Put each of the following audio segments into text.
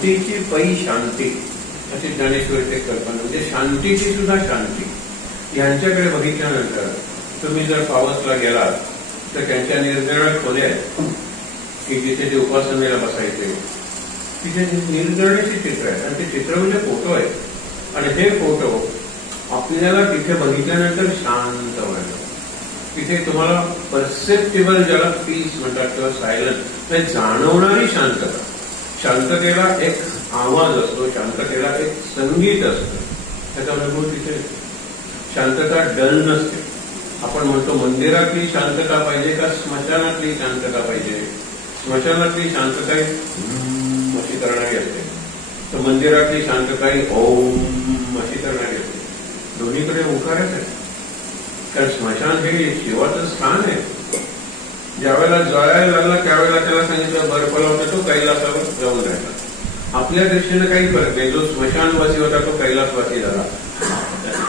शांतीची पै शांती अशी ज्ञानेश्वरीची कल्पना. म्हणजे शांतीची सुद्धा शांती. यांच्याकडे बघितल्यानंतर तुम्ही जर पावसला गेलात तर त्यांच्या निर्जळ खोल्या आहेत की जिथे ते उपासनेला बसायचे, तिथे निर्जळीची चित्र आहेत आणि ते चित्र म्हणजे फोटो आहेत. आणि हे फोटो आपल्याला तिथे बघितल्यानंतर शांत वाटतं. तिथे तुम्हाला परसेप्टिबल, ज्याला पीस म्हणतात किंवा सायलन्स, म्हणजे जाणवणारी शांतता. शांततेला एक आवाज असतो, शांततेला एक संगीत असतं. त्याचा अनुभव तिथे. शांतता डल नसते. आपण म्हणतो मंदिरातली शांतता पाहिजे का स्मशानातली शांतता पाहिजे? स्मशानातली शांतता अशी करणारी असते, तर मंदिरातली शांतता ओम अशी करणारी असते. दोन्हीकडे ओंकारच आहे. कारण स्मशान हे शिवाचं स्थान आहे. ज्यावेळेला जळायला लागला त्यावेळेला त्याला सांगितलं बर्फ लावता तो कैलासावर जाऊन राहिला. आपल्या दृष्टीनं काही फरक नाही. जो स्मशानवासी होता तो कैलासवासी झाला.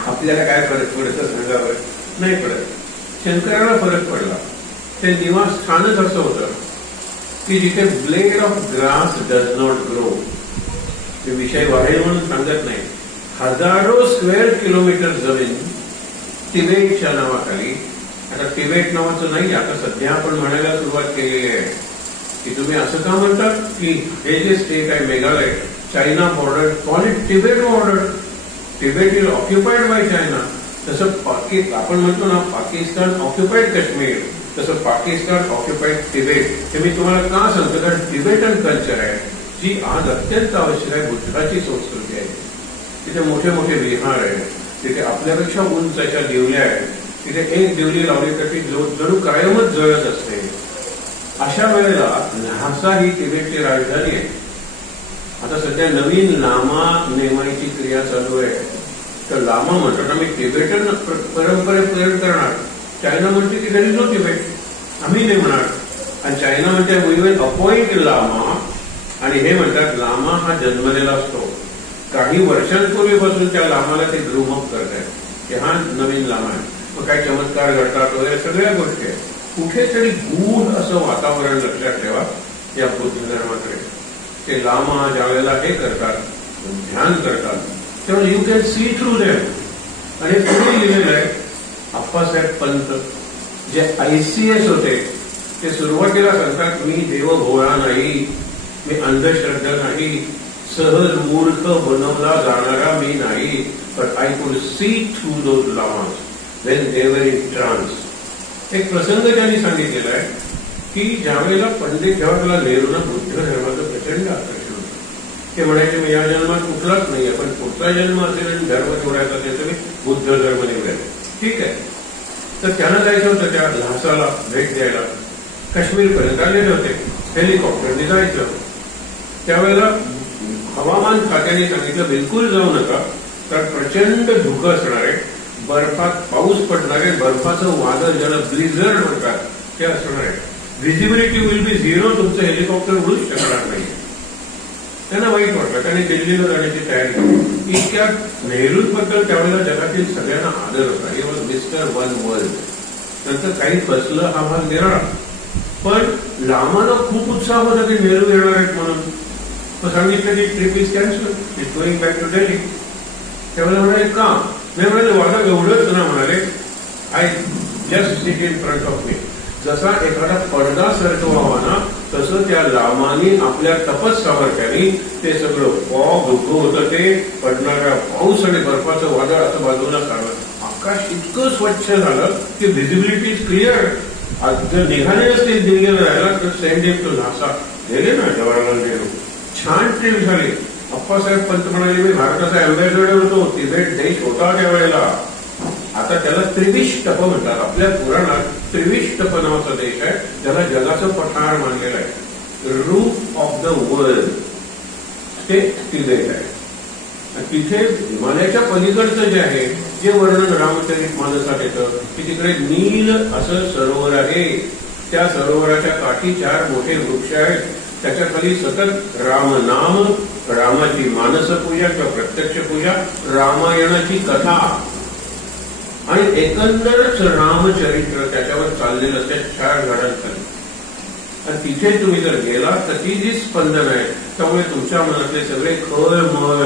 आपल्याला काय फरक पडतं सांगावर? नाही पडत. शंकराला फरक पडला. ते निवास स्थानच असं होतं की जिथे blade of grass does not grow. ते विषय वाढेल म्हणून सांगत नाही. हजारो स्क्वेअर किलोमीटर जमीन तिबेटच्या नावाखाली. आता तिबेट नावाचं नाही, आता सध्या आपण म्हणायला सुरुवात केलेली आहे की तुम्ही असं का म्हणतात की हे जे स्टेट आहे Meghalaya, China border, call it Tibet border. Tibet is occupied by China. तसं आपण म्हणतो ना पाकिस्तान ऑक्युपाइड काश्मीर, तसं पाकिस्तान ऑक्युपाइड तिबेट. हे मी तुम्हाला का सांगतो? कारण तिबेटन कल्चर आहे जी आज अत्यंत आवश्यक आहे. बुद्धाची संस्कृती आहे. तिथे मोठे मोठे विहार आहेत. तिथे आपल्यापेक्षा उंच अशा देवल्या आहेत. तिथे एक देवली लावली तर ती जणू कायमच जळत असते. अशा वेळेला ल्हासा ही तिबेटची राजधानी आहे. आता सध्या नवीन लामा नेमायची क्रिया चालू आहे. तर लामा म्हणतात आम्ही तिबेटन परंपरेपर्यंत करणार. चायना म्हणते की देयर इज नो तिबेट, आम्ही नाही म्हणणार. आणि चायना म्हणते वी विल अपॉइंट लामा. आणि हे म्हणतात लामा हा जन्मलेला असतो. काही वर्षांपूर्वीपासून त्या लामाला ते ग्रूमअप करतात की हा नवीन लामा आहे. मग काही चमत्कार घडतात वगैरे सगळ्या गोष्टी आहेत. कुठेतरी गूढ असं वातावरण लक्षात ठेवा या बुद्ध धर्माकडे. ते लामा ज्या वेळेला हे करतात, ध्यान करतात, तेव्हा you can see through them. आणि पुढे लिहिलेलं आहे आप्पासाहेब पंत जे ICS होते, ते सुरुवातीला सांगतात मी देवभोळा नाही, मी अंधश्रद्धा नाही, सहज मूर्ख बनवला जाणारा मी नाही. But I could see through those llamas when they वर इन ट्रान्स. एक प्रसंग त्यांनी सांगितलेला आहे की ज्यावेळेला पंडित जवाहरलाल नेहरूंना बुद्ध धर्माचं प्रचंड आकर्षण होतं. ते म्हणायचे मी या जन्मात कुठलाच नाहीये, पण पुढचा जन्म असेल आणि धर्म निवडायचा असेल तर मी बुद्ध धर्म निवडायचा. ठीक आहे. तर त्यांना जायचं होतं त्या ल्हासाला भेट द्यायला. काश्मीरपर्यंत आलेले होते. हेलिकॉप्टरने जायचं. त्यावेळेला हवामान खात्याने सांगितलं बिलकुल जाऊ नका, तर प्रचंड धुकं असणार आहे, बर्फात पाऊस पडणार आहे, बर्फाचं वादळ ज्याला ब्लिझर्ड म्हणतात ते असणार आहे, व्हिजिबिलिटी विल बी झिरो, तुमचं हेलिकॉप्टर उडूच शकणार नाही. त्यांना वाईट वाटलं. त्यांनी दिल्लीला जाण्याची तयारी केली. इतक्या नेहरूंबद्दल त्यावेळेला जगातील सगळ्यांना आदर होता. हे वॉज मिस्टर वन वर्ल्ड. नंतर काही फसलं हा भाग निराळा. पण लामाला खूप उत्साह होता की नेहरू येणार आहेत म्हणून. सांगितलं की trip is cancel, is going back to Delhi. त्यावेळेला म्हणाले का? नाही म्हणाले वादळ एवढंच ना. म्हणाले I just sit in front of me. जसा एखादा पडदा सरकवावा ना तसं त्या लामानी आपल्या तपस सामर्थ्याने ते सगळं फॉग धुकं होतं, ते पडणारा पाऊस आणि बर्फाचं वादळ असं बाजूला काढलं. आकाश इतकं स्वच्छ झालं की व्हिजिबिलिटी इज क्लिअर. जर निघाले असतील दिल्लीला राहायला तर सेंड हिम टू ल्हासा. गेले ना जवाहरलाल नेहरू. छान ट्रिप झाली. अप्पासाहेब पंत म्हणाले मी भारताचा अँबॅसेडर होतो. तिबेट देश होता त्यावेळेला. आता त्याला त्रिविष्टप म्हणतात. आपल्या पुराणात त्रिविष्टप नावाचा देश आहे, त्याला जगाचं पठार मानलेलं आहे. रूफ ऑफ द वर्ल्ड ते तिबेट आहे. तिथे हिमालयाच्या पलीकडचं जे आहे, जे वर्णन रामचरित मानसात येतं की तिकडे नील असं सरोवर आहे. त्या सरोवराच्या काठी 4 मोठे वृक्ष आहेत. त्याच्या खाली सतत रामनाम, रामाची मानसपूजा किंवा प्रत्यक्ष पूजा, रामायणाची कथा आणि एकंदरच रामचरित्र त्याच्यावर चाललेलं त्या 4 झाडांखाली. आणि तिथे तुम्ही जर गेला तर ती जी स्पंदन आहे त्यामुळे तुमच्या मनातले सगळे खळ मळ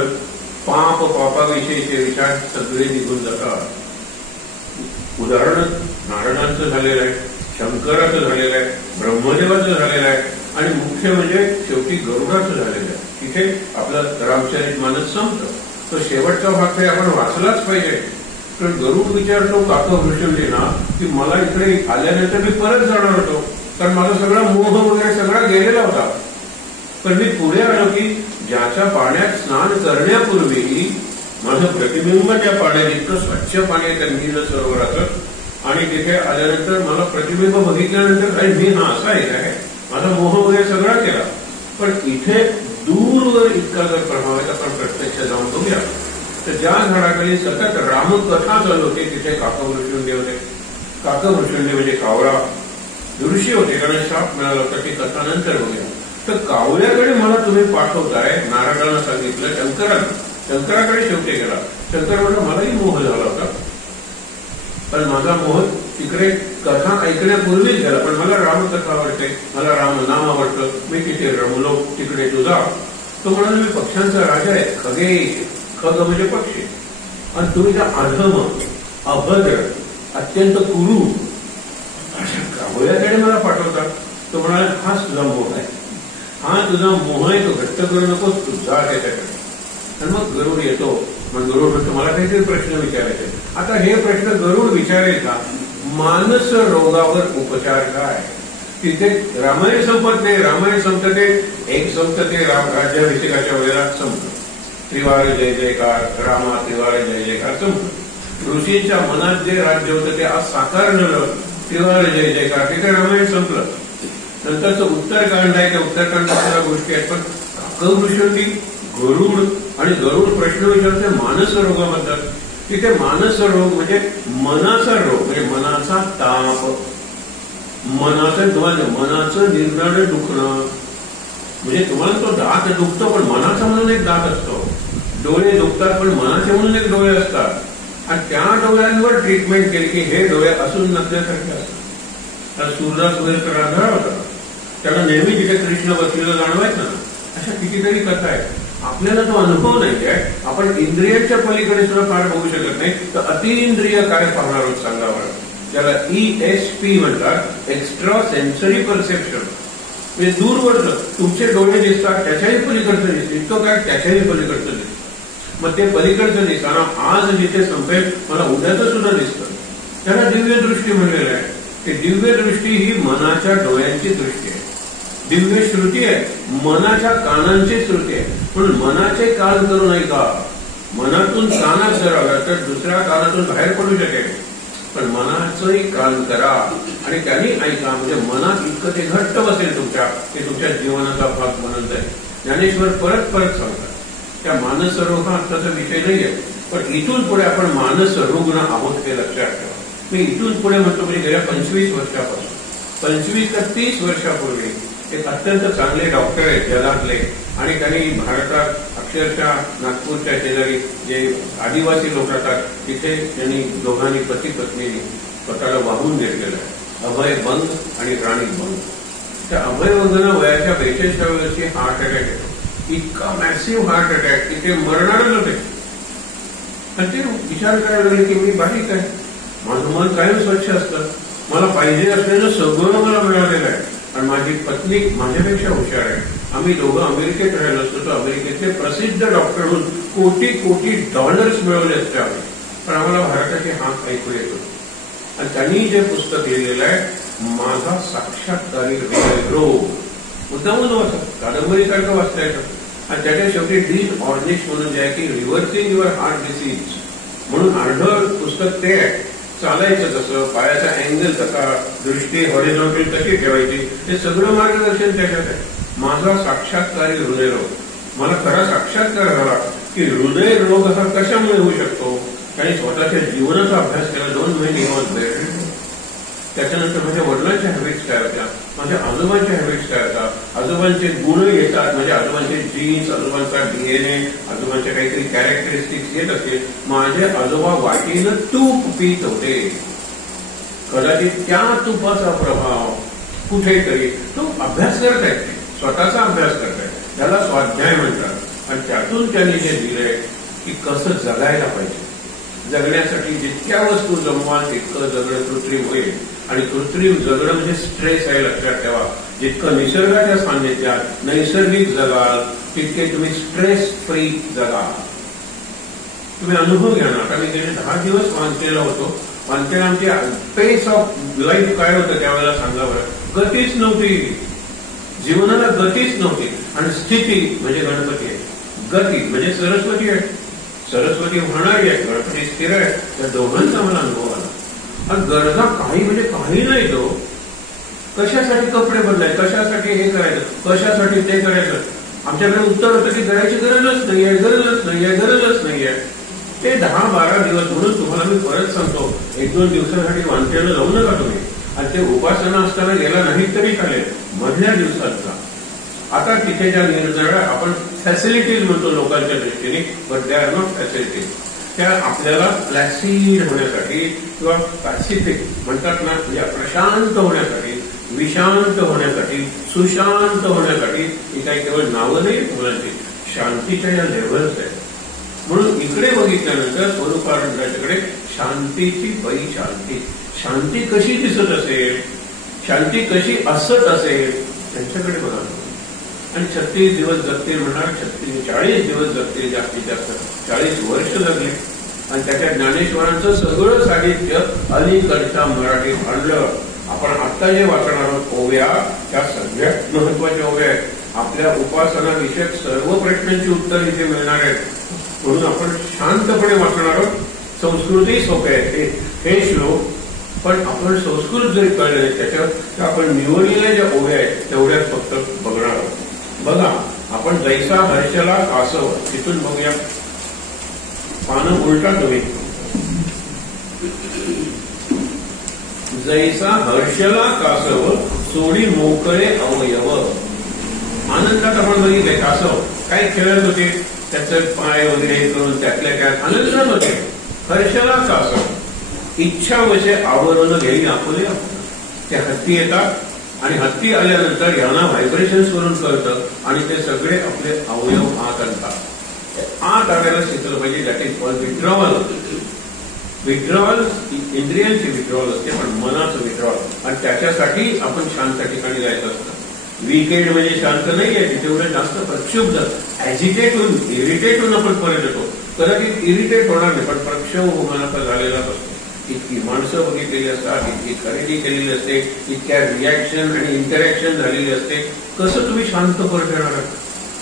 पापाविषयीचे विचार सगळे निघून जातात. उदाहरण नारायणांचं झालेलं आहे, शंकराचं झालेलं आहे, ब्रह्मदेवाचं झालेलं आहे आणि मुख्य म्हणजे शेवटी गरुडाचं झालेलं आहे. तिथे आपलं रामचरित मानस संपतं. तो शेवटचा भाग काही आपण वाचलाच पाहिजे. पण गरुड विचारतो काकभृषूंना की मला इकडे आल्यानंतर मी परत जाणार होतो, कारण माझा सगळा मोह वगैरे सगळा गेलेला होता. पण मी पुढे आलो की ज्याच्या पाण्यात स्नान करण्यापूर्वी माझं प्रतिबिंब त्या पाण्यात इतकं स्वच्छ पाणी आहे त्या नील सरोवराचं आणि तिथे आल्यानंतर मला प्रतिबिंब बघितल्यानंतर काही मी हा असा एक आहे, माझा मोह वगैरे सगळा केला. पण इथे दूरवर इतका जर प्रभाव आहे आपण प्रत्यक्ष जाऊन बघूया तर ज्या झाडाखाली सतत रामकथा चालू होती तिथे काकभृषुंडे होते. काकभृषुंडे म्हणजे कावळा ऋषी होते, कारण शाप मिळाला होता की कथा नंतर बघूया. तर कावळ्याकडे मला तुम्ही पाठवताय, नारदांना सांगितलं, शंकराकडे शेवटी गेला. शंकर म्हणलं मलाही मोह झाला होता, पण माझा मोह तिकडे कथा ऐकण्यापूर्वीच झाला. पण मला रामकथा आवडते, मला राम नाम आवडतं, मी तिथे रमलो, तिकडे तुझा. तो म्हणाला मी पक्ष्यांचा राजा आहे, खग म्हणजे पक्षी, आणि तुम्ही त्या अधम अभद्र अत्यंत कुरूप अशा कावळ्याकडे मला पाठवता. तो म्हणाला हाच तुझा मोह आहे, हा तुझा मोह आहे, तो घट्ट करू नकोस, तू जा त्याच्याकडे. आणि मग गरुड येतो. मग गरुड म्हणतो मला काहीतरी प्रश्न विचारायचे. आता हे प्रश्न गरुड विचारेल का? मानस रोगावर उपचार काय? तिथे रामायण संपत नाही. रामायण संपतं ते राज्याभिषेकाच्या वेळेला संपतं. त्रिवार जय जयकार रामा, त्रिवार जय जयकार संपतं. ऋषींच्या मनात जे राज्य होतं ते आज साकार झालं. त्रिवार जय जयकार, तिथे रामायण संपलं. नंतरचं उत्तरकांड आहे, त्या उत्तरकांडाच्या गोष्टी आहेत. पण काकभृषुंडी गरुड आणि गरुड प्रश्न विचारते मानस रोगाबद्दल. तिथे मानस रोग म्हणजे मनाचा रोग, म्हणजे मनाचा ताप, मनाचं निर्णय दुखणं. म्हणजे तुम्हाला तो दात दुखतो पण मनाचा म्हणून एक दात असतो. डोळे दुखतात पण मनाचे म्हणून एक डोळे असतात. आणि त्या डोळ्यांवर ट्रीटमेंट केली की हे डोळे असून नसल्यासारखे असतात. सूरदास वगैरे आंधळा होता, त्याला नेहमी तिथे कृष्ण बसलेला जाणवायचं ना. अशा कितीतरी कथा आहेत. आपल्याला तो अनुभव नाही आहे. आपण इंद्रियांच्या पलीकडे सुद्धा फार बघू शकत नाही. तर अतिइंद्रिय काय पाहणार आहोत सांगा बरं. त्याला ESP म्हणतात, एक्स्ट्रा सेन्सरी परसेप्शन. म्हणजे दूरवरचं तुमचे डोळे दिसतात त्याच्याही पलीकडचं दिसतं, इतकं काय त्याच्याही पलीकडचं दिसतं. मग ते पलीकडचं दिसताना आज जिथे संपेल मला उद्याचं सुद्धा दिसतं. त्याला दिव्य दृष्टी म्हणलेलं आहे. की दिव्य दृष्टी ही मनाच्या डोळ्यांची दृष्टी आहे. दिव्य श्रुती आहे, मनाच्या कानांची श्रुती आहे. म्हणून मनाचे कान करू नये का? मनातून कानात करावं तर दुसऱ्या कानातून बाहेर पडू शकेल. पण मनाचंही कान करा आणि त्यांनी ऐका, म्हणजे मनात इतकं ते घट्ट बसेल तुमच्या, ते तुमच्या जीवनाचा भाग बनत जाईल. ज्ञानेश्वर परत सांगतात त्या मानस रोग हा आत्ताचा विषय नाहीये, पण इथून पुढे आपण मानस रुग्ण आहोत हे लक्षात ठेवा. मी इथून पुढे म्हणतो म्हणजे गेल्या 25 वर्षापासून, 25 का 30 वर्षापूर्वी एक अत्यंत चांगले डॉक्टर आहेत जगातले, आणि त्यांनी भारतात अक्षरशः नागपूरच्या शेजारी जे आदिवासी लोक राहतात तिथे त्यांनी दोघांनी पती पत्नीने स्वतःला वाहून घेतलेलं आहे. अभय बंग आणि राणी बंग. त्या अभय बंगना वयाच्या 42व्या वर्षी हार्ट अटॅक येतो. इतका मॅसिव्ह हार्ट अटॅक, तिथे मरणारच होते. आणि ते विचार करायला लागले की मी बारीक आहे, माझं मन कायम स्वच्छ असतं, मला पाहिजे असलेलं सगळं मला मिळालेलं आहे, आणि माझी पत्नी माझ्यापेक्षा हुशार आहे. आम्ही दोघं अमेरिकेत राहिलो असतो तर अमेरिकेतले प्रसिद्ध डॉक्टर होऊन कोटी डॉलर्स मिळवले असते आम्ही, पण आम्हाला भारताचे हात ऐकू येतो. आणि त्यांनी जे पुस्तक लिहिलेलं आहे माझा साक्षात्कारी रोग, मुद्दामून वाचत कादंबरीसारखं वाचता येतं. आणि त्याच्या शेवटी डीन ऑर्निश म्हणून जे आहे की रिव्हर्सिंग युअर हार्ट डिसीज म्हणून अर्ध पुस्तक ते आहे. चालायचं कसं, पायाचा अँगल कसा, दृष्टी हॉरिझॉन्टल कशी ठेवायची, हे सगळं मार्गदर्शन त्याच्यात आहे. माझा साक्षात्कारी हृदयरोग, मला खरा साक्षात्कार झाला की हृदयरोग असा कशामुळे होऊ शकतो. आणि स्वतःच्या जीवनाचा अभ्यास केला 2 महिने. त्याच्यानंतर माझ्या वडिलांच्या हॅबिट्स काय होत्या, माझ्या आजोबांच्या हॅबिट्स काय होत्या, आजोबांचे गुण येतात, म्हणजे आजोबांचे जीन्स, आजोबांचा DNA, आजोबांच्या काहीतरी कॅरेक्टरिस्टिक्स येत असतील. माझे आजोबा वाटीनं तूप पित होते, कदाचित त्या तुपाचा प्रभाव कुठेतरी तो अभ्यास करताय, स्वतःचा अभ्यास करताय, त्याला स्वाध्याय म्हणतात. आणि त्यातून त्यांनी जे दिलंय की कसं जगायला पाहिजे. जगण्यासाठी जितक्या वस्तू जमवाल तितकं जगणं कृत्रिम होईल. आणि कृत्रिम जगणं म्हणजे स्ट्रेस आहे, लक्षात ठेवा. जितकं निसर्गाच्या सान्निध्यात नैसर्गिक जगाल तितके तुम्ही स्ट्रेस फ्री जगा. तुम्ही अनुभव घ्या ना. आता मी गेले 10 दिवस वांचलेला होतो. वांचलेला आमची पेस ऑफ लाईफ काय होतं त्यावेळेला सांगा बरं. गतीच नव्हती, जीवनाला गतीच नव्हती. आणि स्थिती म्हणजे गणपती आहे, गती म्हणजे सरस्वती आहे. सरस्वती होणारी आहे, गणपती स्थिर आहे. त्या दोघांचा मला अनुभव आला. आणि गरजा काही म्हणजे काही नाही. तो कशासाठी कपडे बदलायचे, कशासाठी हे करायचं, कशासाठी ते करायचं. आमच्याकडे उत्तर होतं की करायची गरजच नाहीये, गरजच नाहीये, गरजच नाहीये. ते 10-12 दिवस. म्हणून तुम्हाला मी परत सांगतो, 1-2 दिवसांसाठी वांचलेलं जाऊ नका तुम्ही. आणि ते उपासना असताना गेला नाही तरी चालेल, मधल्या दिवसात जा. आता तिथे ज्या निर्जळ्या आपण फॅसिलिटीज म्हणतो लोकांच्या दृष्टीने, but they are not facilities. त्या आपल्याला प्लॅसिड होण्यासाठी किंवा पॅसिफिक म्हणतात ना, म्हणजे प्रशांत होण्यासाठी, विशांत होण्यासाठी, सुशांत होण्यासाठी ही काही केवळ नावं नाही मुलांची, शांतीच्या या लेव्हल्स आहेत. म्हणून इकडे बघितल्यानंतर स्वरूपानंदाच्याकडे शांतीची पै शांती. शांती कशी दिसत असेल, शांती कशी असत असेल, त्यांच्याकडे बघा. आणि 36 दिवस जगतील म्हणणार, 40 दिवस जगतील, जास्तीत जास्त 40 वर्ष जगले. आणि त्याच्या ज्ञानेश्वरांचं सगळं साहित्य अलीकडच्या मराठीत आणलं. आपण आत्ता जे वाचणार आहोत ओव्या, त्या सगळ्यात महत्वाच्या ओव्या आहेत. आपल्या उपासना विषयक सर्व प्रश्नांची उत्तर इथे मिळणार आहेत. म्हणून आपण शांतपणे वाचणार आहोत. संस्कृतही सोपे आहे हे श्लोक, पण आपण संस्कृत जरी कळलं नाही त्याच्यावर आपण निवडलेल्या ज्या ओव्या आहेत तेवढ्याच फक्त बघणार आहोत. बघा, आपण जैसा हर्षला कासव, तिथून बघूया. पानं उलटा तुम्ही. जैसा हर्षला कासव सोडी मोकळे अवयव. आनंदात आपण बघितले कासव काय खेळत होते, त्याचे पाय वगैरे करून त्यातल्या काय आनंदात होते. हर्षला कासव, इच्छा वशे आवरण घेई आपुले. ते हत्ती येतात आणि हत्ती आल्यानंतर यांना व्हायब्रेशन्स वरून कळतं आणि ते सगळे आपले अवयव आत आणतात. आत आणायला शिकलं पाहिजे. That is called withdrawal. Withdrawal इंद्रियांची विड्रॉवल असते, पण मनाचं विड्रॉवल. आणि त्याच्यासाठी आपण शांत ठिकाणी जायचं असतं. वीकेंड म्हणजे शांत नाहीये, तिथे एवढं जास्त प्रक्षुब्ध, ऍजिटेट होऊन, इरिटेट होऊन आपण परत येतो. कदाचित इरिटेट होणार नाही, पण प्रक्षोभ मनाचा झालेलाच असतो. इतकी माणसं बघितलेली असतात, इतकी खरेदी केलेली असते, इतक्या रिॲक्शन आणि इंटरॅक्शन झालेली असते. कसं तुम्ही शांत परत येणार आहात.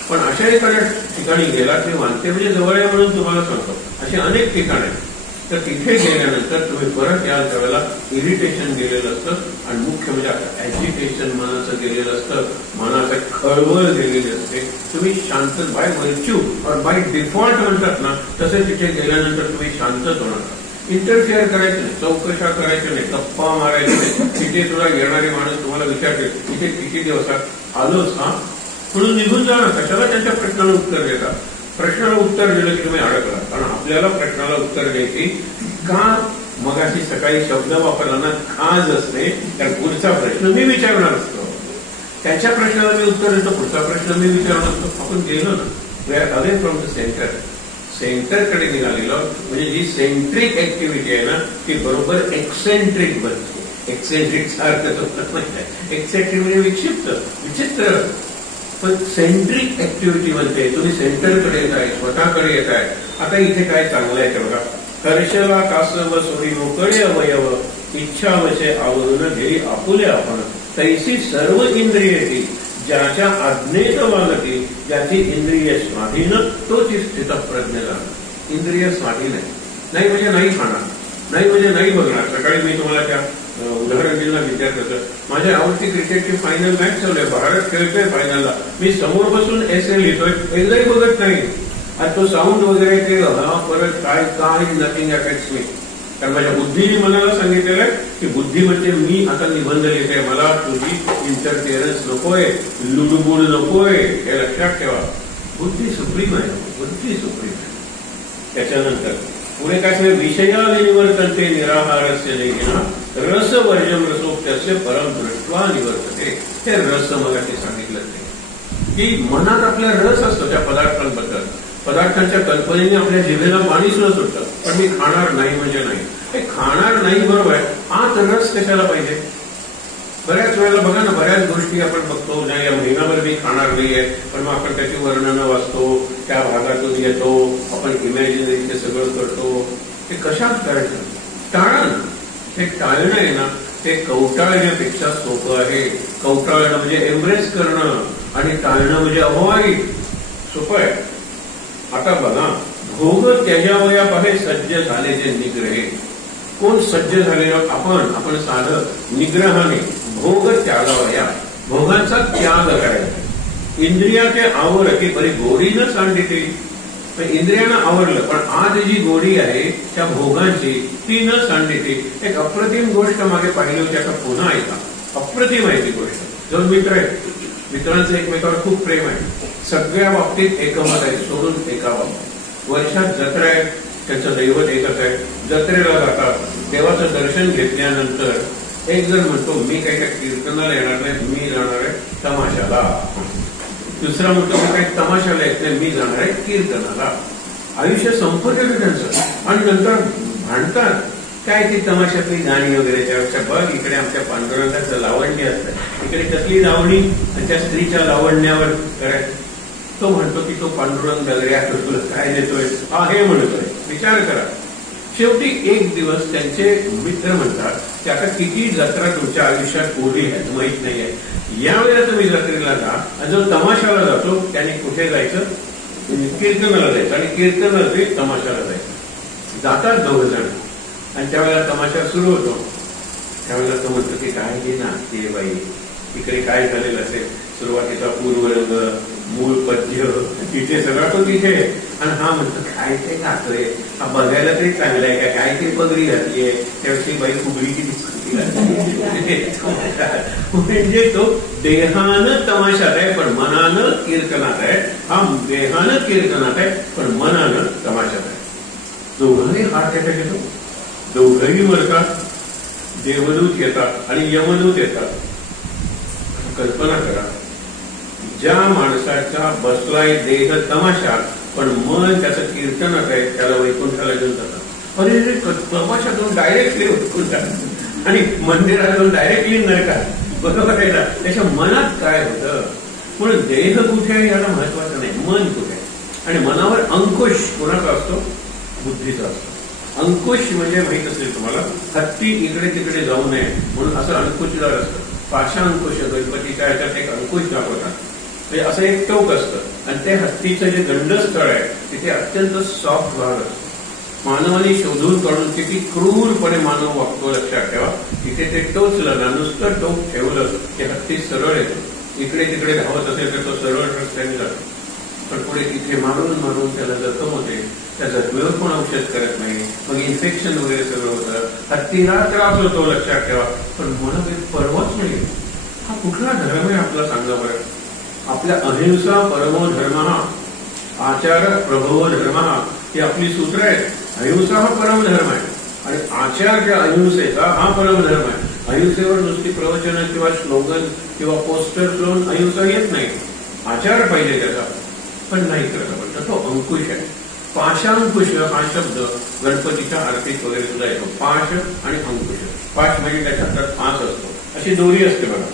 पण अशा एखाद्या ठिकाणी गेला की वांते म्हणजे जवळ आहे म्हणून तुम्हाला सांगतो, असे अनेक ठिकाण आहेत. तर तिथे गेल्यानंतर तुम्ही परत याल त्यावेळेला इरिटेशन गेलेलं असतं आणि मुख्य म्हणजे ऍजिटेशन मनाचं गेलेलं असतं, मनाचं खळबळ गेलेली असते. तुम्ही शांत बाय व्हर्च्यू और बाय डिफॉल्ट म्हणतात ना, तसे तिथे गेल्यानंतर तुम्ही शांतच होणार. इंटरफिअर करायचं नाही, चौकशा करायचं नाही, गप्पा मारायचं नाही. तिथे सुद्धा येणारे माणूस तुम्हाला विचारते तिथे किती दिवसात आलोच हा म्हणून निघून जाणार. कशाला त्यांच्या प्रश्नाला उत्तर देतात. प्रश्नाला उत्तर दिलं की तुम्ही अडकला. कारण आपल्याला प्रश्नाला उत्तर द्यायची का मगाशी सकाळी शब्द वापरला खाज असते. तर पुढचा प्रश्न मी विचारणार असतो, त्याच्या प्रश्नाला मी उत्तर देतो, पुढचा प्रश्न मी विचारणार असतो. आपण गेलो ना, we are away from the centre. सेंटरकडे निघालेलो म्हणजे जी सेंट्रिक ऍक्टिव्हिटी आहे ना ती बरोबर एक्सेंट्रिक बनते. एक्सेंट्रिकचा अर्थ एक्सेंट्रिक म्हणजे विक्षिप्त, विचित्र. पण सेंट्रिक ऍक्टिव्हिटी म्हणते. तुम्ही सेंटरकडे येत आहे, स्वतःकडे येत आहे. आता इथे काय चांगलं आहे ते बघा. हर्षला कासव सोडी मोकळे अवयव, इच्छा वशे आवरून घेई आपुले आपण. तैसी सर्व इंद्रिये ज्याच्या आज्ञेत वागती, ज्याची इंद्रिय स्वाधीन तोच स्थित प्रज्ञ झाला. इंद्रिय स्वाधीन आहे. नाही म्हणजे नाही खाणार, नाही म्हणजे नाही बघणार. सकाळी मी तुम्हाला त्या उदाहरण दिलं विद्यार्थ्याचं. माझ्या आवडती क्रिकेटची फायनल मॅच चालू आहे, भारत खेळतोय फायनलला. मी समोर बसून एसए लिहितोय, एकदाही बघत नाही. आणि तो साऊंड वगैरे ते परत काय नथिंग अफेक्ट्स मी. कारण माझ्या बुद्धीने मनाला सांगितलेलं आहे की बुद्धी म्हणजे मी आता निबंध लिहिते, मला तुझी इंटरफिअरन्स नकोय, लुडबुड नकोय, हे लक्षात ठेवा. बुद्धी सुप्रीम आहे, बुद्धी सुप्रीम आहे. त्याच्यानंतर पुढे काय सांगितलं, विषया निवर्तन्ते निराहारस्य देहिना रसवर्जम रसोक्तस्य परम दृष्ट्वा निवर्तते. हे रस मगाशी सांगितलं ते की मनात आपला रस असतो त्या पदार्थांबद्दल. पदार्थांच्या कल्पनेने आपल्या जिभेला पाणी सुद्धा सुटतं, पण मी खाणार नाही म्हणजे नाही. हे खाणार नाही बरोबर आहे, आत रस कशाला पाहिजे. बऱ्याच वेळेला बघा ना, बऱ्याच गोष्टी आपण बघतो नाही या महिनाभर मी खाणार नाहीये, पण मग आपण त्याची वर्णनं वाचतो, त्या भागातून येतो, आपण इमॅजिनरी ते सगळं करतो. ते कशात करायचं, टाळण. हे टाळणं आहे ना, ते कवटाळण्यापेक्षा सोपं आहे. कवटाळणं म्हणजे एम्ब्रेस करणं आणि टाळणं म्हणजे अवॉइड. सोपं आहे. आता बघा, भोग त्याच्यावया पाहे सज्ज झाले जे निग्रहे. कोण सज्ज झालेलं, आपण साधं निग्रहाने भोग त्यागावया, भोगांचा त्याग करायचा. इंद्रियाचे आवर की बरी गोडी न सांडिते. इंद्रियांना आवडलं, पण आज जी गोडी आहे त्या भोगांची ती न सांडिते. एक अप्रतिम गोष्ट मागे पाहिली होती, आता पुन्हा ऐका. अप्रतिम आहे ती गोष्ट. दोन मित्र आहेत, मित्रांचं एकमेकावर खूप प्रेम आहे, सगळ्या बाबतीत एकमत आहे, सोडून एका बाबतीत. वर्षात जत्रा आहे, त्यांचं दैवत एकच आहे. जत्रेला जातात, देवाचं दर्शन घेतल्यानंतर एक जण म्हणतो मी काही कीर्तनाला येणार नाही, मी जाणार आहे तमाशाला. दुसरा म्हणतो मी काही तमाशाला येत नाही, मी जाणार आहे कीर्तनाला. आयुष्य संपतं त्यांचं. आणि नंतर भांडतात, काय ती तमाशातली गाणी वगैरे त्यापेक्षा बघ इकडे आमच्या पांडुरंगाचं लावण्य असतं, इकडे कसली लावणी आणि त्या स्त्रीच्या लावण्यावर करायचं. तो म्हणतो की तो पांडुरंग वगैरे तुला काय देतोय, हा हे म्हणतोय. विचार करा. शेवटी एक दिवस त्यांचे मित्र म्हणतात की आता किती जत्रा तुमच्या आयुष्यात ओढली आहे माहित नाहीये, यावेळेला तुम्ही जत्रेला जा. आणि जो तमाशाला जातो त्याने कुठे जायचं, कीर्तनाला जायचं. आणि कीर्तनाला ते तमाशाला जायचं. जातात दोघ जण आणि त्यावेळेला तमाशा सुरू होतो. त्यावेळेला तो म्हणतो की काय हे ना ते बाई इकडे काय झालेलं असेल, सुरुवातीचा पूर्वरंग, मूळ पद्य, तिथे सगळा तो तिथे. आणि हा म्हणतो काय ते घातलंय, हा बघायला तरी चांगलं आहे का, काय ते पगडी घातलीये, त्याविषयी बाई फुगडी किती म्हणजे तो देहानं तमाशात आहे पण मनानं कीर्तनात आहे. हा देहानं कीर्तनात आहे पण मनानं तमाशात आहे. दोघांनी हार्ट अटॅक येतो, दोघंही मरतात. देवदूत येतात आणि यमदूत येतात. कल्पना करा, ज्या माणसाचा बसलाय देह तमाशात पण मन त्याचं कीर्तनात आहे, त्याला वैकुंठाला घेऊन जातात. अरे तमाशातून डायरेक्टली वैकुंठात आणि मंदिरात जाऊन डायरेक्टली नरकात. बरोबर आहे ना. त्याच्या मनात काय होतं. म्हणून देह कुठे आहे याला महत्वाचं नाही, मन कुठे आहे. आणि मनावर अंकुश कोणाचा असतो, बुद्धीचा असतो. अंकुश म्हणजे माहित असेल तुम्हाला, हत्ती इकडे तिकडे जाऊ नये म्हणून असं अंकुशदार असतं. पाशांकुश गणपतीच्या ह्याच्यात एक अंकुश दाखवतात. म्हणजे असं एक टोक असतं आणि ते हत्तीचं जे गंडस्थळ आहे तिथे अत्यंत सॉफ्ट भाग असतो. मानवाने शोधून काढून किती क्रूरपणे मानव वागतो लक्षात ठेवा. तिथे ते टोचलं ना, नुसतं टोक ठेवलं ते हत्ती सरळ येतो. इकडे तिकडे धावत असेल तर तो सरळ रस्त्याने जातो. पण पुढे तिथे मारून मारून त्याला जखम होते. त्या जखमेवर कोण औषध करत नाही, मग इन्फेक्शन वगैरे सगळं होतं. हत्तीला त्रास होतो लक्षात ठेवा. पण मला काही परवाच नाही. हा कुठला धर्म आहे आपला सांगा बरं. आपल्या अहिंसा परमो धर्म, आचार प्रभव धर्म, ही आपली सूत्र आहेत. अहिंसा हा परमधर्म आहे आणि आचार ज्या अहिंसेचा हा परमधर्म आहे. अहिंसेवर नुसती प्रवचन किंवा स्लोगन किंवा पोस्टर लावून अहिंसा येत नाही. आचार पाहिजे त्याचा, पण नाही करत आपण. तर तो अंकुश आहे. पाशांकुश हा शब्द गणपतीच्या आरतीत वगैरे सुद्धा येतो. पाश आणि अंकुश. पाश म्हणजे त्याच्या हातात फास असतो, अशी दोरी असते बघा,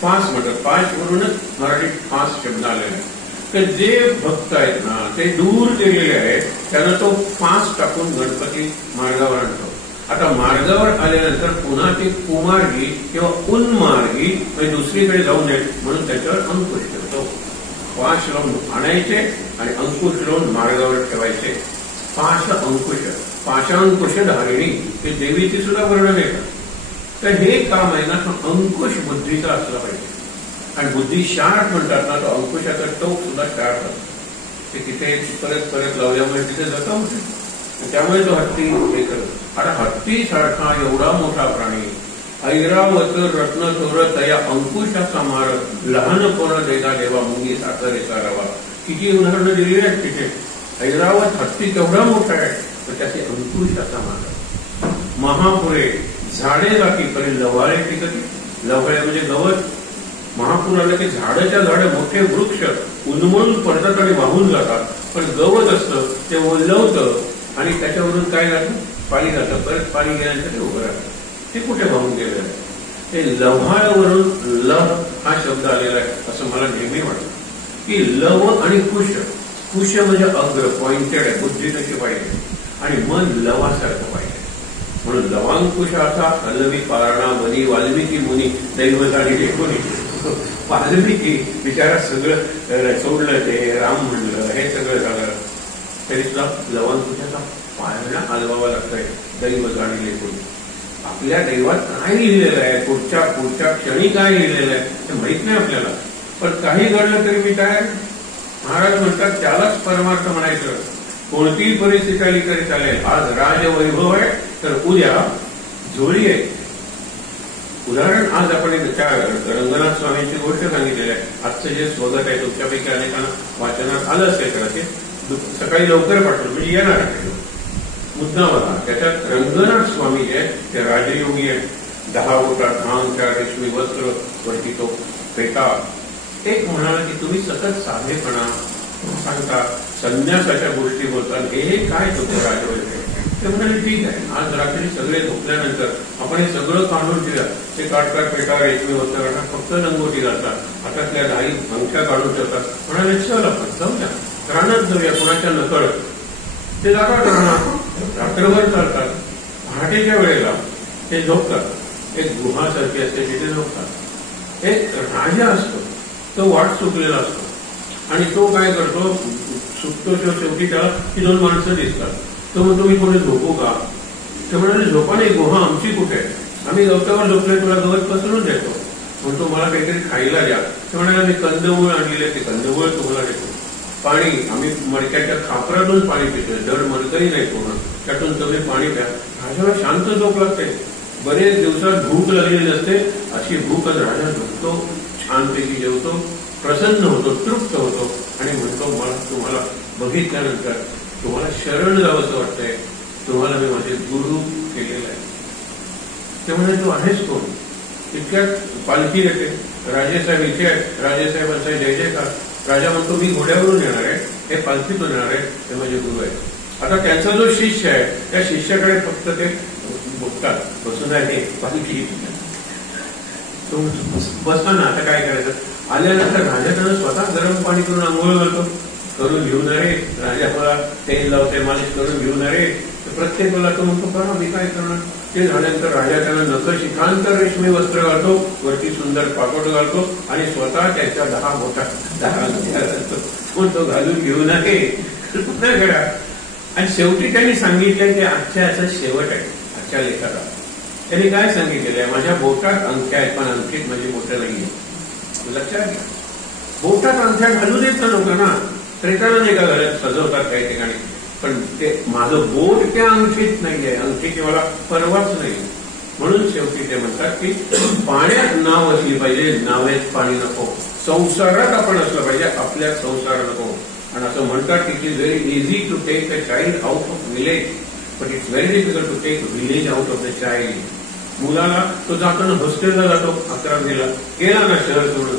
फास म्हणतात. पाश वरूनच मराठीत फास शब्द आलेला आहे. तर जे भक्त आहेत ना ते दूर गेलेले आहेत, त्यांना तो फास टाकून गणपती मार्गावर आणतो. आता मार्गावर आल्यानंतर पुन्हा ते कुमार्गी किंवा उन्मार्गी म्हणजे दुसरीकडे जाऊ नये म्हणून त्याच्यावर अंकुश ठेवतो. पाश लावून आणायचे आणि अंकुश लावून मार्गावर ठेवायचे. पाश अंकुश, पाशांकुश धारिणी, हे देवीची सुद्धा वर्णन आहे. तर हे काम आहे ना, अंकुश बुद्धीचा असला पाहिजे. आणि बुद्धी शार्प म्हणतात ना, तो अंकुशाचा टोक सुद्धा शार्प असतो. ते तिथे परत परत लावल्यामुळे तिथे जखम होते. त्यामुळे तो हत्ती हे करतो. आता हत्ती सारखा एवढा मोठा प्राणी, ऐरावत रत्न चोर तया अंकुशाचा मार, लहानपण देता देवा मुंगी साखरेचा रवा. किती उदाहरणं दिलेली आहेत तिथे. ऐरावत हत्ती केवढा मोठा आहे पण त्याचे अंकुश असा मार्ग. महापुरे झाडे जाती परी लवाळे टिकती. लवाळे म्हणजे गवत. महापूर आलं की झाडाच्या झाडं मोठे वृक्ष उन्मळून पडतात आणि वाहून जातात, पण गवत असतं ते ओलवतं आणि त्याच्यावरून काय जातं, पाणी जातं. परत पाणी गेल्यानंतर ते उभं राहतं. ते कुठे वाहून गेलेलं आहे? ते लव्हाळवरून लव हा शब्द आलेला आहे असं मला नेहमी वाटतं. की लव आणि कुश. कुश म्हणजे अग्र, पॉइंटेड आहे, बुद्धी तशी पाहिजे आणि मन लवासारखं पाहिजे. म्हणून लवांकुश असा हलवी पारणा मनी वाल्मिकी मुनी दैवताने लेखुनी. वाल्मिकी बिचारा सगळं सोडलं, ते राम म्हणलं, हे सगळं झालं तरी सुद्धा लवांकुशाचा पाळणा हलवावा लागतोय दैवताने लेखून. आपल्या दैवात काय लिहिलेलं आहे, पुढच्या क्षणी काय लिहिलेलं आहे ते माहित नाही आपल्याला, पण काही घडलं तरी मी काय, महाराज म्हणतात त्यालाच परमार्थ म्हणायचं. कोणतीही परिस्थिती आली तरी चालेल. आज राजवैभव आहे तर उद्या झोळी आहे. उदाहरण आज आपण रंगनाथ स्वामींची गोष्ट सांगितलेली आहे. आजचं जे स्वगत आहे तुमच्यापैकी अनेकांना वाचनात आलं असेल कदाचित. सकाळी लवकर पाठवलं म्हणजे येणार आहे मुद्दा बघा. त्याच्यात रंगनाथ स्वामी जे आहेत ते राजयोगी आहेत. 10 बोटा धामच्या रेशमी वस्त्र वरती तो पेटा. एक म्हणाला की तुम्ही सतत साधेपणा सांगता, संन्यासाच्या गोष्टी बोलतात, हे काय होते राजवैभव. ते म्हणाले ठीक आहे, आज रात्री सगळे झोपल्यानंतर आपण हे सगळं काढून ठेवूया. ते काढतात पेटा, रेशमी वस्त्र काढतात, फक्त लंगोटी घालतात, हातातल्या 10 अंगठ्या काढून ठेवतात. म्हणाले चल आपण जाऊया, रानात जाऊया कुणाच्या नकळत. ते जातात राहणार, रात्रभर चालतात. पहाटेच्या वेळेला ते झोपतात. एक गुहासारखी असते तिथे झोपतात. एक राजा असतो, तो वाट चुकलेला असतो आणि तो काय करतो, सुटतो शेवटी त्याला ती 2 माणसं दिसतात. तो म्हणतो मी कोणी झोपू का? ते म्हणाले झोपा नाही, गुहा आमची कुठे आहे, आम्ही गवतावर झोपले, तुला गवत पसरून देतो. म्हणतो मला काहीतरी खायला द्या. ते म्हणाले मी कंदमूळ आणलेले, ते कंदमूळ तुम्हाला देतो. पाणी आम्ही मडक्याच्या खापरातून पाणी पितोय, दड मडकही नाही पूर्ण, त्यातून तुम्ही पाणी प्या. राजाला शांत झोप लागते. बरेच दिवसात भूक लागलेली असते, अशी भूकच राजा झोपतो, छानपैकी जेवतो, प्रसन्न होतो, तृप्त होतो आणि म्हणतो मला तुम्हाला बघितल्यानंतर तुम्हाला शरण जावंसं वाटतंय, तुम्हाला मी माझे गुरु केलेलं आहे. ते म्हणे तू आहेस कोण? इतक्यात पालखी येते. राजेसाहेब इथे आहेत. राजेसाहेबांचा जय जयकार. राजा म्हणतो मी घोड्यावरून येणार आहे, हे पालखीतून येणार आहे, ते माझे गुरु आहेत. आता त्यांचा जो शिष्य आहे त्या शिष्याकडे फक्त ते बघतात, बसून आहे पालखी, बसता ना. आता काय करायचं? आल्यानंतर राजा त्यानं स्वतः गरम पाणी करून आंघोळ घालतो, करून घेऊन रे. राजा मला तेल लावते, मालिश करून घेऊन रे. प्रत्येक वेळेला तो म्हणतो करा, मी काय करणार. ते झाल्यानंतर राजा त्याला नखशिखांतर रेशमी वस्त्र घालतो, वरती सुंदर पाकोट घालतो आणि स्वतः त्याच्या 10 बोटा 10 घालतो. पण तो घालून घेऊन आहे करा. आणि शेवटी त्यांनी सांगितलं की आजच्या याचा शेवट आहे. आजच्या लेखाचा त्यांनी काय सांगितलेलं आहे, माझ्या बोटात अंगठ्या आहेत पण अंगठीत माझी बोटं नाहीये. लक्षात घ्या, बोटात अंगठ्या घालू देत ना लोकांना. त्रेताला नाही का घरात सजवतात काही ठिकाणी, पण ते माझं बोट त्या अंगठीत नाहीये, अंगठीची मला परवाच नाही. म्हणून शेवटी ते म्हणतात की पाण्यात नाव असली पाहिजे, नावेत पाणी नको. संसारात आपण असलं पाहिजे, आपल्या संसार नको. आणि असं म्हणतात की it is very easy to take the child out of village, but it's very difficult to take village out of the child. मुलाला तो जाताना हॉस्टेलला जातो, 11वीला गेला ना शहर सोडून,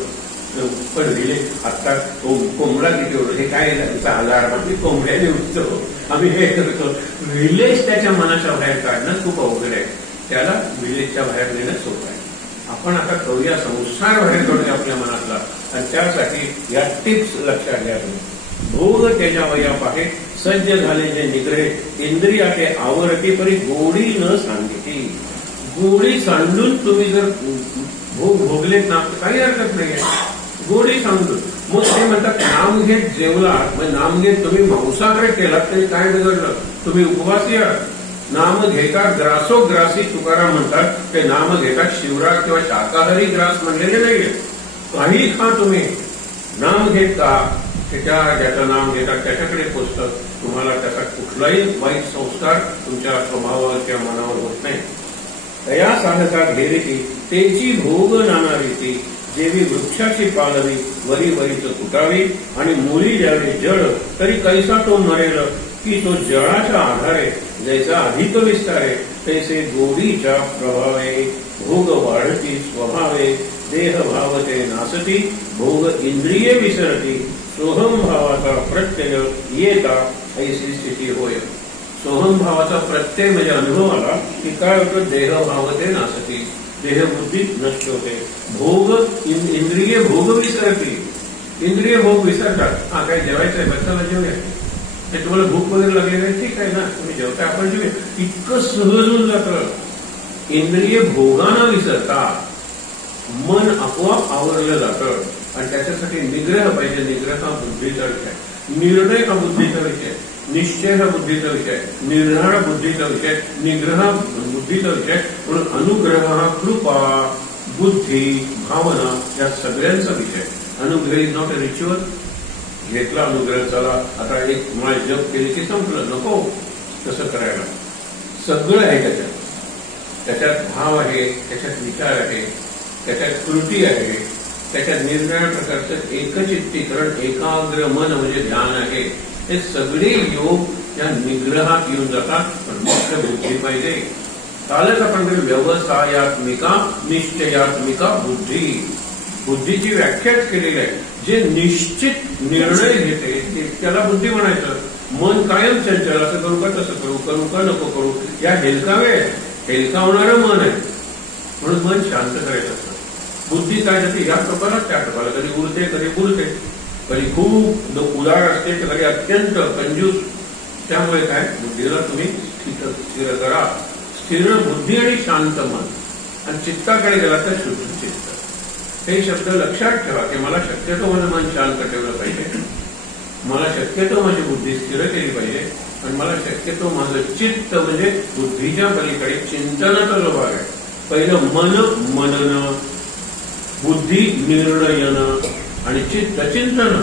पण विलेज आता कोंबडा किती होतो हे काय आजार, आम्ही कोंबड्याने उठतो, आम्ही हे करतो. विलेज त्याच्या मनाच्या बाहेर काढणं खूप अवघड आहे. त्याला विलेजच्या बाहेर नेणं सोपं आहे. आपण आता करूया संसार बाहेर काढूया आपल्या मनातला. आणि त्यासाठी या टिप्स लक्षात घ्या. भोग त्याच्या वया पाहे सज्ज झाले जे निग्रहे, इंद्रियाचे आवरती परी गोडी न सांगितली. गोडी सांडून तुम्ही जर भोग भोगलेत ना काही हरकत नाहीये, गोडी सांडून. मग ते म्हणतात नाम घेत जेवला, मग नाम घेत तुम्ही मांसाहार केलात तरी काय बिघडलं, तुम्ही उपवासी आहात. नाम घेता ग्रासोग्रासी तुकाराम म्हणतात, ते नाम घेता शिवराज किंवा शाकाहारी ग्रास म्हणलेले नाहीये. काही खा तुम्ही, नाम घेत का ज्याचं नाम घेतात त्याच्याकडे पोचतं. तुम्हाला त्याचा कुठलाही वाईट संस्कार तुमच्या स्वभावावर किंवा मनावर होत नाही. तया साधका घेरीती तेची भोग नाना रीती, जेवी वृक्षाची पालवी वरी वरीच तुटावी आणि मुली द्यावी जड, तरी कैसा तो मरेल की तो जळाच्या आधारे जैसा अधिक विस्तारे तैसे गोडीच्या प्रभावे भोग वाढती स्वभावे देह भावते नासती भोग इंद्रिये विसरती सोहम भावाचा प्रत्यय येता ऐसी स्थिती होय. सोहम भावाचा प्रत्यय म्हणजे अनुभव आला की काय होतं, देह भावते नासती, देहबुद्धी नष्ट होते, भोग इंद्रिय भोग विसरती, इंद्रिय भोग विसरतात. हा काय जेवायचंय बसताना जेवूया, ते तुम्हाला भूक वगैरे लागलेली आहे ठीक आहे ना, तुम्ही जेवता आपण जेवूया, इतकं सहज होऊन जातं. इंद्रिय भोगानं विसरतात, मन आपोआप आवरलं जातं. आणि त्याच्यासाठी निग्रह पाहिजे. निग्रह हा बुद्धीचा विषय, निर्णय हा बुद्धीचा विषय, निश्चय हा बुद्धीचा विषय, निर्धार बुद्धीचा विषय, निग्रह बुद्धीचा विषय. म्हणून अनुग्रह हा कृपा, बुद्धी, भावना या सगळ्यांचा विषय. अनुग्रह इज नॉट अ रिच्युअल. घेतला अनुग्रह, चला आता एक माळ जप केली की संपलं, नको तसं करायला. सगळं आहे त्याच्यात. त्याच्यात भाव आहे, त्याच्यात विचार आहे, त्याच्यात कृती आहे, त्याच्यात निर्णय प्रकारचं एकचित्तीकरण, एकाग्र मन म्हणजे ध्यान आहे. हे सगळे योग या निग्रहात येऊन जातात. पण फक्त बुद्धी पाहिजे. कालच आपण व्यवसायात्मिका निश्चयात्मिका बुद्धी, बुद्धीची व्याख्याच केलेली आहे. जे निश्चित निर्णय घेते त्याला बुद्धी म्हणायचं. मन कायम चंचल, असं करू का तसं करू, करू का नको करू, या हेलकावे, हेलकावणारं मन आहे. म्हणून मन शांत करायचं असतं. बुद्धी काय जाते या टोकाला त्या टोकाला, कधी उरते कधी बुरते, कधी खूप उदार असते तर कधी अत्यंत कंजूस. त्यामुळे काय, बुद्धीला तुम्ही स्थिर करा. स्थिर बुद्धी आणि शांत मन. आणि चित्ताकडे गेला तर शुद्ध चित्त. हे शब्द लक्षात ठेवा की मला शक्यतो माझं मन शांत ठेवलं पाहिजे, मला शक्यतो माझी बुद्धी स्थिर केली पाहिजे, आणि मला शक्यतो माझं चित्त म्हणजे बुद्धीच्या पलीकडे चिंतनाचा जो भाग आहे. पहिलं मन मनन, बुद्धी निर्णयन आणि चित्त चिंतन.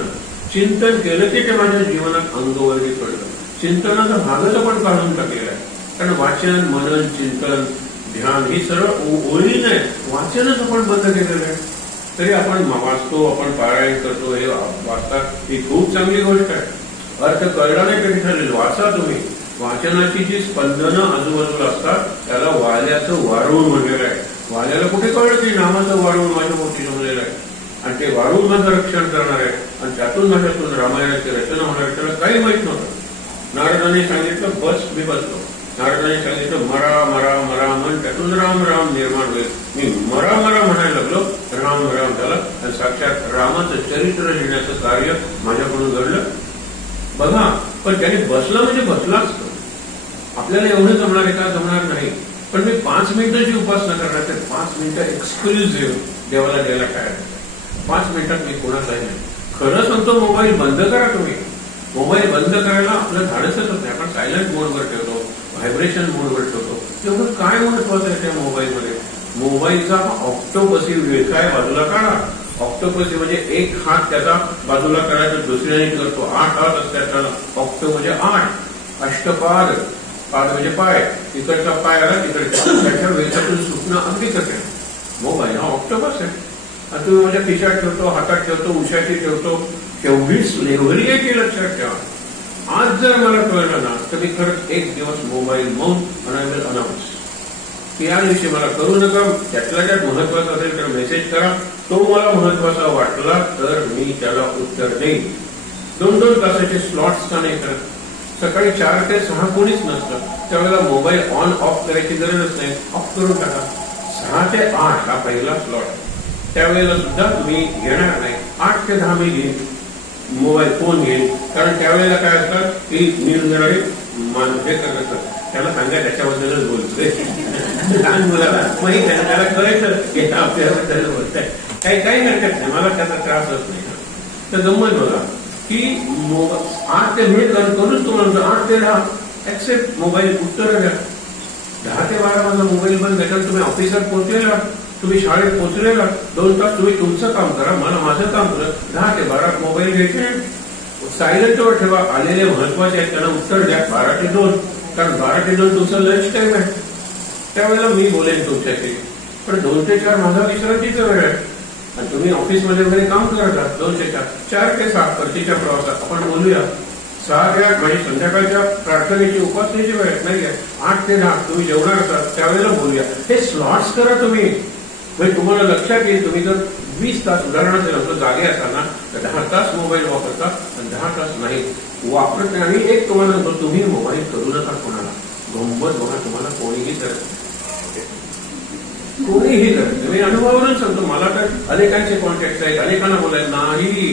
चिंतन केलं की ते माझ्या जीवनात अंगवळणी पडलं. चिंतनाचा भागच आपण काढून टाकलेला आहे. कारण वाचन, मनन, चिंतन, ध्यान ही सर्व ओळी नाही, वाचनच आपण बंद केलेलं आहे. तरी आपण वाचतो, आपण पारायण करतो, हे वाचतात, ही खूप चांगली गोष्ट आहे. अर्थ कळला नाही तरी ठरलेलं, वाचा तुम्ही. वाचनाची जी स्पंदनं आजूबाजूला असतात त्याला वाल्याचं वारुळ म्हणलेलं आहे. वाल्याला कुठे कळलं की नामाचं वारुळ माझ्या मोठी जमलेलं आहे, आणि ते वारुळ माझं रक्षण करणार आहे, आणि त्यातून माझ्यातून रामायणाची रचना होणार आहे. त्याला काही माहित नव्हतं. नारदाने सांगितलं बस, मी बसतो. नारदाने सांगितलं मरा मरा मरा म्हण, त्यातून राम राम निर्माण होईल. मी मरा मरा म्हणायला लागलो, राम राम झालं, आणि साक्षात रामाचं चरित्र लिहिण्याचं कार्य माझ्याकडून घडलं. बघा, पण त्याने बसलं म्हणजे बसलाच. आपल्याला एवढं जमणार आहे का, जमणार नाही. पण मी 5 मिनिटाची उपासना करणार, तर 5 मिनिटं एक्सक्लुझिव्ह देवाला द्यायला काय, 5 मिनिटात मी कोणालाही नाही. खरं सांगतो, मोबाईल बंद करा तुम्ही. मोबाईल बंद करायला आपलं धाडसच होत नाही. आपण सायलेंट मोडवर ठेवतो, व्हायब्रेशन मोडवर ठेवतो. एवढं काय महत्वाचं आहे त्या मोबाईलमध्ये. मोबाईलचा ऑक्टोपसी विळखाय बाजूला काढा. ऑक्टोपसी म्हणजे एक हात त्याचा बाजूला करायचा, दुसऱ्याने करतो. 8 हात असतात त्याला. ऑक्टो म्हणजे 8, अष्टपाद, पाद म्हणजे पाय, इकडचा पाय आला तिकडचा, त्याच्या वेळातून सुटणं अगदी कठीण. मोबाईल हा ऑक्टोपस आहे. आणि तुम्ही माझ्या खिशात ठेवतो, हातात ठेवतो, उशाची ठेवतो. केवढी स्लेव्हरी आहे की लक्षात ठेवा. आज जर मला कळलं ना तर मी खरंच एक दिवस मोबाईल मौन आणि अनाउन्स की या दिवशी मला करू नका. त्यातल्या त्यात महत्वाचं असेल तर मेसेज करा. तो मला महत्वाचा वाटला तर मी त्याला उत्तर देईन. 2-2 तासाचे स्लॉट्स का नाही करत. सकाळी 4 ते 6 कोणीच नसतं, त्यावेळेला मोबाईल ऑन ऑफ करायची गरजच नाही, ऑफ करून टाका. 6 ते 8 हा पहिला स्लॉट. त्यावेळेला सुद्धा मी घेणार नाही. 8 ते 10 मी घेईन, मोबाईल फोन घेईन. कारण त्यावेळेला काय असतात की निरनिराळे हे करत असतात. त्याला सांगा त्याच्याबद्दलच बोलतोय. लहान मुलाला माहित आहे, त्याला कळायचं की आपल्याबद्दल बोलत आहे. काही हरकत नाही, मला त्याचा त्रास होत नाही. तर गंमत बघा की 8 ते 10 करूच तुम्हाला 8 ते 10 ऍक्सेप्ट मोबाईल उत्तर द्या. 10 ते 12 माझा मोबाईल बंद. त्याच्यात तुम्ही ऑफिसात पोहोचलेला, तुम्ही शाळेत पोहोचलेला, 2 तास तुम्ही तुमचं काम करा, मला माझं काम करा. 10 ते 12 मोबाईल घ्यायचे, सायलेंटवर ठेवा. आलेले महत्वाचे आहेत त्यांना उत्तर द्या. 12 ते 2, कारण 12 ते 2 तुमचं लंच टाइम आहे. त्यावेळेला मी बोलेन तुमच्याशी. पण 2 ते 4 माझा विश्रांतीचा वेळ आहे, आणि तुम्ही ऑफिसमध्ये वगैरे काम करत आहात. 2 ते 4, 4 ते 7 परतीच्या प्रवासात आपण बोलूया. 6 ते 8 म्हणजे संध्याकाळच्या प्रार्थनेची उपासनेची वेळ नाहीये. 8 ते 10 तुम्ही जेवणार असाल त्यावेळेला बोलूया. हे स्लॉट्स करा तुम्ही, म्हणजे तुम्हाला लक्षात येईल. तुम्ही जर 20 तास उदाहरणार्थ नसलं जागे असताना तर 10 तास मोबाईल वापरता आणि 10 तास नाही वापरत नाही. आणि एक तुम्हाला सांगतो, तुम्ही मोबाईल करू नका कोणाला. गंमत बघा, तुम्हाला कोणीही करत मी अनुभवावरून सांगतो. मला तर अनेकांचे कॉन्टॅक्ट आहेत, अनेकांना बोलायला नाही.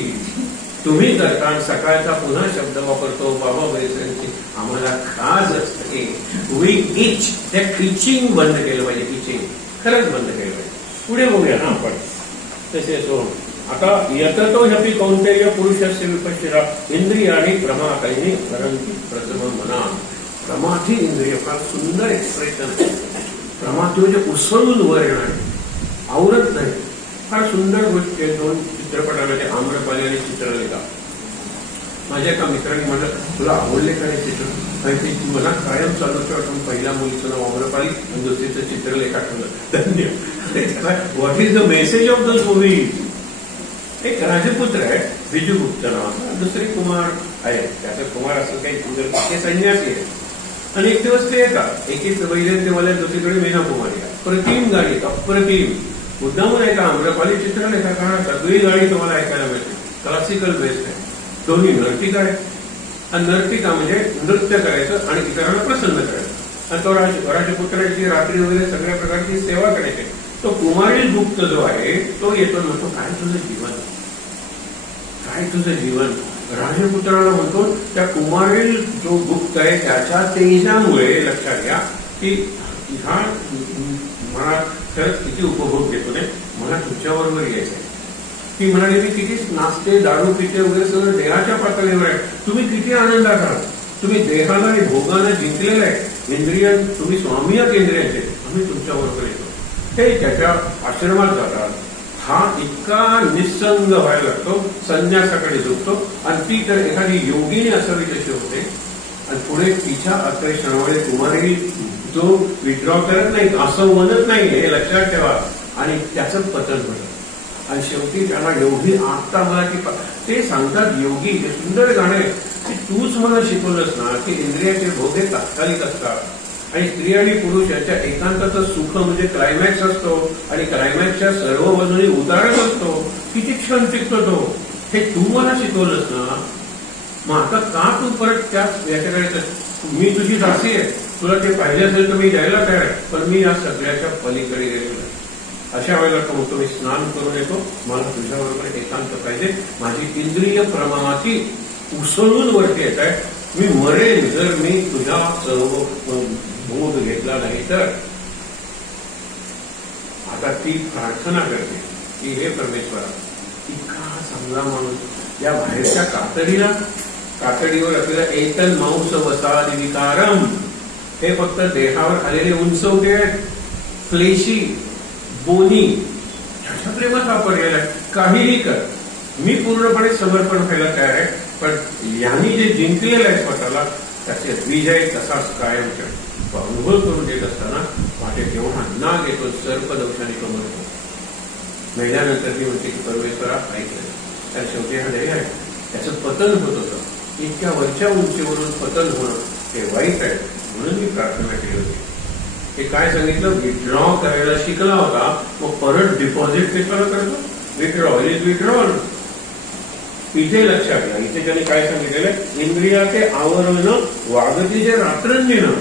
तुम्ही करता आणि सकाळचा पुन्हा शब्द वापरतो बाबा वैद्यांची आम्हाला खास असते. वी इच त्या टीचिंग बंद केलं पाहिजे. टीचिंग खरंच बंद केलं पाहिजे. पुढे बघूया ना आपण तसे सोडून. आता यततो ह्यपि कौंतेय पुरुषस्य विपश्चिरा इंद्रियाणि प्रमाथैः करन्ति प्रथमं मना. प्रमाथी इंद्रिय, फार सुंदर एक्सप्रेशन. प्रमाथी म्हणजे उसळून वर येणारे, आवरत नाही. फार सुंदर गोष्टी आहेत. 2 चित्रपटामध्ये आम्रपाली आणि चित्रलेखा. माझ्या एका मित्राने म्हटलं, तुला आवडले का हे चित्र? मला कायम चालूच वाटून पहिल्या मुलीचं नाव आम्रपाली आणि दुसरीचं चित्रलेखा ठेवलं. धन्यवाद. What is the message of the movie? एक राजपुत्र आहे विजूगुप्त नावाचा, दुसरे कुमार आहे. त्याचं कुमार असं काही ते संन्यासी आहे. आणि एक दिवस ते येतात, एकीच वैजयंतीवाल्या, दुसरीकडे मीना कुमारी. प्रतिम गाणी, अप्रतिम. मुद्दामून ऐका, आम्रपाली चित्रलेखा कारण सगळी गाणी तुम्हाला ऐकायला मिळते. क्लासिकल बेस्ट आहे. दोन्ही नर्तिका आहे. आणि नर्तिका म्हणजे नृत्य करायचं आणि इतरांना प्रसन्न करायचं. आणि तो राजपुत्राची रात्री वगैरे सगळ्या प्रकारची सेवा करायची. तो कुमारी गुप्त जो आहे तो येतो, म्हणतो काय तुझं जीवन, काय तुझं जीवन. राजपुत्राला म्हणतो त्या कुमारी जो गुप्त आहे त्याच्या तेजामुळे लक्षात घ्या की ह्या मला खरंच किती उपभोग घेतो नाही, मला तुमच्याबरोबर यायचंय. ती म्हणाली मी किती नाचते, दारू पिते वगैरे सगळं देहाच्या पातळीवर आहे. तुम्ही किती आनंदात आहात. तुम्ही देहाला आणि भोगानं जिंकलेलं आहे. इंद्रिय तुम्ही स्वामी आहात इंद्रियांचे. आम्ही तुमच्याबरोबर येतो. ते त्याच्या आश्रमात जातात. हा इतका निसंग व्हायला लागतो, संन्यासाकडे झुकतो. आणि ती तर एखादी योगिनी असावी तशी होते. आणि पुढे तिच्या आकर्षणामुळे कुमारी जो विड्रॉ करत नाही, असं म्हणत नाही, हे लक्षात ठेवा. आणि त्याचं पतन होतं. आणि शेवटी त्याला एवढी आत्ता मला की ते सांगतात योगी, हे सुंदर गाणं आहे की तूच मला शिकवलंस ना की इंद्रियाचे भोग हे तात्कालिक असतात आणि स्त्री आणि पुरुष याच्या एकांताचं सुख म्हणजे क्लायमॅक्स असतो आणि क्लायमॅक्सच्या सर्व बाजूने उतारच असतो. किती क्षण टिकतो तो, हे तू मला शिकवलंस ना. मग आता का तू परत त्याच याच्याकडे, मी तुझी दासी आहे, तुला ते पाहिजे असेल तर मी द्यायला तयार आहे, पण मी या सगळ्याच्या पलीकडे गेलेलो आहे. अशा वेळेला तो म्हणतो मी स्नान करून येतो, मला तुझ्याबरोबर एकांत पाहिजे. माझी इंद्रिय प्रमाणाची उसळून वरती येत आहे. मी मरेन जर मी तुझ्या सर्व बोध घेतला नाही तर. आता ती प्रार्थना करते की हे परमेश्वरा, इतका चांगला माणूस या बाहेरच्या कातडीवर आपल्याला एतन मांस वसादी विकारम, हे फक्त देहावर आलेले उंचवटे आहेत, फ्लेशी बोनी, ह्याच्या प्रेमात हा पर्याय आहे. काहीही कर, मी पूर्णपणे समर्पण व्हायला तयार आहे. पण यांनी जे जिंकलेलं आहे स्वतःला त्याचे विजय तसाच कायम ठेव. अनुभव करून देत असताना माझे तेवढा नाग येतो, सर्पदंशाने कमरतो. महिन्यानंतर ती म्हणते की परमेश्वरा ऐकलं, त्या शेवटी हा ध्येय आहे, त्याचं पतन होत होतं. इतक्या वरच्या उंचीवरून पतन होणं हे वाईट आहे. म्हणून मी प्रार्थना केली होती. हे काय सांगितलं, विड्रॉ करायला शिकला होता, मग परत डिपॉझिट कशाला करतो. Withdrawal is withdrawal. इथे लक्षात घ्या, इथे त्यांनी काय सांगितलेलं, इंद्रियाचे आवरण वागती जे रात्रंदिनं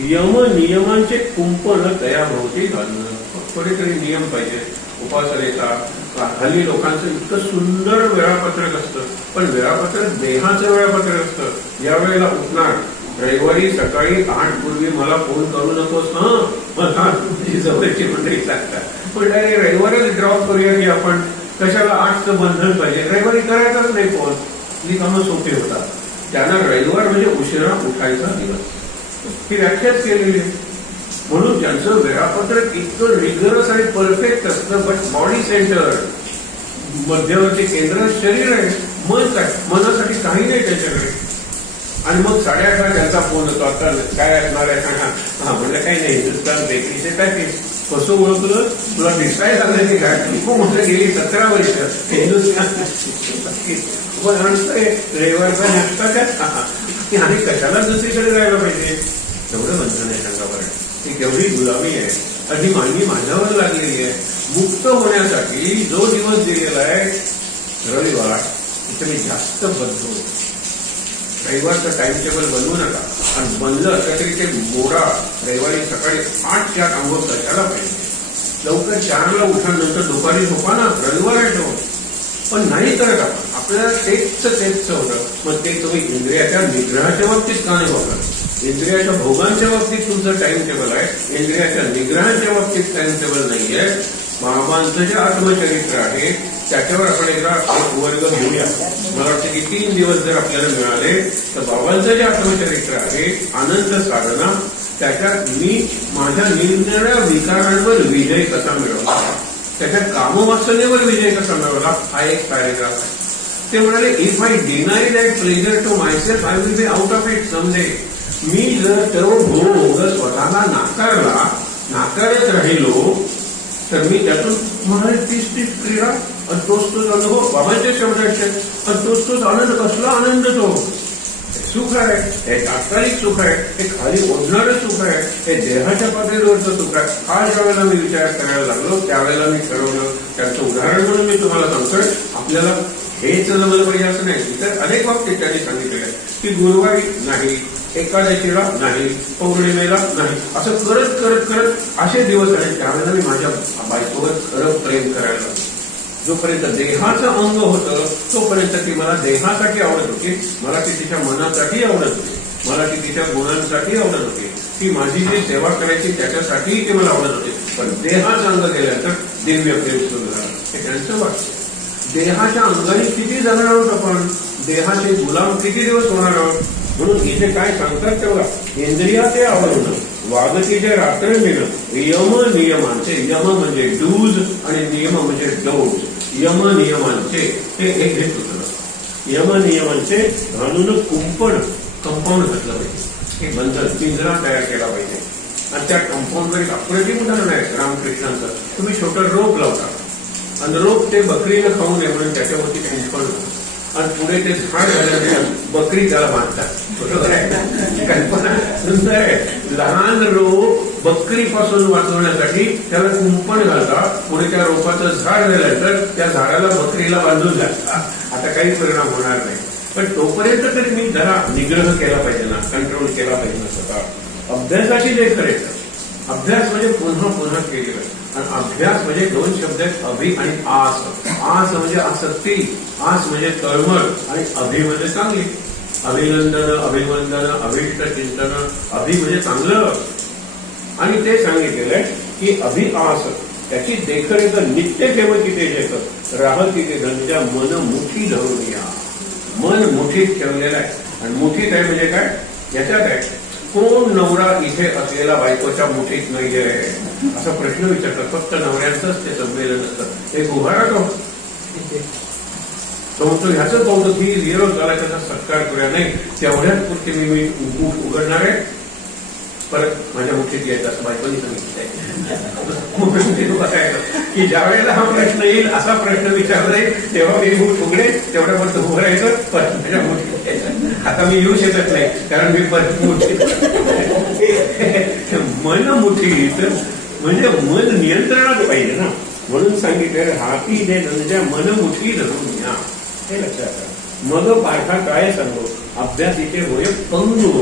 यम नियमांचे कुंपण तयाभोवती घालणं. थोडेतरी नियम पाहिजे उपासनेचा. हल्ली लोकांचं इतकं सुंदर वेळापत्रक असतं, पण वेळापत्रक देहाचं वेळापत्रक असतं. या वेळेला उठणार, रविवारी सकाळी 8 पूर्वी मला फोन करू नकोस ना, मला तुझी जवळची मंडळी सांगतात. पण रविवारीच ड्रॉप करूया की आपण, कशाला 8चं बंधन पाहिजे. रविवारी करायचाच नाही फोन, ही कामं सोपी होतात. त्यांना रविवार म्हणजे उशिरा उठायचा दिवस, ही व्याख्याच केलेली आहे. म्हणून त्यांचं वेळापत्रक इतकं रिगरस आणि परफेक्ट असतं. बट बॉडी सेंटर, मध्यवर्ती केंद्र शरीर आहे, मन काय, मनासाठी काही नाही त्याच्याकडे. आणि मग 8:30 त्यांचा फोन होतो, आता काय असणार आहे सांगा. म्हणलं काही नाही, हिंदुस्थान बेकरीचे पॅकेज कसं ओळखलं? तुला दिसायला लागलं की काय? खूप म्हटलं गेली 17 वर्ष हिंदुस्थान रविवारचा नाश्ता काय आणि कशाला दुसरीकडे जायला पाहिजे? तेवढं बंधन आहे सांगा बरं. ती केवढी गुलामी आहे, आणि मागणी माझ्यावर लागलेली आहे. मुक्त होण्यासाठी जो दिवस दिलेला आहे रविवार, तिथे मी जास्त बदलतो. रविवारचं टाइम टेबल बनवू नका, आणि बनलं असं तरी ते मोडा. रविवारी सकाळी 8च्या आंघोळ कशाला पाहिजे? लवकर 4ला उठानंतर दुपारी झोपा ना, रविवार आहे तो. पण नाही करत आपण, आपल्याला तेच होतं. मग ते तुम्ही इंद्रियाच्या निग्रहाच्या बाबतीत का नाही वापरत? इंद्रियाच्या भोगांच्या बाबतीत तुमचं टाइम टेबल आहे, इंद्रियाच्या निग्रहाच्या बाबतीत टाइम टेबल नाहीये. बाबांचं जे आत्मचरित्र आहे त्याच्यावर आपण एकदा वर्ग घेऊया. मला वाटतं की 3 दिवस जर आपल्याला मिळाले तर बाबांचं जे आत्मचरित्र आहे आनंद साधना, त्याच्यात मी माझ्या निरनिराळ्या विकारांवर विजय कसा मिळवला, त्याच्या कामवासनेवर विजय कसा मिळवला, हा एक पॅरेग्राफ आहे. ते म्हणाले, if I deny that pleasure to myself I will be out of it someday. मी जर तो भोग स्वतःला नाकारत राहिलो तर मी त्यातून म्हणाले तीच क्रीडा आणि तोच अनुभव. बाबांच्या शब्दाचे आणि तोच आनंद. कसला आनंद? तो सुख आहे, हे तात्कालिक सुख आहे, हे खाली ओढणारं सुख आहे, हे देहाच्या पातळीवरचं सुख आहे. हा ज्या वेळेला मी विचार करायला लागलो त्यावेळेला मी ठरवलं. त्याचं उदाहरण म्हणून मी तुम्हाला सांगतोय. आपल्याला हेच जमलं पाहिजे असं नाही. इतर अनेक बाबतीत त्यांनी सांगितलेलं आहे की गुरुवारी नाही, एकादशीला नाही, पौर्णिमेला नाही, असं करत करत करत असे दिवस आहेत. त्यावेळेला मी माझ्या बायकोवर खरं प्रेम करायला लागलो. जोपर्यंत देहाचं अंग होतं तोपर्यंत ती मला देहासाठी आवडत होती, मला ती तिच्या मनासाठी आवडत होती, मला ती तिच्या गुणांसाठी आवडत होती, ती माझी जी सेवा करायची त्याच्यासाठी ती मला आवडत होती. पण देहाचं अंग गेल्यानंतर दिव्य प्रेम सुरू झालं. हे त्यांचं वाक्य. देहाच्या अंगाने किती जगणार आहोत आपण, देहाचे गुलाम किती दिवस होणार आहोत. म्हणून इथे काय सांगतात तेव्हा, इंद्रियाचे आवडणं, वागतीचे रात्रंदिनं, यम नियमांचे, यम म्हणजे डूज आणि नियम म्हणजे डोज. यम नियमांचे हे एक घेत होतं. यम नियमांचे घालून कंपाऊंड घातलं पाहिजे, एक बंधन पिंजरा तयार केला पाहिजे. आणि त्या कंपाऊंडवर एक अप्रतिम उदाहरण आहे रामकृष्णांचं. तुम्ही छोटं रोप लावता आणि रोप ते बकरीनं खाऊ नये म्हणून त्याच्यावरती कुंपण, आणि पुढे ते झाड झाल्यानंतर बकरी त्याला बांधतात. बरोबर आहे, कल्पना सुंदर आहे. लहान रोप बकरीपासून वाचवण्यासाठी त्याला कुंपण घालतात, पुढे त्या रोपाचं झाड झाल्यानंतर त्या झाडाला बकरीला बांधून घालतात. आता काही परिणाम होणार नाही. पण तोपर्यंत तरी मी जरा निग्रह केला पाहिजे ना, कंट्रोल केला पाहिजे ना स्वतः. अभ्यासाची जे करायचं, अभ्यास म्हणजे पुन्हा पुन्हा केलेलं. आणि अभ्यास म्हणजे 2 शब्द आहेत, अभि आणि आस. आस म्हणजे आसक्ती, आस म्हणजे तळमळ, आणि अभि म्हणजे चांगली. अभिनंदन, अभिवंदन, अभिष्ट चिंतन. अभि म्हणजे चांगलं. आणि ते सांगितलेलं आहे की अभि आस, त्याची देखरेख नित्य ठेवती ते जग, राहती ते धनच्या मन मुठी धरून या. मन मुठीत ठेवलेलं आहे. आणि मुठीत आहे म्हणजे काय? याच्यात आहे, कोण नवरा इथे असलेला बायकोच्या मुठीत नाहीये असा प्रश्न विचारतात. फक्त नवऱ्यांचंच ते संमेलन असतं. एक उभारा तो म्हणतो ह्याच पाहतो की विरोध झाला, त्याचा सत्कार करूया. नाही, तेवढ्याच पुरते मी उघडणार आहे, परत माझ्या मुठीत यायचं असं बायकोनी सांगितलंय. की ज्या वेळेला हा प्रश्न येईल, असा प्रश्न विचारलाय, तेव्हा मी मूठ उघडे, तेवढ्यापर्यंत उभं राहायचं, परत माझ्या मुठीत यायचं. आता मी येऊ शकत नाही कारण मी परत मुठीत. मन मुठीत म्हणजे मन नियंत्रणात पाहिजे ना, म्हणून सांगितलं हाती दे नंद्या मन मुठी धरून या. हे लक्षात. मग पाठा काय सांगू, अभ्यास इथे होय पंगू.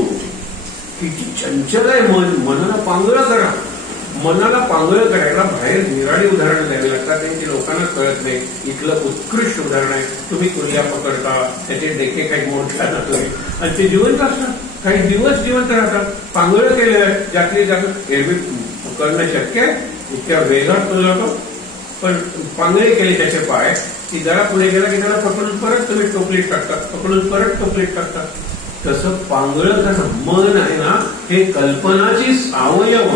किती चंचल आहे मन. मनाला पांगळं करा. मनाला पांगळं करायला बाहेर निराळी उदाहरणं द्यावी लागतात, त्यांची लोकांना कळत नाही. इथलं उत्कृष्ट उदाहरण आहे. तुम्ही कुर्या पकडता, त्याचे डेके काही मोठ्या जातोय आणि ते जिवंत असतात. काही दिवस जिवंत राहतात. पांगळं केलेलं आहे, ज्यातली जास्त एरवी पकडणं शक्य आहे, इतक्या वेगात तो जातो. पण पांगळे केले त्याचे पाय, की जरा पुढे गेला की त्याला पकडून परत तुम्ही टोपलीत टाकतात, पकडून परत टोपलीत टाकतात. तसं पांगळं करणं. मन आहे ना, हे कल्पनाची अवयव,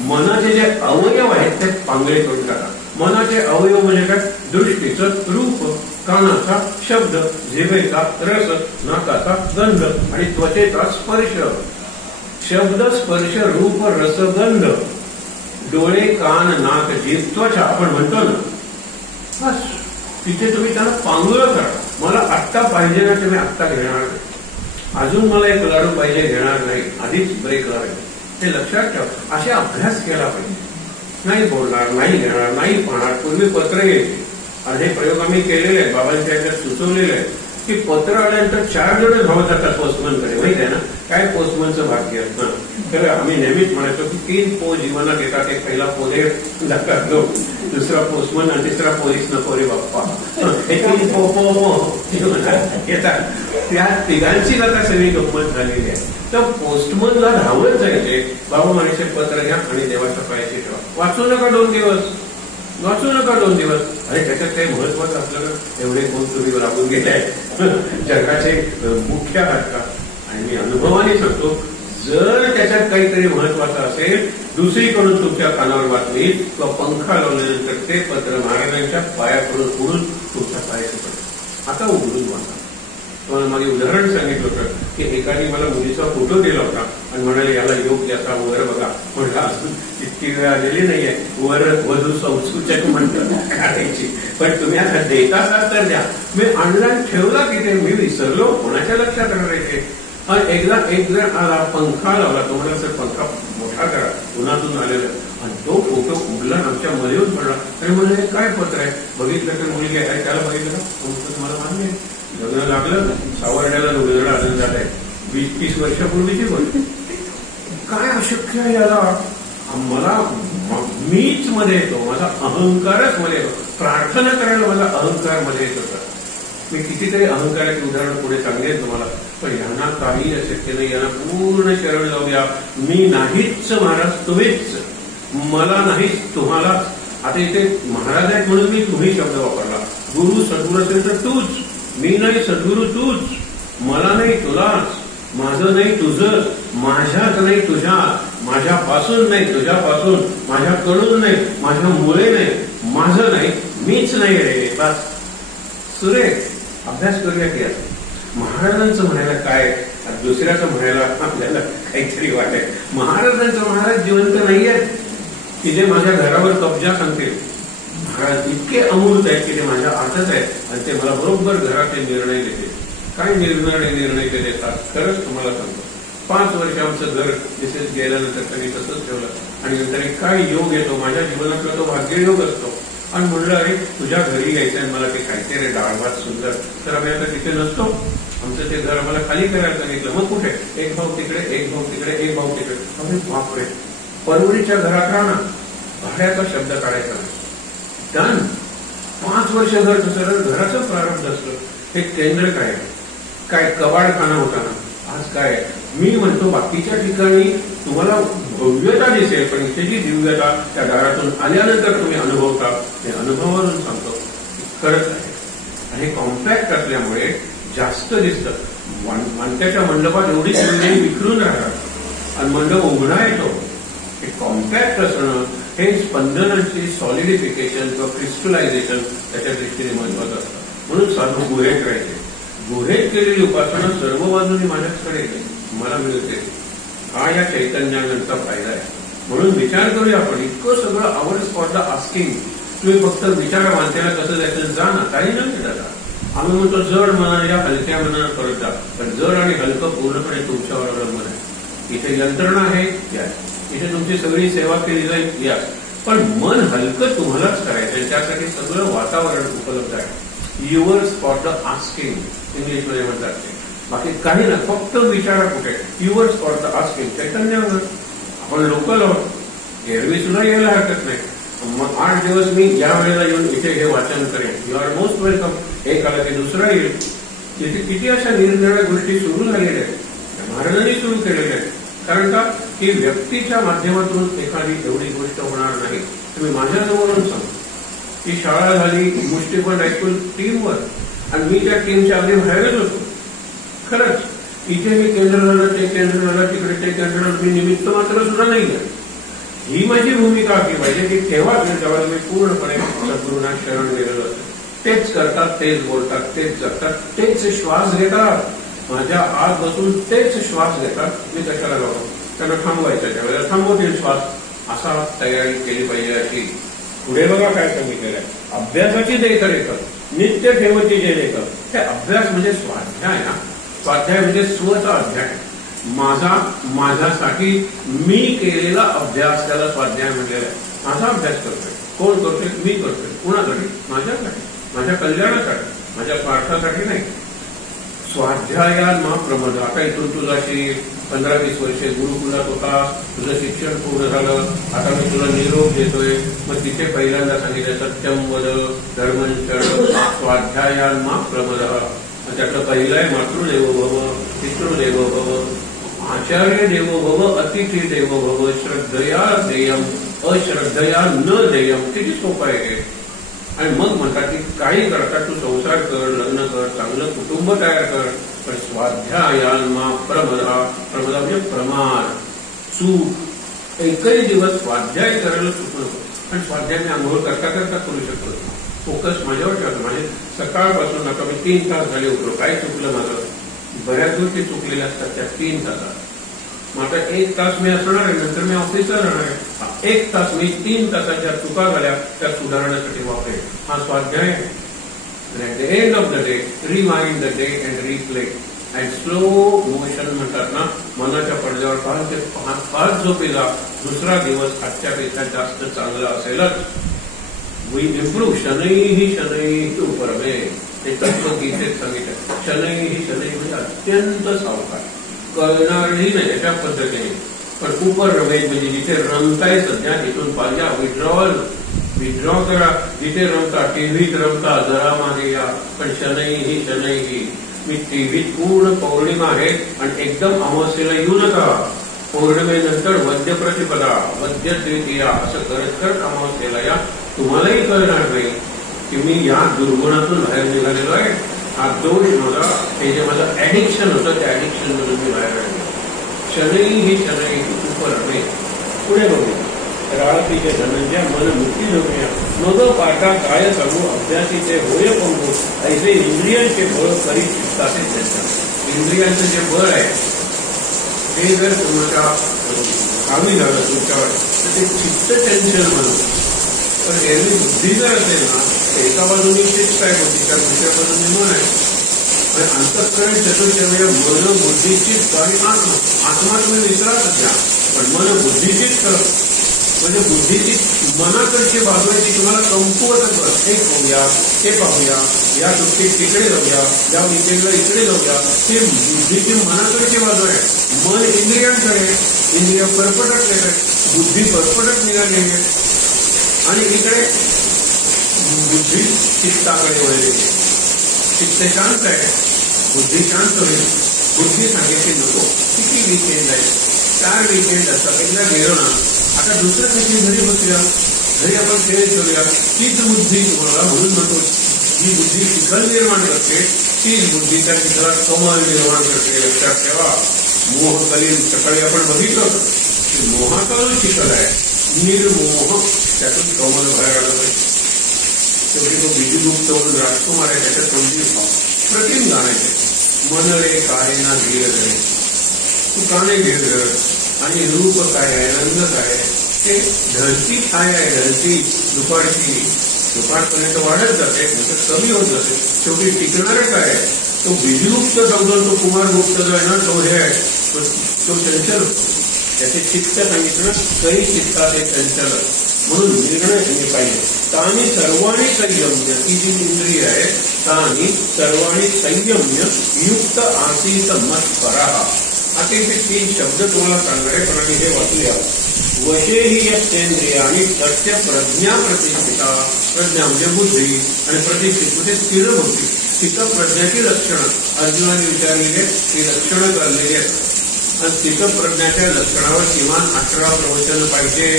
मनाचे जे अवयव आहेत ते पांगळे करून टाका. मनाचे अवयव म्हणजे काय? दृष्टीचं रूप, कानाचा शब्द, जिभेचा रस, नाकाचा गंध आणि त्वचेचा स्पर्श. शब्द, स्पर्श, रूप, रस, गंध डोळे, कान, नाक, जीभ, त्वचा आपण म्हणतो ना, बस तिथे तुम्ही त्यांना पांगुळं करा. मला आत्ता पाहिजे ना, तुम्ही आत्ता घेणार नाही. अजून मला एक लाडू पाहिजे, घेणार नाही, आधीच ब्रेक लावेल. हे लक्षात ठेवा. असे अभ्यास केला पाहिजे. नाही बोलणार, नाही घेणार, नाही पाहणार. पूर्वी पत्र यायचे आणि हे प्रयोग आम्ही केलेले आहेत, बाबांच्या याच्यात सुचवलेले आहे की पत्र आल्यानंतर 4 जण धावत जातात पोस्टमनकडे. माहिती आहे ना काय पोस्टमनचं भाग्य. तर आम्ही नेहमीच म्हणायचो की 3 पो जीवनात येतात. एक पहिला पोले जातात लोक, दुसरा पोस्टमन आणि तिसरा पोलीस नको रे बाप्पा. हे 3 पो जीवनात येतात. त्या तिघांची आता सगळी गंमत झालेली आहे. तर पोस्टमनला धावत जायचे, बाबा म्हणायचे पत्र घ्या आणि देवाच्या पायाशी ठेवा. वाचू नका 2 दिवस, वाचू नका 2 दिवस. अरे त्याच्यात काही महत्वाचं असलं ना, एवढे कोण तुम्ही राबून गेले जगाचे मुख्य आहात का. आणि मी अनुभवाने सांगतो, जर त्याच्यात काहीतरी महत्वाचं असेल, दुसरीकडून तुमच्या कानावर बातमी किंवा पंखा लावल्यानंतर ते पत्र महाराजांच्या पायाकडून उडून तुमच्या पायाशी पडतं. आता उघडून वाचा. तुम्हाला मागे उदाहरण सांगितलं होतं की एकाने मला मुलीचा फोटो दिला होता आणि म्हणाले याला योग याचा वर बघा. म्हटलं अजून इतकी वेळ आलेली नाहीये, वर वधू संसूचक म्हणतात काढायची, पण तुम्ही आता देत असाल तर द्या. मी ऑनलाईन ठेवला की ते मी विसरलो, कोणाच्या लक्षात राहायचे. एकदा एक जण आला, पंखा लावला. तो म्हणाला सर पंखा मोठा करा, उन्हातून आलेला, आणि तो फोटो उडला आमच्या मध्ये येऊन पडला. आणि म्हणजे हे काय पत्र आहे, बघितलं तर मुलगी आहे, त्याला बघितलं का, तुम्हाला मान्य आहे. लग्न लागलं, सावरण्याला वेगळा आनंदात आहे. 20-30 वर्षापूर्वीची गोष्ट. काय अशक्य आहे याला. मला मीच मध्ये येतो, माझा अहंकारच मध्ये येतो. प्रार्थना करायला माझा अहंकार मध्ये येत होता. मी कितीतरी अहंकाराची उदाहरण पुढे सांगेन तुम्हाला, पण यांना काही अशक्य नाही. यांना पूर्ण शरण जाऊया. मी नाहीच महाराज, तुम्हीच. मला नाहीच, तुम्हाला. आता इथे महाराज आहेत म्हणून मी तुम्ही शब्द वापरला. गुरु सद्गुरू असेल तर तूच. मी नाही सद्गुरू तूच. मला नाही तुलाच. माझं नाही तुझं. माझ्यात नाही तुझ्यात. माझ्यापासून नाही तुझ्यापासून. माझ्याकडून नाही, माझ्यामुळे नाही, माझं नाही, मीच नाही रे. बस सुरेख. अभ्यास करूया की महाराजांचं म्हणायला काय, दुसऱ्याचं म्हणायला आपल्याला काहीतरी वाटेल. महाराजांचं महाराज जिवंत नाही आहेत की जे माझ्या घरावर कब्जा सांगतील. महाराज इतके अमूर्त आहेत की ते माझ्या आतच आहेत आणि ते मला बरोबर घराचे निर्णय देते. काय निर्णय ते देतात खरंच तुम्हाला सांगतो. 5 वर्ष आमचं घर तिथेच गेल्यानंतर त्यांनी तसंच ठेवलं आणि नंतर काय योग येतो माझ्या जीवनातला, तो भाग्ययोग असतो. आणि म्हणलं अरे तुझ्या घरी यायचं आहे मला, ते काहीतरी डाळ भात सुंदर. तर आम्ही आता तिथे नसतो, आमचं ते घर आम्हाला खाली करायला सांगितलं. मग कुठे, एक भाऊ तिकडे, एक भाऊ तिकडे, एक भाऊ तिकडे. अरे बापरे, परवडीच्या घरात राहा ना, भाड्याचा शब्द काढायचा नाही. डन. 5 वर्ष घर सरळ घराचं प्रारंभ असतं. एक केंद्र काय कवाडखाना होता ना, आज काय. मी म्हणतो बाकीच्या ठिकाणी तुम्हाला भव्यता दिसेल, पण इथे जी दिव्यता त्या दारातून आल्यानंतर तुम्ही अनुभवता, ते अनुभवावरून सांगतो खरंच आहे. आणि कॉम्पॅक्ट असल्यामुळे जास्त दिसतं. माणसाच्या मंडपात एवढी सुंदर विखरून राहतात आणि मंडप उघडा येतो. हे कॉम्पॅक्ट असणं, हे स्पंदनांची सॉलिडिफिकेशन किंवा क्रिस्टलायझेशन त्याच्या दृष्टीने महत्वाचं असतं. म्हणून साधू गुहेत राहायचे. गुहेत केलेली उपासना सर्व बाजूनी माझ्याकडे येते, मला मिळते. हा या चैतन्यानंतर फायदा आहे. म्हणून विचार करूया आपण. इतकं सगळं आवर्स फॉर द आस्किंग. तुम्ही फक्त विचारा माणसाला कसं जायचं, जा ना, काही नाही जाता. आम्ही म्हणतो जड मनाने या, हलक्या मनाने परत जा. पण जड आणि हलकं पूर्णपणे तुमच्यावर अवलंबून आहे. इथे यंत्रणा आहे या, इथे तुमची सगळी सेवा केली जाईल या, पण मन हलकं तुम्हालाच करायचं. त्यासाठी सगळं वातावरण उपलब्ध आहे. युअर्स फॉर द आस्किंग इंग्लिशमध्ये म्हणतात ते. बाकी काही ना, फक्त विचारा कुठे. युअर्स फॉर द आस्किंग चैतन्यावर. आपण लोकल आहोत, एरवी सुद्धा यायला हरकत नाही. मग 8 दिवस मी या वेळेला येऊन इथे हे वाचन करेन. You are most welcome. एक आला की दुसरा येईल. तिथे किती अशा निरनिराळ्या गोष्टी सुरू झालेल्या आहेत, महाराजांनी सुरू केलेल्या आहेत. कारण का की व्यक्तीच्या माध्यमातून एखादी एवढी गोष्ट होणार नाही. तुम्ही माझ्याजवळून सांगतो की शाळा झाली, गोष्टी पण ऐकून टीमवर, आणि मी त्या टीमच्या अगदी बाहेरच होतो. खरंच इथे मी केंद्र झालं, ते केंद्र झालं, तिकडे ते केंद्र झालं, मी निमित्त मात्र सुद्धा नाही आहे. ही माझी भूमिका असली पाहिजे की तेव्हा जेव्हा मी पूर्णपणे सद्गुरूंना शरण गेलेलो असतो. तेच करतात, तेच बोलतात, तेच जगतात, तेच श्वास घेतात. माझ्या आत बसून तेच श्वास घेतात. मी कशाला जाऊ, त्यांना थांबवायचं, त्यावेळेला थांबवतील श्वास. असा तयारी केली पाहिजे अशी. पुढे बघा काय सांगितलेलं आहे, अभ्यासाची देखरेख नित्य ठेवती जे लेख. हे अभ्यास म्हणजे स्वाध्याय ना, स्वाध्याय म्हणजे स्वतः अध्याय. माझ्यासाठी मी केलेला अभ्यास त्याला स्वाध्याय म्हटलेला आहे. माझा अभ्यास करतोय, कोण करतोय? मी करतोय. कुणासाठी? माझ्यासाठी, माझ्या कल्याणासाठी, माझ्या स्वार्थासाठी नाही. स्वाध्यायान मा प्रमद. आता इथून तुझाशी 15-20 वर्षे गुरुकुलात होता, तुझं शिक्षण पूर्ण झालं, आता मी तुला निरोप देतोय. मग तिथे पहिल्यांदा सांगितलं सत्यम वद धर्मचरण स्वाध्यायान मा प्रमद. त्यातलं पहिलं आहे मातृदेवो भव, पितृदेवो भव, आचार्य देवो भव, अतिथी देवो भव, श्रद्धया देयम अश्रद्धया न देयम. किती सोपं आहे हे. आणि मग म्हणतात की काही करता तू संसार कर, लग्न कर, चांगलं कुटुंब तयार कर, पण स्वाध्यायान्मा प्रमदा. प्रमदा म्हणजे प्रमाद, चूक. एकही दिवस स्वाध्याय करायला चुकू नको. आणि स्वाध्याय मी आंघोळ करता करता करू शकतो. फोकस माझ्यावर ठेवतो. म्हणजे सकाळपासून आता मी 3 तास झाले उठलो, काय चुकलं माझं? बऱ्याच गोष्टी चुकलेल्या असतात त्या 3 तासात. मग आता 1 तास मी असणार आहे, नंतर मी ऑफिसला राहणार आहे. 1 तास मी 3 तासाच्या चुका झाल्या त्या सुधारण्यासाठी वापरेल. हा स्वाध्याय. At the end of the day remind the day and replay and slow motion म्हणतात ना, मनाच्या पडद्यावर पाच झोपेला दुसरा दिवस आजच्यापेक्षा जास्त चांगला असेलच. वी इम्प्रूव्ह शनैही शनैः उपरमे. ते तत्वगीतेत सांगितलं. शनैही शनैः म्हणजे अत्यंत सावकाश, कळणारही नाही अशा पद्धतीने. पण उपर रमेश म्हणजे जिथे रमताय सध्या तिथून पाहिजे विड्रॉ करा. जिथे रमता टीव्हीत रमता जरा मागे या, पण शनैही शनैही. मी टीव्हीत पूर्ण पौर्णिमा आहे आणि एकदम अमावस्येला येऊ नका. पौर्णिमेनंतर वद्य प्रतिपदा, वद्य द्वितीया असं करत करत अमावस्येला या. तुम्हालाही कळणार नाही की मी या दुर्गुणातून बाहेर निघालेलो आहे. हा दोष माझा, हे जे माझं ऍडिक्शन होतं त्या ऍडिक्शन मधून मी बाहेर आले. शनैही शनैः उपरमे. पुढे बघूया. राळतीचे धनंजय मन मुक्ती जोगया, मग पाठा काय सांगू अभ्यासीचे होय पंगू. ऐसे इंद्रियांचे बळ करी चित्ताचे चेष्टा. इंद्रियांचं जे बळ आहे ते जर तुमच्या कमी झालं तुमच्यावर तर ते चित्त टेन्शन म्हणून. पण एरवी बुद्धी जर असेल ना, एका बाजूने चित्त आहे बुद्धीच्या, दुसऱ्या बाजूने मन आहे. आणि अंतःकरण चतुर्चर्य मन, बुद्धी, चित्त आणि आत्मा. आत्मा तुम्ही विसरा सध्या, पण मन, बुद्धी, चित्त म्हणजे बुद्धीची मनाकडची बाजू आहे ती तुम्हाला कमकुवत कर. हे पाहूया, ते पाहूया, या सुट्टीत तिकडे जाऊया, या विकेंडला इकडे जाऊया. ही बुद्धीची मनाकडची बाजू आहे. मन इंद्रियांकडे, इंद्रिय परपटकले आहे, बुद्धी परपटक निघाली आहे. आणि इकडे बुद्धी चित्ताकडे वळली. चित्त शांत आहे, बुद्धी शांत होईल. बुद्धी सांगितली नको. किती विकेंड आहे, 4 विकेंड असतात, एकदा गेलो ना, आता दुसऱ्या दिवशी घरी बसूया, घरी आपण खेळ खेळूया. तीच बुद्धी तुम्हाला म्हणून म्हणतो, जी बुद्धी चिखल निर्माण करते तीच बुद्धी त्या चिखलात कमल निर्माण करते. लक्षात ठेवा. मोहकलीन सकाळी आपण बघितलं की मोहाचा जो चिखल आहे निर्मोह, त्यातून कमल बाहेर आलं पाहिजे. शेवटी तो बीजगुप्त म्हणून राजकुमार आहे, त्याच्यात समजून प्रतिम गाणं आहे. मन रे काय ना धीर रे, तू का नाही धीर धरत? आणि रूप काय आहे, रंग काय आहे, ते धरती काय आहे. धरती दुपारपर्यंत वाढत जाते, नंतर कमी होत जाते, शेवटी टिकणारं काय आहे? तो बीजगुप्त समजून तो कुमारगुप्त जो आहे ना, तो हे आहे, तो चंचल होतो. त्याचे चित्त सांगितलं काही चित्तात एक चंचल. म्हणून निर्णय घेणे पाहिजे. तानी सर्वाणी संयम्य, ती जी इंद्रिय आहे, तानी सर्वाणी संयम्य युक्त आसीत मत्परा. आता इथे 3 शब्द तुम्हाला सांगणार आहे, पण आम्ही हे वाचूया. वशेही यस्तेंद्रियाणि तस्य प्रज्ञा प्रतिष्ठिता. प्रज्ञा म्हणजे बुद्धी आणि प्रतिष्ठित म्हणजे स्थिर बुद्धी. स्थित प्रज्ञाची लक्षणं अर्जुनाने विचारलेले ती लक्षणं करलेली आहेत. आणि स्थित प्रज्ञाच्या लक्षणावर किमान 18 प्रवचन पाहिजे.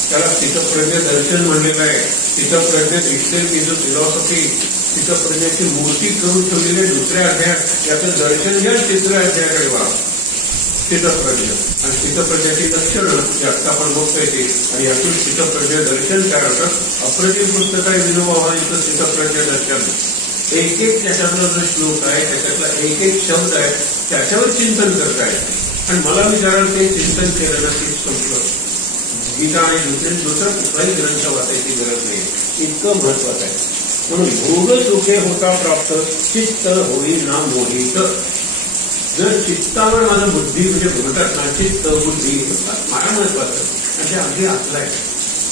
त्याला स्थितप्रज्ञ दर्शन म्हणलेलं आहे. स्थितप्रज्ञ दिसते की जो फिलॉसॉफी स्थितप्रज्ञाची मूर्ती करून ठेवलेली आहे दुसऱ्या अध्यायात. याचं दर्शन घ्या, तिसऱ्या अध्यायाकडे वा. स्थितप्रज्ञ आणि स्थितप्रज्ञाची लक्षणं जे आता आपण बघतोय ते, आणि यातून स्थितप्रज्ञ दर्शन काय होतं. अप्रतिम पुस्तक आहे विनोबा भावेंचं स्थितप्रज्ञ दर्शन. एक त्याच्यातला जो श्लोक आहे, त्याच्यातला एक शब्द आहे, त्याच्यावर चिंतन करता येते. आणि मला विचाराल ते चिंतन केलं ना, तेच संपलं. गीता आणि दुसरा कुठलाही ग्रंथ वाचायची गरज नाही, इतकं महत्वाचं आहे. म्हणून भोग सुखे होता प्राप्त चित्त होईना मोहित. जर चित्तावर माझं बुद्धी म्हणजे म्हणतात ना, चित्त बुद्धी मला महत्वाचं म्हणजे अगदी असलं आहे,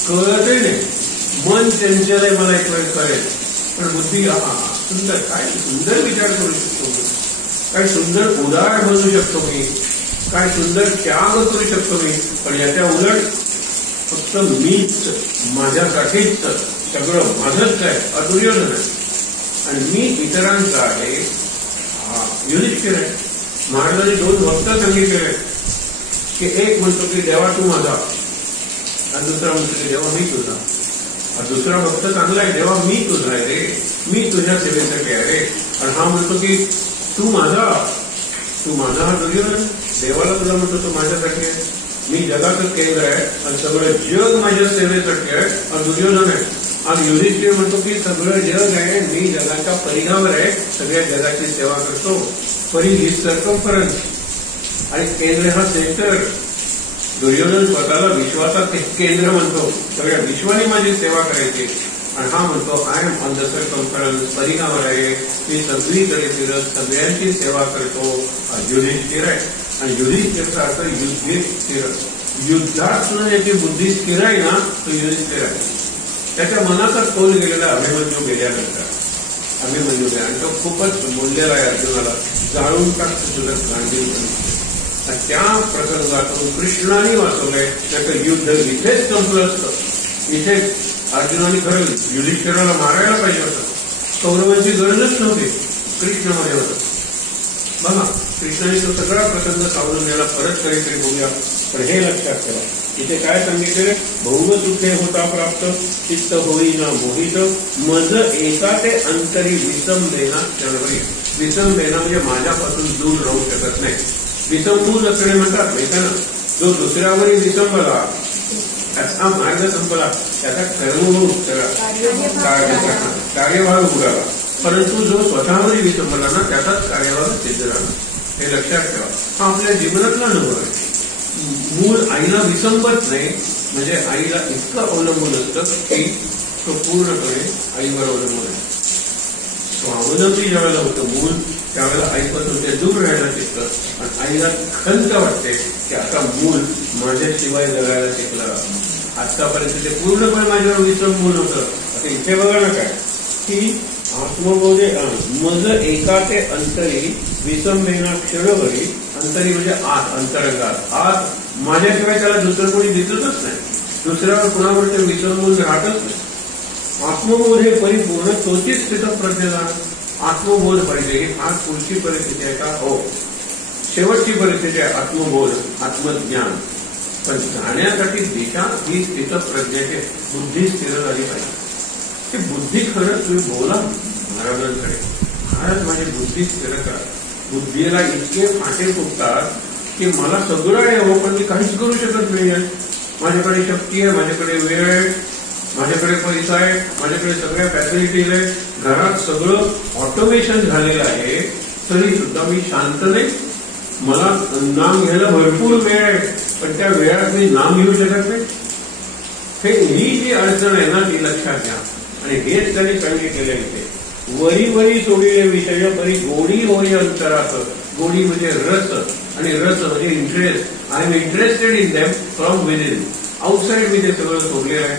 कळतही नाही. मन चंचल आहे, मला एक वेळ कळेल, पण बुद्धी सुंदर, काय सुंदर विचार करू शकतो मी, काय सुंदर उदार बनू शकतो मी, काय सुंदर त्याग करू शकतो मी. पण याच्या उलट फक्त मीच, माझ्यासाठीच सगळं माझंच आहे, दुर्योधन आहे आणि मी इतरांचा आहे. युधिष्ठिर आहे. महाराजांनी 2 भक्त सांगितलेले की एक म्हणतो की देवा तू माझा, आणि दुसरा म्हणतो की देवा मी तुझा. दुसरा भक्त चांगला आहे, देवा मी तुझा आहे रे, मी तुझ्या सेवेसाठी आहे रे. आणि हा म्हणतो की तू माझा हा दुर्योधन. देवाला तुला म्हणतो तू माझ्यासाठी आहे, मी जगाचं केंद्र आहे आणि सगळं जग माझ्या सेवेसाठी आहे, आणि दुर्योधन आहे. आज युधिष्ठिर म्हणतो की सगळं जग आहे, मी जगाच्या परिघावर आहे, सगळ्या जगाची सेवा करतो. परिघ ही सर्कम्फरन्स आणि केंद्र हा सेंटर. दुर्योधन स्वतःला विश्वाचा केंद्र म्हणतो, सगळ्या विश्वाने माझी सेवा करायची. आणि हा म्हणतो I am on the circumference, परिघावर आहे, मी सगळीकडे फिरत सगळ्यांची सेवा करतो. युधिष्ठिर आहे. आणि युधिष्ठिरचा अर्थ युधिष्ठिर, युद्धात सुद्धा याची बुद्धी स्थिर आहे ना, तो युधिष्ठिर आहे. त्याच्या मनाचा तोल गेलेला अभिमन्यू गेल्यानंतर, अभिमन्यू गेला आणि तो खूपच बोललेला आहे अर्जुनाला, जाळून टाकतो तुझं गांडीव. त्या प्रसंगातून कृष्णाने वाचवलंय. त्याचं युद्ध इथेच संपलं असतं. इथे अर्जुनाने खरं युधिष्ठिराला मारायला पाहिजे होतं, कौरवांची गरजच नव्हती, कृष्णामध्ये होतं. बघा, कृष्णाने तो सगळा प्रसंग सावरून गेला. परत कधीतरी बघूया. पण हे लक्षात ठेवा, इथे काय सांगितलेले, भोग सुखे होता प्राप्त चित्त होईना मोहित, मज एका ते अंतरी विसंबेना चळवळी. विसंबेना म्हणजे माझ्यापासून दूर राहू शकत नाही. विसंबून असणे म्हणतात नाही का ना, जो दुसऱ्यावरही विसंबला त्याचा मार्ग संपला, त्याचा कर्मभोग कार्यभाग उडाला. परंतु जो स्वतःवरही विसंबला ना, त्याचाच कार्यभाग सिद्ध झाला. हे लक्षात ठेवा. हा आपल्या जीवनातला अनुभव आहे. मूळ आईला विसंबत नाही म्हणजे आईला इतकं अवलंबून असतं की तो पूर्णपणे आईवर अवलंबून आहे. स्वावलंबी ज्यावेळेला होतं मूल, त्यावेळेला आईपासून ते दूर राहायला शिकतं. आणि आईला खंत वाटते की आता मूल माझ्याशिवाय जगायला शिकलं. आतापर्यंत ते पूर्णपणे माझ्यावर विसंबून होतं. आता इथे बघा ना काय की आत्मबोधे मज एका ते अंतरी विसंबेना क्षणभरी. अंतरी म्हणजे आत, अंतरंगात आत माझ्याशिवाय त्याला दुसरं कोणी दिसतच नाही, दुसऱ्यावर कुणावर ते विसंबून राहतच नाही. आत्मबोध हे परिपूर्ण तोचीच स्थितप्रज्ञान. आत्मबोध पाहिजे. ही फार पुढची परिस्थिती आहे का? हो, शेवटची परिस्थिती आहे आत्मबोध, आत्मज्ञान. पण जाण्यासाठी दिशा ही स्थितप्रज्ञाची बुद्धी स्थिर झाली पाहिजे. ती बुद्धी खरंच तुम्ही बोला महाराजांकडे, महाराज माझी बुद्धी स्थिर करा. बुद्धीला इतके फाटे फुटतात की मला सगळं आहे हो, पण मी काहीच करू शकत नाही. माझ्याकडे शक्ती आहे, माझ्याकडे वेळ आहे, माझ्याकडे पैसा आहे, माझ्याकडे सगळ्या फॅसिलिटीज आहे, घरात सगळं ऑटोमेशन झालेलं आहे, तरी सुद्धा मी शांत नाही. मला नाम घ्यायला भरपूर वेळ आहे, पण त्या वेळात मी नाम घेऊ शकत नाही. ही जी अडचण आहे ना, ती लक्षात घ्या. आणि हेच त्यांनी सांगितलेले आहे. वरी वरी सोडिले विषय परी गोडी होई अंतरात. गोडी म्हणजे रस, आणि रस म्हणजे interest. I am interested in them from within. Outside मी ते सगळं सोडलेलं आहे.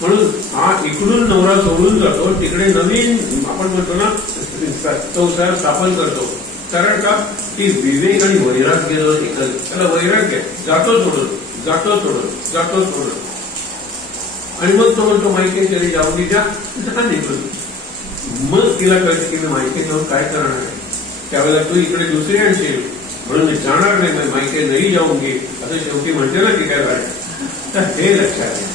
म्हणून हा इकडून नवरा सोडून जातो, तिकडे नवीन आपण म्हणतो ना संसार स्थापन करतो. कारण का की विवेक आणि वैराग्य जो त्याला वैराग्य जातो सोडून, जातो सोडून, जातो सोडून. आणि मग तो म्हणतो माहिती तरी जाऊन द्या निघून. मग तिला कळते की मी माहिती घेऊन काय करणार आहे. त्यावेळेला तू इकडे दुसरी आणशील म्हणून मी जाणार नाही, माहिती नाही जाऊंगी असं शेवटी म्हणते ना की काय झालं. तर हे लक्षात घ्या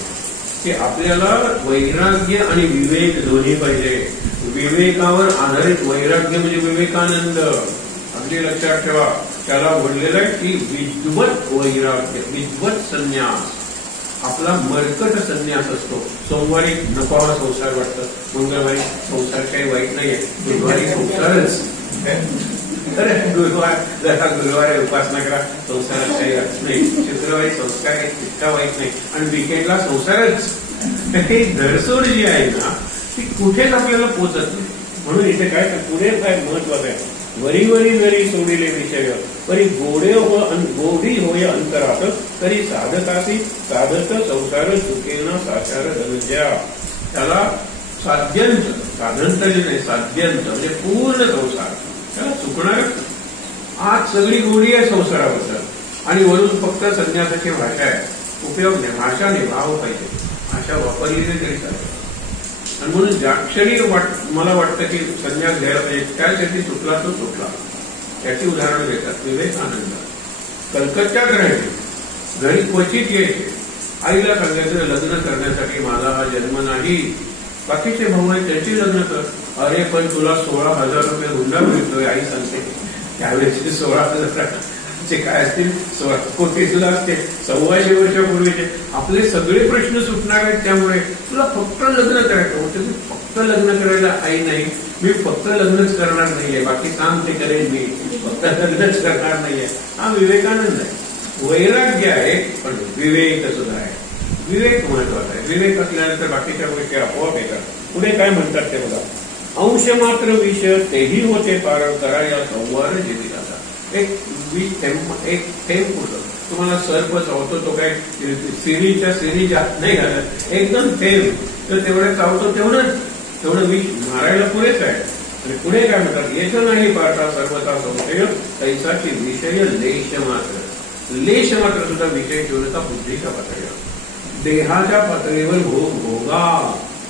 की आपल्याला वैराग्य आणि विवेक दोन्ही पाहिजे. विवेकावर आधारित वैराग्य म्हणजे विवेकानंद. अगदी लक्षात ठेवा. त्याला म्हणलेलं आहे की विद्वत वैराग्य, विद्वत संन्यास. आपला मरकट संन्यास असतो. सोमवारी नको हा संसार वाटतं, मंगळवारी संसार काही वाईट नाहीये, बुधवारी संसारच. तर गुरुवारी उपासना करा, संसारात काही अर्थ नाही, शुक्रवारी संस्कार एक तितका वाईट नाही, आणि विकेंडला संसारच. ही धरसोड जी आहे ना ती कुठेच आपल्याला पोचत नाही. म्हणून इथे काय पुढे काय महत्वाचं आहे, वरी वरी जरी सोडिले विषय परी गोडी होय अंतरात, तरी साधकासी साधक संसार चुकेना साचार धनंजया. त्याला साध्यंत, साधन तरी नाही, साध्यंत म्हणजे पूर्ण संसार त्याला चुकणारच. आज सगळी गोडी आहे संसाराबद्दल, आणि वरून फक्त संन्यासाची भाषा आहे, उपयोग नाही. भाषा नाही, भाव पाहिजे. भाषा वापरली तरी चालेल. आणि म्हणून ज्या क्षणी मला वाटतं की संन्यास घ्यायला पाहिजे त्यासाठी चुकला तो चुकला. त्याची उदाहरणं देतात. विवेकानंद कलकत्त्यात राहायचे, घरी क्वचित यायचे, आईला सांगायचं लग्न करण्यासाठी माझा हा जन्म नाही. बाकीचे भाऊ आहेत त्याची लग्न कर. अरे पण तुला 16,000 रुपये हुंडा मिळतोय, आई सांगते. त्यावेळेचे 16,000 काय असतील, 16 कोटी सुद्धा असते. 125 वर्षापूर्वीचे आपले सगळे प्रश्न सुटणार आहेत. त्यामुळे तुला फक्त लग्न करायचं होतं. मी फक्त लग्न करायला आई नाही, मी फक्त लग्नच करणार नाहीये, बाकी काम ते करेन, मी फक्त लग्नच करणार नाहीये. हा विवेकानंद आहे. वैराग्य आहे पण विवेक सुद्धा आहे. विवेक महत्वाचा आहे. विवेक असल्यानंतर बाकीच्या गोष्टी आपोआप येतात. पुढे काय म्हणतात ते बघा. अंश मात्र विष तेही होते पार करा या संवार जीविताचा. एक थेंब होतं. तुम्हाला सर्प चावतो तो काय सिरीच्या सिरी जात नाही घालत, एकदम थेंब. तर तेवढं चावतो तेवढं विष मारायला पुरेच आहे. आणि पुढे काय म्हणतात, येत नाही पारता सर्वता संशय तैसाची विषय लेश मात्र. लेश मात्र सुद्धा विषय ठेवू नका बुद्धीच्या पातळीवर. देहाच्या पातळीवर भोगा.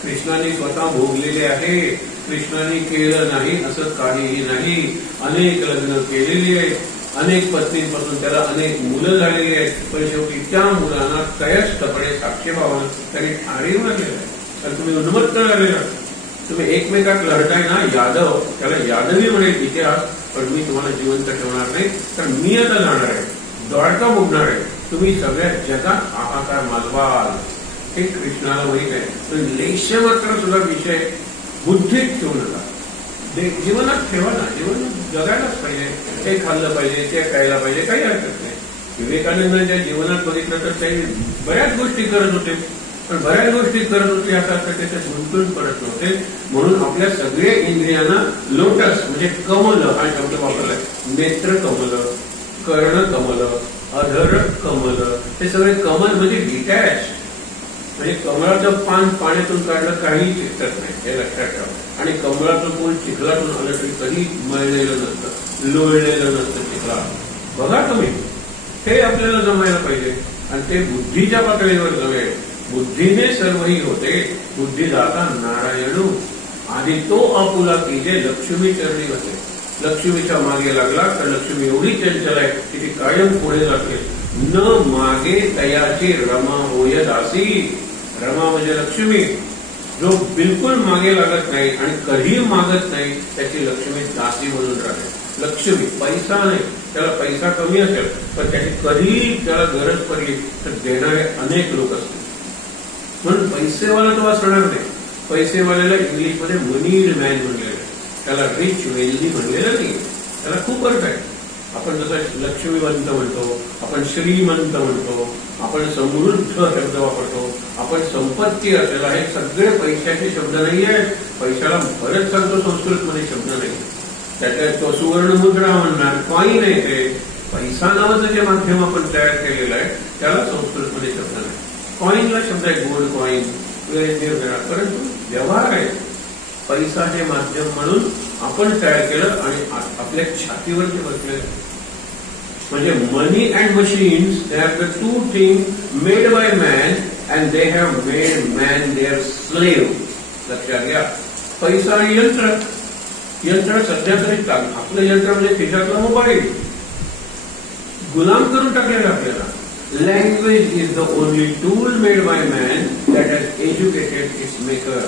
कृष्णाने स्वतः भोगलेले आहे. कृष्णाने केलं नाही असं काहीही नाही. अनेक लग्न केलेली आहेत, अनेक पत्नींपासून त्याला अनेक मुलं झालेली आहेत. पण शेवटी त्या मुलांना तयशपणे साक्षीभावानं त्यांनी ठारी मारलेलं आहे. तर तुम्ही उन्मत्त झालेला, तुम्ही एकमेकात लढताय ना. यादव त्याला यादवी म्हणेल इतिहास, पण मी तुम्हाला जिवंत ठेवणार नाही, तर मी आता जाणार आहे, द्वारका बुडणार आहे, तुम्ही सगळ्या जगात हाहाकार माजवाल. हे कृष्णाला माहित आहे. तर लेश मात्र सुद्धा विषय बुद्धीत ठेवू नका. जीवनात ठेवा ना. जीवन जगायलाच पाहिजे. ते खाल्लं पाहिजे, ते खायला पाहिजे, काही हरकत नाही. विवेकानंदांच्या जीवनात बघितलं तर ते बऱ्याच गोष्टी करत होते, पण बऱ्याच गोष्टी करत होते आता त्याच्यात गुंतून पडत नव्हते. म्हणून आपल्या सगळ्या इंद्रियांना लोटस म्हणजे कमल हा शब्द वापरलाय. नेत्र कमल, कर्ण कमल, अधर कमल, हे सगळे कमल म्हणजे डिटॅच. म्हणजे कमळाचं पान पाण्यातून काढलं काही चिकटत नाही, हे लक्षात ठेवा. आणि कमळाचं फूल चिखलातून आलं तरी कधी मळलेलं नसतं, लोळलेलं नसतं चिखलात. बघा तुम्ही, हे आपल्याला जमायला पाहिजे. आणि ते बुद्धीच्या पातळीवर जमेल. बुद्धीने सर्वही होते, बुद्धी दाता नारायणू. आधी तो आपुला की जे लक्ष्मी चरणी होते. लक्ष्मीच्या मागे लागला तर लक्ष्मी एवढी चंचल आहे की ती कायम पुढे जाते. न मागे तयाची रमा होय दासी. रमा म्हणजे लक्ष्मी. जो बिलकुल मागे लागत नाही आणि कधी मागत नाही त्याची लक्ष्मी दासी म्हणून राहते. लक्ष्मी पैसा नाही, त्याला पैसा कमी असेल पण त्याची कधी त्याला गरज पडली तर देणारे अनेक लोक असतील. म्हणून पैसेवाला तो असणार नाही. पैसेवाल्याला इंग्लिशमध्ये मनीड मॅन म्हणलेलं, त्याला रिच वेल्दी म्हणलेलं नाही. त्याला खूप अर्थ आहे. आपण जसं लक्ष्मीवंत म्हणतो, आपण श्रीमंत म्हणतो, आपण समृद्ध शब्द वापरतो, आपण संपत्ती असलेला, हे सगळे पैशाचे शब्द नाही आहेत. पैशाला बरेच सांगतो संस्कृतमध्ये शब्द नाही. त्याच्यात तो सुवर्ण मुद्रा म्हणणार, कॉईन आहे. ते पैसा नावाचं जे माध्यम आपण तयार केलेलं आहे त्याला संस्कृतमध्ये शब्द नाही. कॉईनला शब्द आहे गोल्ड कॉईन, परंतु व्यवहार आहे. पैसा हे माध्यम म्हणून आपण तयार केलं आणि आपल्या छातीवर ते बसलेलं. म्हणजे money and machines, they are the two thing made by man and they have made man their slave. लक्षात घ्या. पैसा आणि यंत्र. यंत्र सध्या तरी आपलं यंत्र म्हणजे खिशातला मोबाईल गुलाम करून टाकलेला आपल्याला. Language is the only tool made by man that has educated its maker,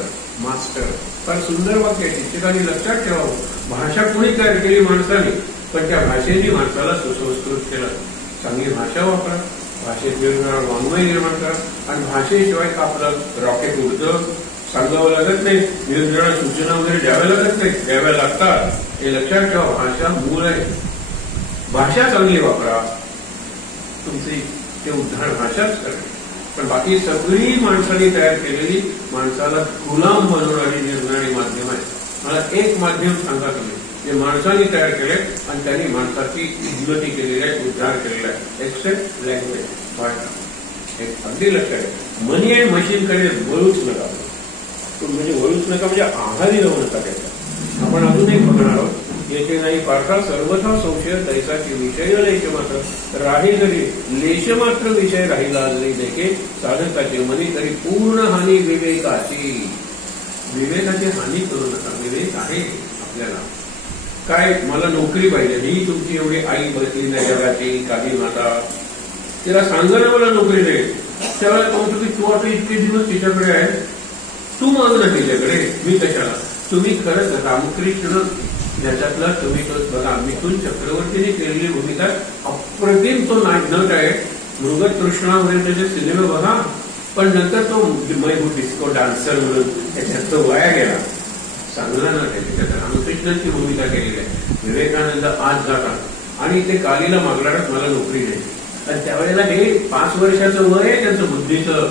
master. फार सुंदर वाक्य आहे. शिक्षकांनी लक्षात ठेवावं. भाषा कोणी तयार केली माणसाने, पण त्या भाषेने माणसाला सुसंस्कृत केलं. चांगली भाषा वापरा, भाषेत वेगवेगळा वाङ्मय निर्माण करा. आणि भाषेशिवाय आपलं रॉकेट उडतं, सांगावं लागत नाही, निरनिराळ्या सूचना वगैरे द्याव्या लागत नाही, द्याव्या लागतात. हे लक्षात ठेवा. भाषा मूळ आहे. भाषा चांगली वापरा, तुमची ते उद्धार भाषाच करेल. पण बाकी सगळी माणसाने तयार केलेली माणसाला गुलाम बनवणारी निर्णय माध्यम आहे. मला एक माध्यम सांगा तुम्ही जे माणसाने तयार केले आणि त्यांनी माणसाची उन्नती केलेली आहे, उद्धार केलेला आहे. एक्सेप्ट लँग्वेज, भाषा. एक अगदी लक्षात आहे. मनी अँड मशीनकडे वळूच नका. म्हणजे वळूच नका म्हणजे आहारी जाऊ नका त्याचा. आपण अजूनही बघणार आहोत. येथे नाही पार्था सर्वथा संशय तैसाची विषय लेश मात्र राही जरी लेश मात्र विषय राहिला जरी देखे साधकाची मनी तरी पूर्ण हानी विवेकाची. विवेकाची हानी करू नका. विवेक आहे आपल्याला. काय मला नोकरी पाहिजे, ही तुमची एवढी आई बसली नाही जगाची काली माता, तिला सांगा ना मला नोकरी दे. त्यावेळेला म्हणतो की तू आता इतके दिवस तिच्याकडे आहे, तू माग ना तिच्याकडे, मी कशाला. तुम्ही खरंच रामकृष्ण ज्याच्यातला तुम्ही तो बघा, मिथुन चक्रवर्तीने केलेली भूमिका अप्रतिम. तो नट आहे. मृगतृष्णावरील त्याचे सिनेमे बघा. पण नंतर तो डिस्को डान्सर म्हणून त्याच्यात तो वाया गेला. चांगला नट आहे. त्याच्यात रामकृष्णांची भूमिका केलेली आहे. विवेकानंद आज जातात आणि ते कालीला मागणारच मला नोकरी नाही. आणि त्यावेळेला हे 5 वर्षाचं वय आहे त्यांचं बुद्धीचं.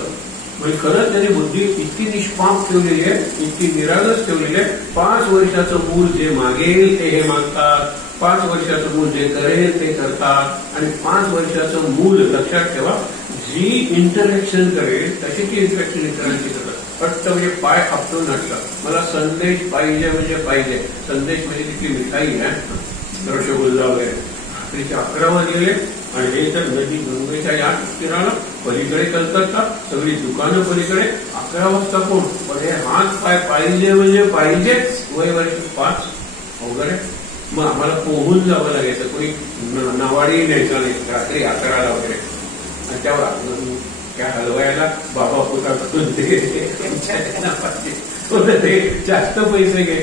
म्हणजे खरंच त्यांनी बुद्धी इतकी निष्पाप ठेवलेली आहे, इतकी निरागस ठेवलेली आहे. 5 वर्षाचं मूल जे मागेल ते हे मागतात, 5 वर्षाचं मूल जे करेल ते करतात. आणि 5 वर्षाचं मूल लक्षात ठेवा, जी इंटरॅक्शन करेल तशी ती इंटरॅक्शन इतरांची करतात. फक्त म्हणजे पाय आपटून नाटतात. मला संदेश पाहिजे म्हणजे पाहिजे. संदेश म्हणजे तिथली मिठाई आहे, रसगुल्ला वगैरे. रात्रीचे 11 वाजले आणि हे तर नदी गंगेच्या या तीराला पलीकडे चालतात का, सगळी दुकानं पलीकडे. 11 वाजता कोण, पण हे हात पाय पाहिजे म्हणजे पाहिजेच. वय वर्ष 5 वगैरे. मग आम्हाला पोहून जावं लागायचं. कोणी नावाडी न्यायचं नाही रात्री 11ला वगैरे. आणि त्यावर त्या हलवायला बाबा पोटा करून ते जास्त पैसे घे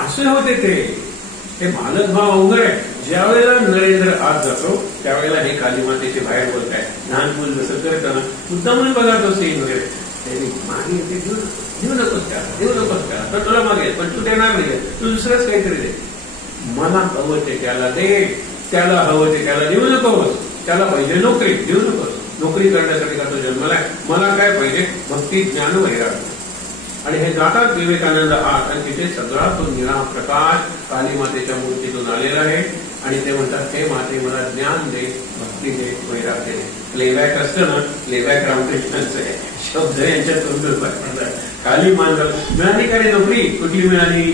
असे होते ते मालक भाव अवघड आहे. ज्या वेळेला नरेंद्र आज जातो त्यावेळेला हे कालीमातेचे बाहेर बोलत आहे. लहान मुल जसं करताना मुद्दा म्हणून बघा तो सीन वगैरे. त्यांनी मागे देऊ नकोस का, देऊ नकोस का, तर तुला मागेल पण तू देणार नाही, तू दुसरंच काहीतरी दे. मला हवं ते त्याला दे, त्याला हवं ते त्याला देऊ नकोस. त्याला पाहिजे नोकरी, देऊ नकोस. नोकरी करण्यासाठी का तो जन्मला आहे. मला काय पाहिजे, भक्ती ज्ञान वैराग्य. आणि हे जातात विवेकानंद आत आणि तिथे सगळा तो निळा प्रकाश कालीमातेच्या मूर्तीतून आलेला आहे. आणि ते म्हणतात हे माते मला ज्ञान दे, भक्ती दे, वैराग्य दे. प्लेबॅक असतं ना, प्लेबॅक रामकृष्णांचं आहे. शब्द यांच्यातून काली मानव मिळाली का रे नोकरी, कुठली मिळाली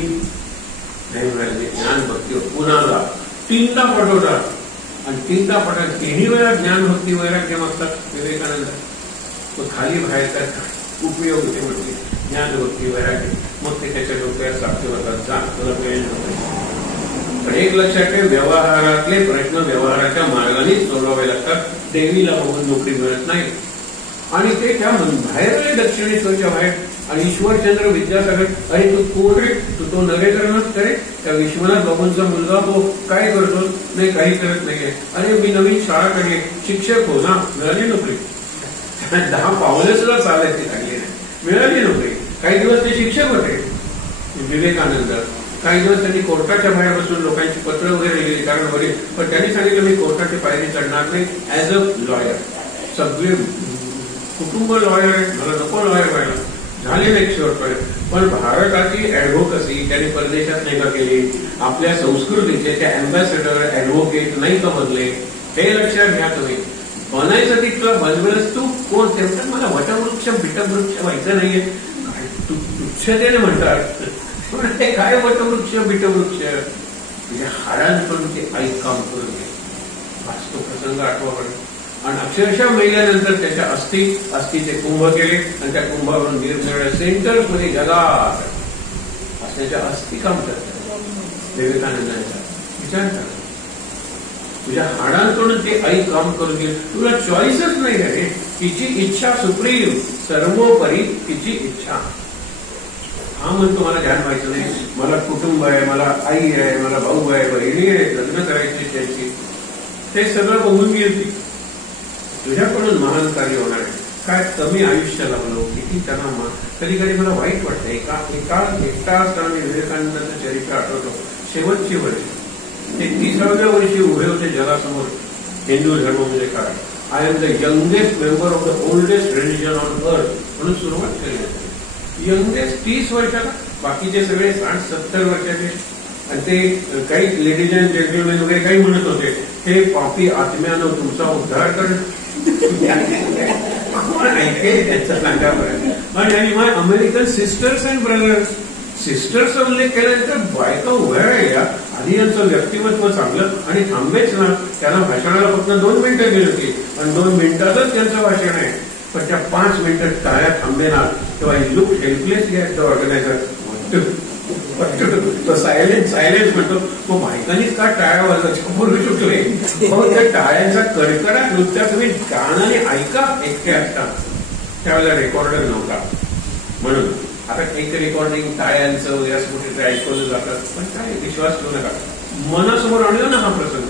नाही मिळाली. ज्ञान भक्ती पुन्हा 3दा पटवतात आणि 3दा पटात 3ही वेळा ज्ञान भक्ती वैराग्य मागतात विवेकानंद. तो खाली बाहेर काय उपयोग होते म्हणजे ज्ञान भक्ती वैराग्य. मग ते त्याच्या डोक्यात साक्षी होतात, जा तुला वेळ नव्हते. पण एक लक्षात ठेव, व्यवहारातले प्रश्न व्यवहाराच्या मार्गानेच सोडवावे लागतात. देवीला बघून नोकरी मिळत नाही. आणि ते त्या बाहेर दक्षिणेश्वरच्या बाहेर. आणि ईश्वरचंद्र विद्यासागर, अरे तू कोण रे, तू तो नरेंद्रनाथ करे, त्या विश्वनाथ बाबूंचा मुलगा हो, काय करतो, नाही काही करत नाहीये. अरे मी नवीन शाळा काढली, शिक्षक हो ना, मिळाली नोकरी. 10 पावलं सुद्धा चालायची लागली नाही, मिळाली नोकरी. काही दिवस ते शिक्षक होते विवेकानंद. काही दिवस त्यांनी कोर्टाच्या बाहेर बसून लोकांची पत्र वगैरे लिहिली, कारण वडील. पण त्यांनी सांगितलं मी कोर्टाची पायरी चढणार नाही ऍज अ लॉयर. सगळे कुटुंब लॉयर आहे, मला नको लॉयर व्हायला. झाले नाही शेवटपर्यंत. पण भारताची ऍडव्होकसी त्यांनी परदेशात नाही का केली. आपल्या संस्कृतीचे त्या अँबॅसेडर ऍडव्होकेट नाही का बनले, हे लक्षात घ्या तुम्ही. बनायचं तिथला बनवेलच तू कोण. तेव्हा मला वटवृक्ष बिटवृक्ष व्हायचं नाहीये. तुच्छतेने म्हणतात, पण ते काय वटवृक्ष बिटवृक्ष, म्हणजे हाडांकडून ते आई काम करून घे. वास्तू प्रसंग आठवा पडतो. आणि अक्षरशः मेल्यानंतर त्याच्या अस्थिचे कुंभ केले आणि त्या कुंभावरून निरनिराळ्या सेंटर्समध्ये जगात असण्याच्या अस्थि काम करतात विवेकानंदांचा. विचार करा, तुझ्या हाडांकडून ते आई काम करून घे. तुला चॉईसच नाही आहे. तिची इच्छा सुप्रीम, सर्वोपरी तिची इच्छा. हा म्हणतो मला ध्यान व्हायचं नाही, मला कुटुंब आहे, मला आई आहे, मला भाऊ आहे, बहिणी आहे, लग्न करायची त्याची. ते सगळं बघून गेली. तुझ्याकडून महान कार्य होणार आहे. काय कमी आयुष्य लावलं, किती त्यांना कधी कधी मला वाईट वाटतं. एकटा असताना मी विवेकानंदाचं चरित्र आठवतो. शेवटची वर्ष ते 30व्या वर्षी उभे होते जगासमोर. हिंदू धर्म म्हणजे काय, I am the youngest member of the oldest religion on earth म्हणून सुरुवात केली होती. यंगेस्ट 30 वर्षाला, बाकीचे सगळे 60-70 वर्षाचे. आणि ते काही लेडीज अँड जेंटलमॅन वगैरे काही म्हणत होते, हे पापी आत्म्यानं तुमचा उद्धार कर. ऐकेल त्यांचा सांगापर्यंत. आणि माय अमेरिकन सिस्टर्स अँड ब्रदर्स, सिस्टर्सचा उल्लेख केल्यानंतर बायका उभ्या राहिल्या. आधी यांचं व्यक्तिमत्व चांगलं आणि थांबेच ना, त्यांना भाषणाला फक्त 2 मिनिटं गेली होती आणि 2 मिनिटातच त्यांचं भाषण आहे. पण त्या 5 मिनिटं टाळ्या थांबेना तेव्हा ही लुक हेल्पलेस द ऑर्गनायझर. तो सायलेन्स म्हणतो, तो बायकांनीच का टाळ्या वाजवायच्या, पुरुष उठले. त्या टाळ्यांचा कडकडाट नुसत्या तुम्ही कानाने ऐका एकटे असता. त्यावेळेला रेकॉर्डर नव्हता म्हणून. आता एक रेकॉर्डिंग टाळ्यांचं वगैरे असं कुठे ऐकवलं जातात, पण काय विश्वास ठेवू नका. मनासमोर आणलं ना हा प्रसंग.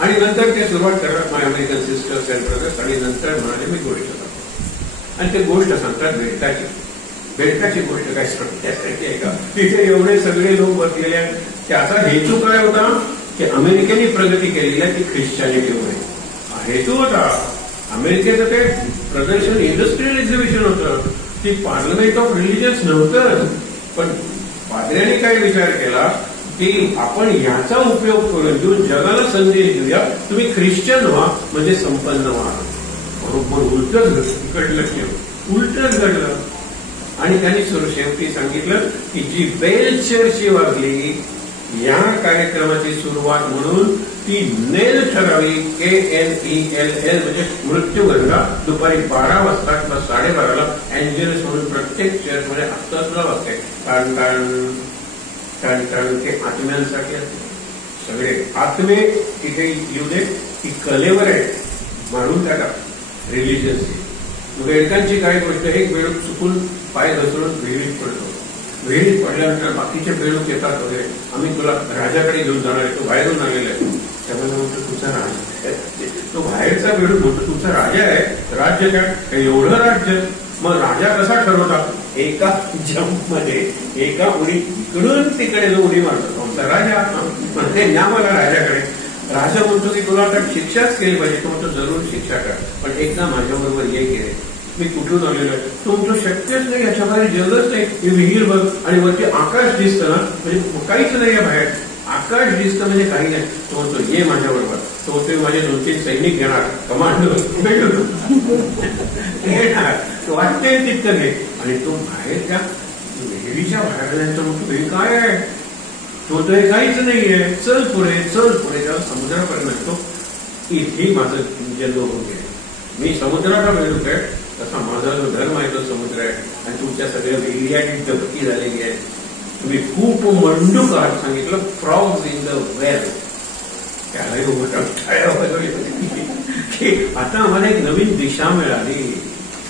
आणि नंतर ते सुरुवात करतात माय अमेरिकन सिस्टर्स अँड ब्रदर्स. आणि नंतर म्हणाले मी गोष्ट सांगतो. आणि ते गोष्ट सांगतात बेडकाची गोष्ट काय त्यासाठी आहे का, तिथे एवढे सगळे लोक बसलेले आहेत. त्याचा हेतू काय होता की अमेरिकेने प्रगती केलेली आहे ती ख्रिश्चॅनिटी वगैरे हेतू होता. अमेरिकेचं ते प्रदर्शन इंडस्ट्रियल एक्झिबिशन होतं, ती पार्लमेंट ऑफ रिलिजन्स नव्हतं. पण पाद्र्यांनी काय विचार केला की आपण याचा उपयोग करून जगाला संदेश देऊया, तुम्ही ख्रिश्चन व्हा म्हणजे संपन्न व्हा. बरोबर उलटच घडलं. आणि त्यांनी शेवटी सांगितलं की जी बेल चर्चची वाजली या कार्यक्रमाची सुरुवात म्हणून ती नेल ठरावी, KNELL म्हणजे मृत्यूगंगा. दुपारी 12 वाजता किंवा 12:30ला अँजेलस म्हणून प्रत्येक चर्चमध्ये आत्ताच वाजते. कारण कारण कारण ते आत्म्यांसाठी असते. सगळे आत्मे तिथे येऊ दे, ती कलेवर आहे, मारून टाका रिलिजन्सची. बेडकांची काय गोष्ट, एक बेडूक चुकून पाय घसरून विहिरीत पडतो. विहिरीत पडल्यानंतर बाकीचे बेडूक येतात वगैरे, आम्ही तुला राजाकडे घेऊन जाणार आहे, तो बाहेरून आलेला आहे. त्यामुळे म्हणतो तुमचा राजा, तो बाहेरचा बेडूक म्हणतो तुमचा राजा आहे. राज्य काय एवढं राज्य, मग राजा कसा ठरवता, एका जम्प मध्ये एका उडी इकडून तिकडे जो उडी मारतो आमचा राजा. म्हणते न्या मला राजाकडे. राजा म्हणतो की तुला आता शिक्षाच केली पाहिजे. तो म्हणतो जरूर शिक्षा कर, पण एकदा माझ्याबरोबर ये गेले, मी कुठून आलेलो आहे. तो म्हणतो शक्यच नाही, याच्या बाहेर जगच नाही. ही विहीर बघ आणि वरती आकाश दिसतं ना, म्हणजे काहीच नाही आहे बाहेर, आकाश दिसतं म्हणजे काही नाही. तो म्हणतो ये माझ्याबरोबर. तो म्हणतो माझे 2-3 सैनिक घेणार, कमांडो घेणार, वाटते तितकं घे. आणि तो बाहेर त्या विहिरीच्या बाहेर आल्यानंतर म्हणतो हे काय आहे. तो तर काहीच नाहीये, चल पुढे चल पुढे. त्याला समुद्रापर्यंत तो इथे माझं जन्म होऊन गेले. मी समुद्राला बेडूक आहे, तसा माझा जो धर्म आहे तो समुद्र आहे. आणि तुमच्या सगळ्या विहिरी आणि डबकी झालेली आहे. तुम्ही खूप मंडूक आहात. सांगितलं फ्रॉग्स इन द वेल. त्यालाही की आता आम्हाला एक नवीन दिशा मिळाली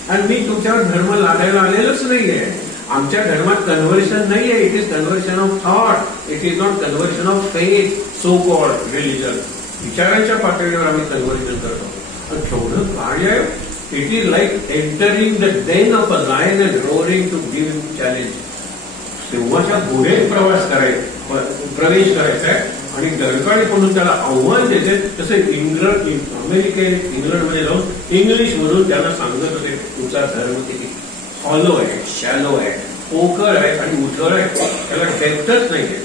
आणि मी तुमच्यावर धर्म लादायला आलेलंच नाहीये. आमच्या धर्मात कन्व्हर्शन नाहीये. It is conversion of thought, it is not conversion of faith, so called religion. विचारांच्या पातळीवर आम्ही कन्व्हर्शन करतो. आणि केवढं कार्य आहे. It is like entering the den of a lion and roaring to give challenge. सिंहाच्या गुहेत प्रवेश करायचा आहे आणि दरकाळी म्हणून त्याला आव्हान देते. तसं इंग्लंडमध्ये जाऊन इंग्लिश म्हणून त्यांना सांगत होते तुमचा धर्म किती हॉलो आहे, शॅलो आहे, पोकळ आहे आणि उथळ आहे, त्याला डेप्थच नाहीये.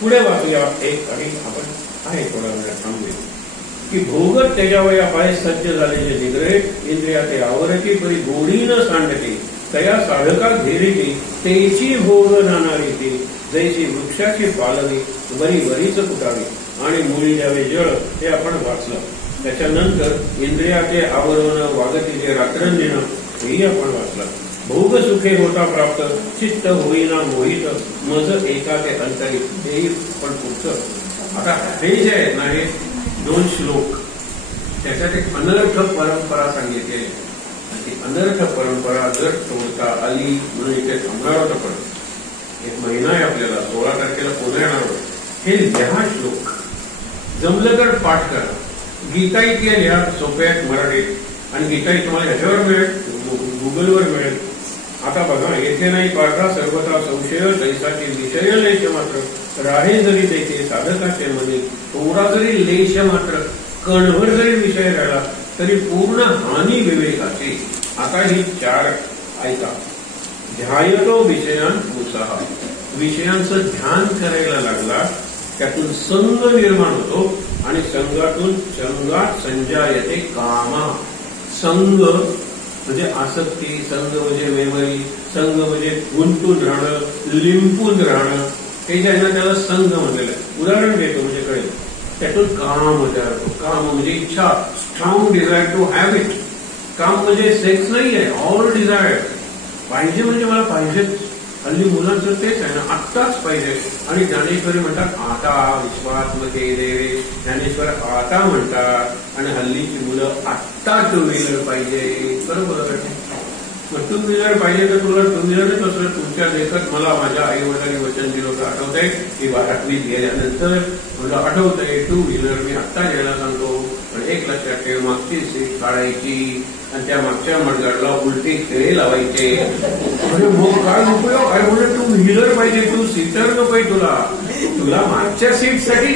पुढे वाचूया एक आणि आपण आहे थोडा वेळ थांबूया की भोगत त्याच्यावया पाय सज्ज झालेले निग्रहे इंद्रिया ते आवरती परी गोडी न सांडते तया साधका घेरीती तेची भोग जाणारी ती जैशी वृक्षाची पालवी बरी बरीच कुटावी आणि मुळी द्यावे जळ हे आपण वाचलं. त्याच्यानंतर इंद्रियाचे आवरण वागतीचे रात्रंदिन हेही आपण वाचलं. भोग सुखे होता प्राप्त चित्त होईना मोहित मज एका ते अंतरी हेही पण पुढचं. आता हे जे आहेत ना हे 2 श्लोक, त्याच्यात एक अनर्थ परंपरा सांगितली. ती अनर्थ परंपरा जर तोडता आली म्हणून इथे थांबणार होतं. पण 1 महिना आहे आपल्याला, 16 तारखेला पुन्हा येणार होतं. हे लिहा श्लोक, जमलं तर पाठ करा. गीता इतक्या लिहा सोप्या मराठीत आणि गीताही तुम्हाला ह्याच्यावर मिळेल, गुगलवर मिळेल. आता बघा, येथे नाही पाठा सर्वथा संशय दैसाचे विषय लेश मात्र राहे जरी त्याचे साधकाचे मने थोडा जरी लेश मात्र कणभर जरी विषय राहिला तरी पूर्ण हानी विवेकाची. आता ही 4 ऐका. ध्यायतो विषयान उत्साह, विषयांचं ध्यान करायला लागला त्यातून संग निर्माण होतो आणि संगात संजायते कामा. संग म्हणजे आसक्ती, संग म्हणजे मेमरी, संग म्हणजे गुंतून राहणं, लिंपून राहणं, हे जे आहे ना त्याला संग म्हटलेलं आहे. उदाहरण देतो म्हणजे कळेल. त्यातून काम तयार होतो. काम म्हणजे इच्छा, strong desire to have it. काम म्हणजे सेक्स नाही आहे, ऑल डिझायर. पाहिजे म्हणजे मला पाहिजेच. हल्ली मुलांचं तेच आहे ना, आत्ताच पाहिजे. आणि ज्ञानेश्वरी म्हणतात आता विश्वात्मके देवे, ज्ञानेश्वर आता म्हणतात. आणि हल्लीची मुलं आत्ता 2 व्हीलर पाहिजे. बरोबर आहे. मग 2 व्हीलर पाहिजे तर तुला 2 व्हीलरच असं तुमच्या देखत मला माझ्या आई वडिलांनी वचन दिलं होतं, आठवतंय की 12वीत गेल्यानंतर मला आठवतंय 2 व्हीलर मी आत्ता घ्यायला सांगतो. पण एक लक्षात ठेव, मागची सीट काढायची आणि त्या मागच्या मडगाडला उलटे खेळे लावायचे. अरे मग काय उपयोग? काय म्हणत 2 व्हीलर पाहिजे, 2 सीटर नकोय तुला मागच्या सीटसाठी.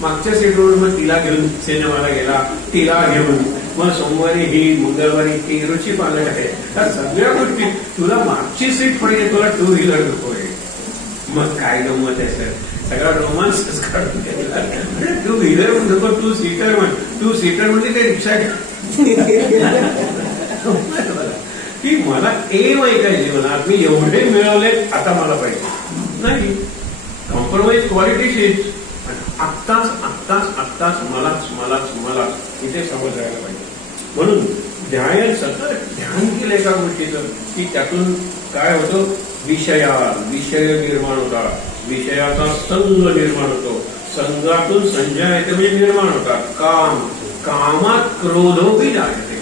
मागच्या सीटवर मग तिला घेऊन सिनेमाला गेला, तिला घेऊन मग सोमवारी ही, मंगळवारी ती, रुची पालक आहे. त्या सगळ्या गोष्टी तुला मागची सीट पाहिजे, तुला 2 व्हीलर नकोय. मग काय गंमत आहे सर, सगळा रोमांस काढून गेला. 2 व्हीलर नको, 2 सीटर म्हण. 2 सीटर म्हणजे ते रिक्षा की मला एम ऐकायची जीवनात, मी एवढे मिळवले आता मला पाहिजे नाही. कॉम्प्रोमाइज क्वालिटीशीच आत्ताच मलाच इथे समजायला पाहिजे. म्हणून ध्यान सतत ध्यान केलं एका गोष्टीचं की त्यातून काय होतं, विषय निर्माण होतात, विषयाचा संग निर्माण होतो, संगातून संजय म्हणजे निर्माण होतात. कामात क्रोधोपी जायते.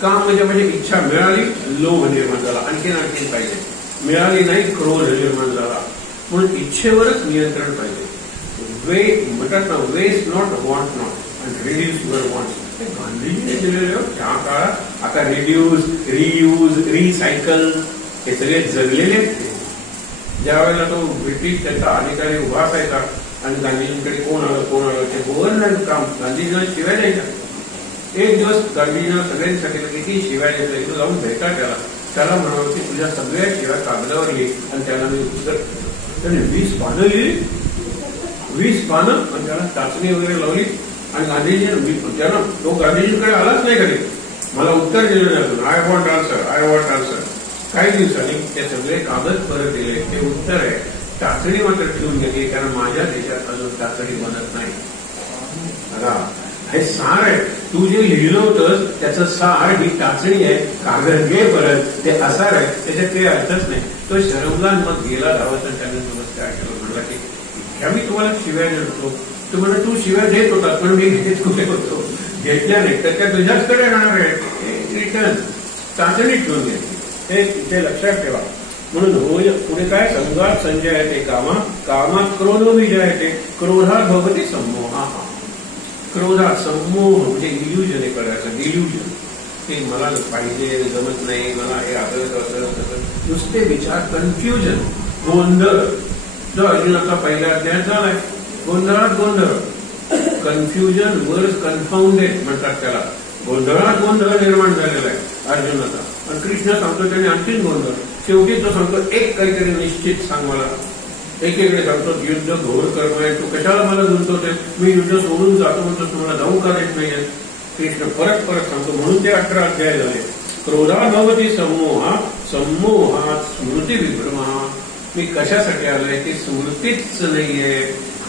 काम म्हणजे इच्छा मिळाली, लोभ निर्माण झाला, आणखीन पाहिजे. मिळाली नाही, क्रोध निर्माण झाला. म्हणून इच्छेवरच नियंत्रण पाहिजे. म्हणतात ना, waste not, want not and reduce your wants. गांधीजीने दिलेलं त्या काळात. आता रिड्यूस, रियूज, रिसायकल हे सगळे जगलेले आहेत. ज्या वेळेला तो ब्रिटिश त्याचा अधिकारी उभा असायचा आणि गांधीजींकडे कोण आलं ते गव्हर्नर काम गांधीजींना शिवाय द्यायचा. एक दिवस गांधीजींना सगळ्यांसाठी किती शिवाय द्यायचं, जाऊन भेटा त्याला म्हणावं की तुझ्या सगळ्या शिवाय कागदावर ये आणि त्याला मी उत्तर. त्याने 20 पानं लिहिली, 20 पानं, आणि त्याला चाचणी वगैरे लावली. आणि त्याला तो गांधीजींकडे आलाच नाही कधी, मला उत्तर दिलं नाही. I want answer. काही दिवसांनी ते सगळे कागद परत दिले. ते उत्तर आहे, चाचणी मात्र ठेवून घेतली, कारण माझ्या देशात अजून चाचणी बनत नाही. हे सार आहे, तू जे लिहिलं होतं त्याचं सार ही चाचणी आहे. कागद घे परत, ते असार आहे, त्याच्यात ते अर्थच नाही. तो शरमला मग गेला धावत आणि त्याने नमस्कार केलं. म्हणला की ह्या मी तुम्हाला शिव्या देतो. तू म्हणा तू शिव्या देत होता, पण मी घेत कुठे होतो, घेतल्या नाही तर त्या तुझ्याचकडे येणार आहे. रिटर्न चाचणी ठेवून घ्यायची, हे तिथे लक्षात ठेवा. म्हणून होय पुढे काय, संगात संजयते कामात क्रोधो विजयते क्रोधात भवती सम्मोहा. क्रोधात सम्मोह म्हणजे इल्युजन आहे, करायचं डिल्युजन. ते मला पाहिजे, जमत नाही, मला हे असं नुसते विचार, कन्फ्युजन, गोंधळ. जो अर्जुनाचा पहिल्या अध्यायात झालाय, गोंधळ. कन्फ्युजन वर्स कन्फाउंडेड म्हणतात त्याला. गोंधळात गोंधळ निर्माण झालेला आहे अर्जुनाचा. आणि कृष्ण सांगतो त्याने आणखीन गोंधळ. शेवटी तो सांगतो एक काहीतरी निश्चित सांग मला. एकीकडे सांगतो युद्ध घोर कर्म आहे, तू कशाला मला गुंतवते, मी युद्ध सोडून जातो म्हणतो, तुम्हाला जाऊ का देत नाहीये. कृष्ण परत सांगतो. म्हणून ते 18 अध्याय झाले. क्रोधा भवती सम्मोहात स्मृती विभ्रमः. मी कशासाठी आलोय ती स्मृतीच नाहीये.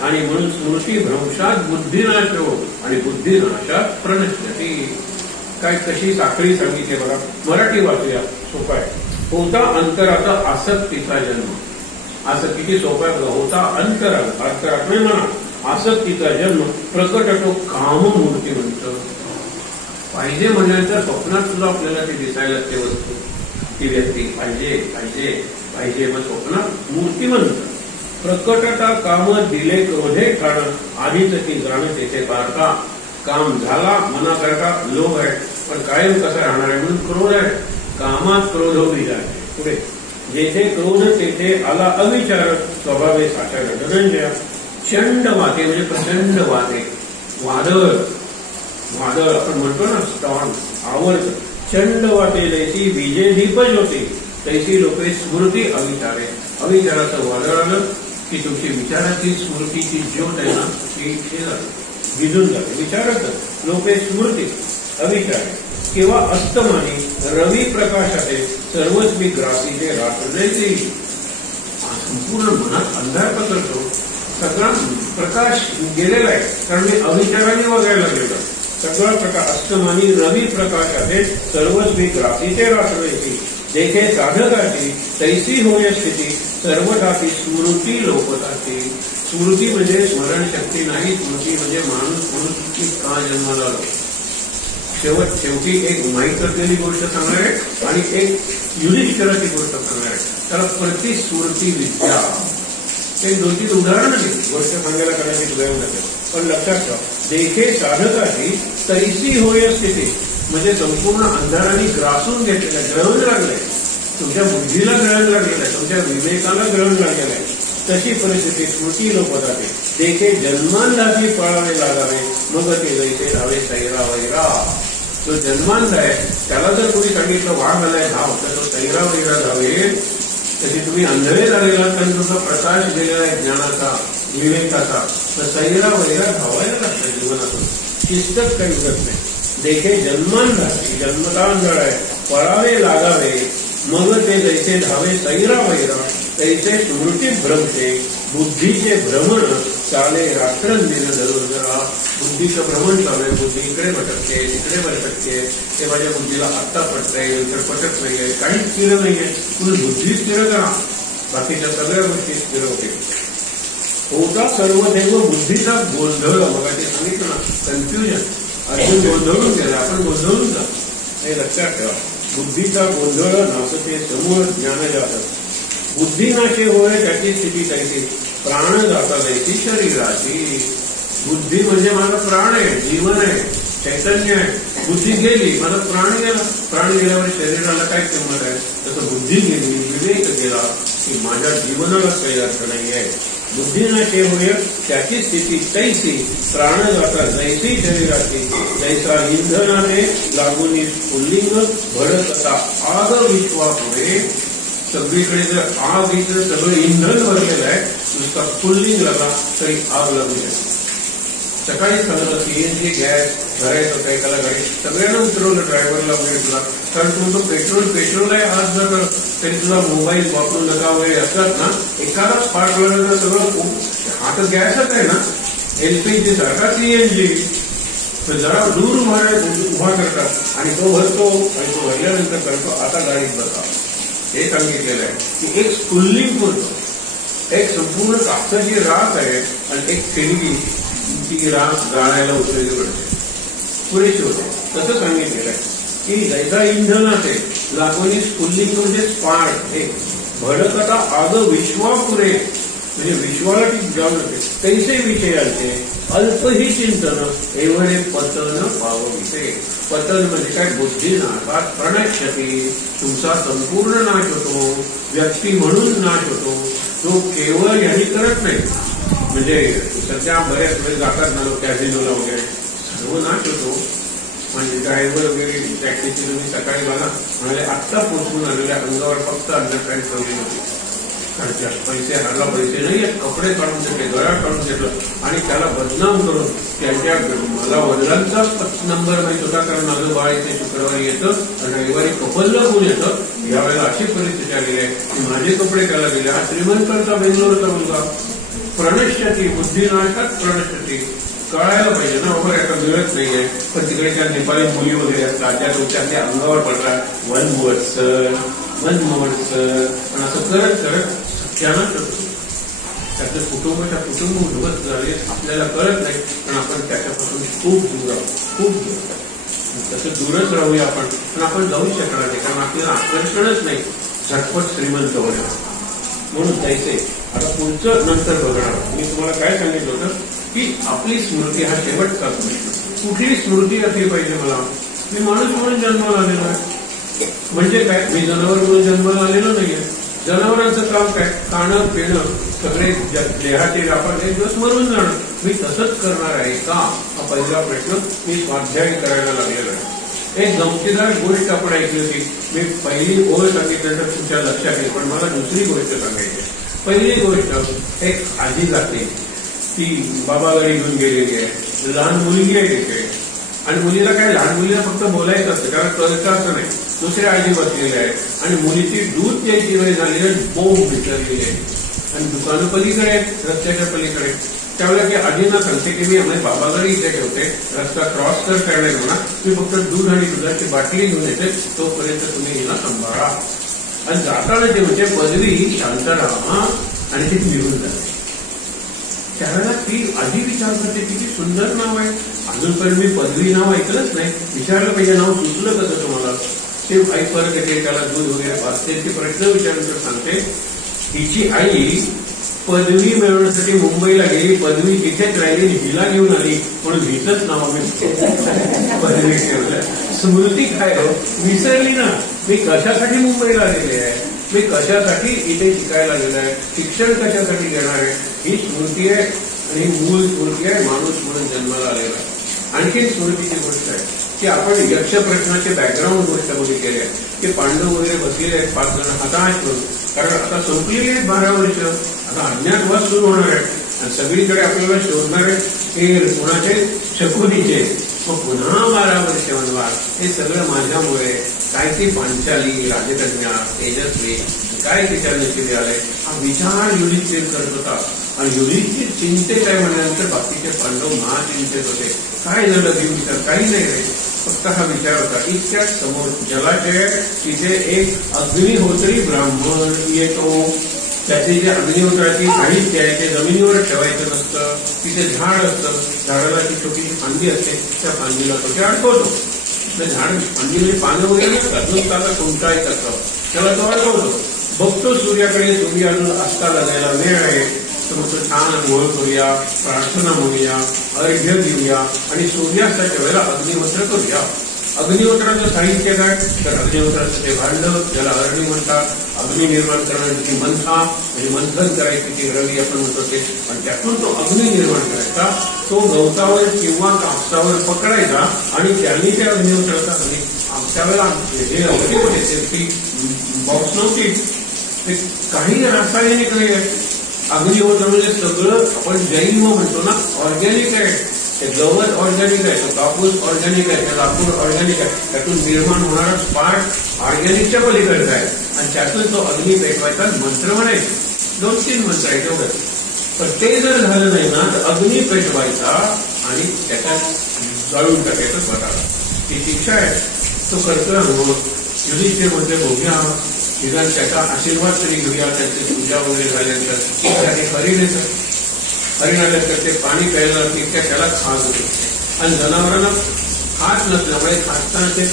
आणि म्हणून स्मृती भ्रंशात बुद्धिनाश हो आणि बुद्धिनाशात प्रणश्यती. काय कशी साखळी सांगितली बघा. मराठी वाचूया, सोपा आहे. होता अंतराचा आसक्तीचा जन्म. असं किती सोपं आहे बघा. होता अंतरात नाही म्हणा, आसक्तीचा जन्म प्रकट तो काममूर्ती म्हणतो. पाहिजे म्हणण्याच्या स्वप्नात सुद्धा आपल्याला ते दिसायला ते वस्तू, ती व्यक्ती पाहिजे मग स्वप्नात मूर्ती म्हणतात. प्रकटता काम दिले क्रोधे ठाण आधीच ती जाण तेथे पारता. काम झाला मनाकरता लोभ आहे, पण कायम कसा राहणार आहे म्हणून क्रोध आहे. कामात क्रोध विचारते. पुढे जेथे क्रोध तेथे आला अविचार स्वभावे साचार धनंजय. चंड वाते म्हणजे प्रचंड वाते, वादळ वादळ आपण म्हणतो ना, स्टॉर्म आवर्त. चंड वाते जैसी विजय दीपज होते तैसी लोके स्मृती अविचारे. अविचाराचं वादळ आलं की तुमची विचाराची स्मृतीची ज्योत आहे ना ती भिजून जाते. विचाराचं लोके स्मृती अविचारे किंवा अस्तमानी रवी प्रकाशाते सर्वच मी ग्रासीचे रात्रीचे. संपूर्ण मनात अंधार पसरतो, सगळा प्रकाश गेलेला आहे कारण मी अविचाराने वगायला गेलो. सगळा प्रकाश अस्तमानी रवी प्रकाशाते सर्वच मी ग्रासीचे रात्रीची. जेथे साधकाची तैसी होय स्थिती सर्वदाची स्मृती लोपताची. स्मृती म्हणजे स्मरणशक्ती नाही, स्मृती म्हणजे माणूस म्हणून की का जन्माला आलो. शेवटी एक माहीत असलेली गोष्ट सांगणार आहे आणि एक युधिष्ठिराची गोष्ट सांगणार आहे. त्याला प्रतिस्मृती विद्या. ते 2-3 उदाहरणं दिली. गोष्ट सांगायला कदाचित वेळ नसेल पण लक्षात ठेवा. देखे साधकाची तैसी होय स्थिती म्हणजे संपूर्ण अंधाराने ग्रासून घेतलेलं, ग्रहण लागलंय. तुमच्या बुद्धीला ग्रहण लागलेलं आहे, तुमच्या विवेकाला ग्रहण लागलेलं आहे. तशी परिस्थिती स्मृती लोपताते. देखे जन्मांधाची पळावे लागावे मग ते जैसे राहावे सैरा वैरा. जो जन्मांध आहे त्याला जर कोणी सांगितलं वाघ आलाय धाव तर तो सैरा वैरा धावे. तशी तुम्ही अंधळे झालेला कारण तुमचा प्रकाश गेलेला आहे ज्ञानाचा विवेकाचा, तर सैरा वैरा धावायला लागतं जीवनातून. शिस्तच काही उरत नाही. देखे जन्मांधाची जन्मता अंधळ आहे पळावे लागावे मग ते जैसे धावे सैरा वैरा तैसे स्मृती भ्रमते. बुद्धीचे भ्रमण चाले रात्रंदिन दररोजरा. बुद्धीचं भ्रमण चालू आहे. बुद्धी इकडे भटकते तिकडे भटकते. ते माझ्या बुद्धीला आत्ता पटतंय नंतर पटत नाहीये, काहीच स्थिर नाहीये. तुम्ही बुद्धी स्थिर करा, बाकीच्या सगळ्या गोष्टी स्थिर होते. होता सर्वदेव बुद्धीचा गोंधळ. बघा ते सांगितलं ना, कन्फ्युजन. अर्जुन गोंधळून गेला, आपण गोंधळून जा हे लक्षात ठेवा. बुद्धीचा गोंधळ नाचते समूळ ज्ञान जात. बुद्धीनाशे होय त्याची स्थिती कैसी प्राण जाता जायची शरीराची. बुद्धी म्हणजे माझा प्राण आहे, जीवन आहे, चैतन्य आहे. बुद्धी गेली, माझा प्राण गेला. प्राण गेल्यावर शरीराला काय किंमत आहे. तसं बुद्धी गेली, विवेक गेला की माझ्या जीवनाला काही अर्थ नाही आहे. बुद्धीनाशे होय त्याची स्थिती तैसी प्राण जाता जैसी शरीराची. जैसा इंधनाने लागून पुल्लिंग भडकता आग विश्वापुढे. सगळीकडे जर आग इथं सगळं इंधन भरलेलं आहे, नुसता पुल्लिंग लागला तरी आग लागू शकते. सकाळी सांगलं सीएनजी गॅस भरायचं होतं एकाला गाडी, सगळ्यांना उतरवलं ड्रायव्हरला वगैरे तुला. कारण तुमचं पेट्रोल आहे आज जर तरी तुला मोबाईल वापरू नका वगैरे असतात ना, एखादा स्पार्क लागलं तर सगळं. हा तर गॅसच आहे ना, एलपीजी सारखा सीएनजी. तर जरा दूर उभा करतात आणि तो भरतो आणि तो भरल्यानंतर करतो आता गाडीत बसा. हे सांगितलेलं आहे की एक स्फुल्लिंग पुरतो, एक संपूर्ण कापसाची राख आहे आणि एक ठिणगी ती राख जाळायला उपयोगी पडते, पुरेशी होते. तसं सांगितलेलं आहे की जैसा इंधन असेल लागोनी स्फुल्लिंग म्हणजे स्पार्क. एक भडकता आग विश्वापुरे म्हणजे विश्वाला ती जाऊ नये. तैसे विषयांचे अल्पही चिंतन एवढे पतन पावविते. पतन म्हणजे काय, बुद्धी नाशात प्रणश्यती. तुमचा संपूर्ण नाश होतो, व्यक्ती म्हणून नाश होतो. तो केवळ यांनी करत नाही. म्हणजे सध्या बऱ्याच वेळ जातात ना लोक कॅझिनोला वगैरे, सर्व नाश होतो. म्हणजे ड्रायव्हर वगैरे टॅक्सीची तुम्ही सकाळी बघा म्हणाले आत्ता पोचून आलेल्या अंगावर फक्त अंडरपॅन्ट ठेवली होती. पैसे हरला, पैसे नाही आहेत, कपडे काढून घेतले, गळा काढून घेतलं आणि त्याला बदनाम करून त्यांच्या मला वडिलांचाच नंबर माहित होता कारण माझं बाळ इथे शुक्रवारी येतं आणि रविवारी कपलला कोण येतं. यावेळेला अशी परिस्थिती आलेली आहे की माझे कपडे त्याला गेले. हा श्रीमंतांचा बेंगलोरचा मुलगा. प्रणश्यती बुद्धिनाशात प्रणश्यती. कळायला पाहिजे ना बाबा, याचा मिळत नाहीये. पण तिकडे त्या नेपाळी मुली वगैरे असतात त्या तुमच्या अंगावर पडतात वन मोड सर पण असं करत करत सत्यानाच होतो. त्याचं कुटुंब उद्ध्वस्त झाले, आपल्याला कळत नाही पण आपण त्याच्यापासून खूप दूर आहोत, खूप दूर. तसं दूरच राहूया आपण, पण आपण जाऊ शकणार नाही कारण आपल्याला आकर्षणच नाही झटपट श्रीमंत होण्याचं. म्हणून जायचंय. आता पुढचं नंतर बघणार. मी तुम्हाला काय सांगितलं होतं की आपली स्मृती हा शेवटचा प्रश्न. कुठली स्मृती असली पाहिजे मला मी माणूस म्हणून जन्माला आलेलो आहे. म्हणजे काय, मी जनावर म्हणून जन्माला आलेलो नाहीये. जनावरांचं काम काय, खाणं पिणं सगळे देहाचे आपण एक दिवस मरून जाणं. मी तसंच करणार आहे का, हा पहिला प्रश्न मी स्वाध्याय करायला लागलेला आहे. एक गमतीदार गोष्ट आपण ऐकली होती. मी पहिली ओळ सांगितल्यानंतर तुमच्या लक्षात येईल, पण मला दुसरी गोष्ट सांगायची. पहिली गोष्ट, एक आजी जाते, ती बाबाकडे घेऊन गेलेली आहे. लहान मुलगी आहे तिथे, आणि मुलीला काय, लहान मुलीला फक्त बोलायचं असतं, कारण कळतं असं नाही. दुसऱ्या आजी बसलेले आहेत आणि मुलीची दूध द्यायची वेळ झाली आहे, बोंब विचारलेली आहे आणि दुकानं पलीकडे आहेत, रस्त्याच्या पलीकडे. त्यावेळेला की आजींना सांगते की मी आम्ही बाबाकडे इथे ठेवते, रस्ता क्रॉस कर करणार म्हणा, मी फक्त दूध आणि दुधाची बाटली घेऊन येते, तोपर्यंत तुम्ही हिला सांभाळा. आणि जाताना ते म्हणजे पदवी शांताराम, आणि ती निघून जाते. त्यावेळेला ती आधी विचार करते किती सुंदर नाव आहे, अजूनपर्यंत मी पदवी नाव ऐकलंच नाही, विचारलं पाहिजे, नाव सुचलं कसं तुम्हाला. ते आई परत येते, त्याला दूध वगैरे वाचते, ते प्रश्न विचारल्यानंतर सांगते हिची आई पदवी मिळवण्यासाठी मुंबईला गेली, पदवी तिथेच राहिली, हिला घेऊन आली, म्हणून हिचंच नाव आम्ही पदवी ठेवलं. स्मृती काय हो, विसरली ना. मी कशासाठी मुंबईला आलेले आहे, मी कशासाठी इथे शिकायला गेलो आहे, शिक्षण कशासाठी घेणार आहे, ही स्मृती आहे. आणि मूळ स्मृती आहे, माणूस म्हणून जन्माला आलेला आहे. आणखी स्मृतीची गोष्ट आहे की आपण यक्ष प्रश्नाचे बॅकग्राऊंड गोष्ट बघितलेली आहे की पांडव वगैरे बसलेले आहेत 5 जण हताश करून, कारण आता संपलेली आहेत 12 वर्ष, आता अज्ञातवास सुरू होणार आहे आणि सगळीकडे आपल्याला शोधणार आहे हे कोणाचे, शकुनीचे. मग पुन्हा 12 वर्ष वनवास, हे सगळं माझ्यामुळे. काय ती पांचाली, राजकन्या, तेजस्वी, काय तिच्या नशिबी आलंय, हा विचार युधिष्ठिर करत होता. आणि युधिष्ठिर चिंतेत आहे म्हणल्यानंतर बाकीचे पांडव महाचिंतेत होते. काय झालं विचार, काही नाही रे, फक्त हा विचार होता. इतक्यात समोर जलाशय, तिथे एक अग्निहोत्री ब्राह्मण येतो. त्याचे जे अग्निहोत्राची साहित्य आहे ते जमिनीवर ठेवायचं नसतं, तिथे झाड असतं, झाडाला ती छोटी फांदी असते, त्या फांदीला तो ते अडकवतो. झाड फांदी म्हणजे पानं वगैरे अजून त्याला कोणताही असतं, त्याला तो अडकवतो. बघतो सूर्याकडे, सूर्य अजून अस्ताला जायला वेळ आहे, तर मग तो छान अंघोळ करूया, प्रार्थना म्हणूया, अर्घ्य देऊया आणि सूर्यास्ताच्या वेळेला अग्निहोत्र करूया. अग्निहोत्राचं साहित्य काय, तर अग्निहोत्राचं ते भांड, ज्याला अरणी म्हणतात. अग्नी निर्माण करण्याची मंथा, म्हणजे मंथन करायची ती रवी आपण म्हणतो ते, आणि त्यातून तो अग्नी निर्माण करायचा. तो गवतावर किंवा कापसावर पकडायचा आणि त्यांनी त्या अग्निहोत्राचा अग्नी, त्यावेळेला जे अग्नी होते ती बॉक्स नव्हती, ते काही रासायनिक नाही आहे. अग्निहोत्र म्हणजे सगळं आपण जैव म्हणतो ना, ऑर्गॅनिक आहे. ते गवत ऑर्गॅनिक आहे, तो कापूस ऑर्गॅनिक आहे, ते लाकूड ऑर्गॅनिक आहे, त्यातून निर्माण होणारा स्पार्क ऑर्गॅनिकच्या पलीकडचा आहे. आणि त्यातून तो अग्नी पेटवायचा मंत्र म्हणायचे, 2-3 मंत्र आहे तेवढं. पण ते जर झालं नाही ना, तर अग्नी पेटवायचा आणि त्याच्यात जाळून टाकायचं स्वतःला. ही शिक्षा आहे. तो करतोय अनुभव. युधिष्ठिर म्हणजे बघूया, निदान त्याचा आशीर्वाद तरी घेऊया, त्याची पूजा वगैरे झाल्यानंतर हरिण येतं. हरिण आल्यानंतर ते पाणी प्यायला तितक्या त्याला खास होते. आणि जनावरांना खात नसल्यामुळे खासताना ते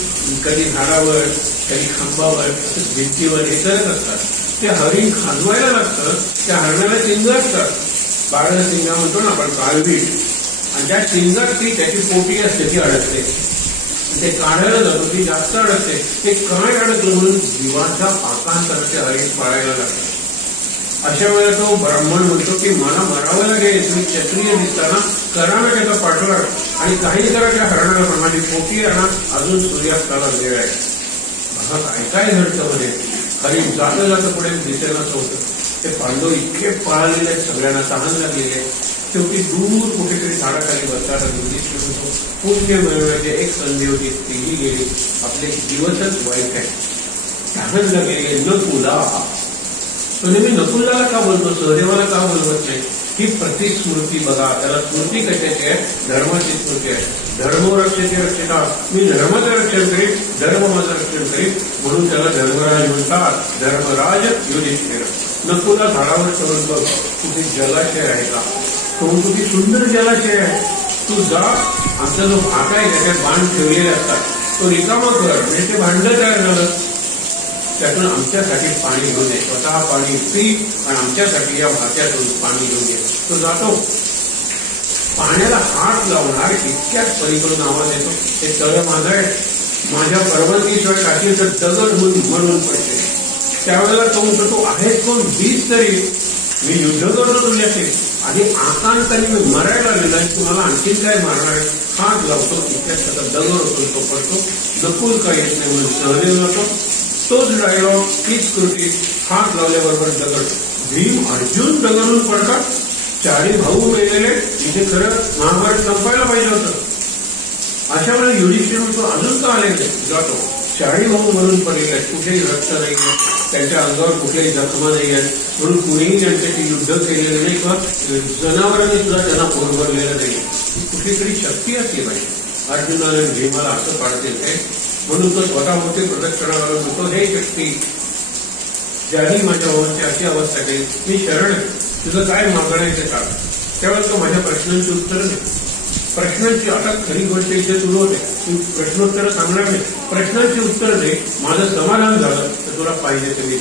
कधी झाडावर, कधी खांबावर, भिंतीवर हे करत असतात. ते हरिण खाजवायला लागतं, त्या हरणाला शिंग असतात, 12 शिंगा म्हणतो ना आपण, काळवीट. आणि त्या शिंगात ती त्याची पोटी असते, ती अडकते. ते काढायला जातो, ती जास्त अडकते. ते काय अडकलं म्हणून जीवाच्या पाकांसारखे हरिण पाळायला लागतं. अशा वेळेला तो ब्राह्मण म्हणतो की मला मरावं लागेल, तुम्ही क्षत्रिय दिसताना करा ना त्याचा पाठलाग, आणि काही करा त्या हरणाला, पण माझी पोटी आणा, अजून सूर्यास्ताला वेळ आहे. बघा काय काय घडतं मध्ये. हरिण जातं जातं पुढे दिसेनाच होतं. ते पांडव इतके पळालेले आहेत, सगळ्यांना तहान लागलेले. शेवटी दूर कुठेतरी झाडाखाली बसतात. युधिष्ठिर म्हणतो पुण्य मिळवण्याची एक संधी होती, तीही गेली, आपले दिवसच वाईट आहे. तहान लागलेले नकुला. तो नेहमी नकुलाला का बोलतो, सहदेवाला का बोलवत नाही? ही प्रतिस्मृती बघा. त्याला स्मृती कशाची आहे, धर्माची स्मृती आहे. धर्म रक्षेचे रक्षिता, मी धर्माचं रक्षण करीन, धर्म माझं रक्षण करीन, म्हणून त्याला धर्मराज म्हणतात. धर्मराज युधिष्ठिर. नकुला झाडावर चढून बघ, कुठे जलाशय आहे का, तो किती सुंदर जलाशय आहे, तू जा, आमचा जो भाग आहे त्याच्यात बाण ठेवलेले असतात, तो रिकामा कर, म्हणजे ते भांड तयार झालं. त्यातून आमच्यासाठी पाणी घेऊन ये, स्वतः पाणी पी आणि आमच्यासाठी या भात्यातून पाणी घेऊन ये. तो जातो, पाण्याला हात लावणार इतक्याच पलीकडून आवाज येतो, हे तळ माझं आहे, माझ्या परवानगीशिवाय टाकील तर दगड होऊन मरून पडते. त्यावेळेला तो म्हणतो तो आहेच कोण, वीज तरी मी युद्ध करतो तुझ्याशी, आधी आकांताने मी मरायला गेला, तुम्हाला आणखीन काय मारणार, हात लावतो, इतक्यात त्याचा दगड होतो, तो पडतो, नकुल काय येत नाही म्हणून सहदेव होतो. तोच डायलॉग, तीच कृती, हात लावल्याबरोबर दगड. भीम अर्जुन दगडून पडतात, चारी भाऊ मेलेले, इथे खरं महाभारत संपायला पाहिजे होतं. अशा वेळेला युधिष्ठिर म्हणतो अजून का आले जातो, चारी भाऊ मरून पडलेले आहेत, कुठेही रक्त नाही, त्यांच्या अंगावर कुठल्याही जखमा नाही आहेत, म्हणून कुणीही त्यांच्याशी युद्ध केलेलं नाही किंवा जनावरांनी सुद्धा त्यांना पोरभरलेलं नाही. कुठली तरी शक्ती असली पाहिजे. अर्जुनाने भीमाला असं पाडतील काय, म्हणून तो स्वतः मोठे प्रदक्षिणाला म्हणतो, हे शक्ती ज्याने माझ्या भावाची अशी अवस्था केली, मी शरण आहे, तुझं काय मागणं आहे ते सांग. त्यावेळेस तो माझ्या प्रश्नांची उत्तरं दे. प्रश्नांची आता खरी गोष्ट इथे सुरू होते, तू प्रश्नोत्तर सांगणार नाही, प्रश्नांची उत्तर दे, माझं समाधान झालं तर तुला पाहिजे ते मी.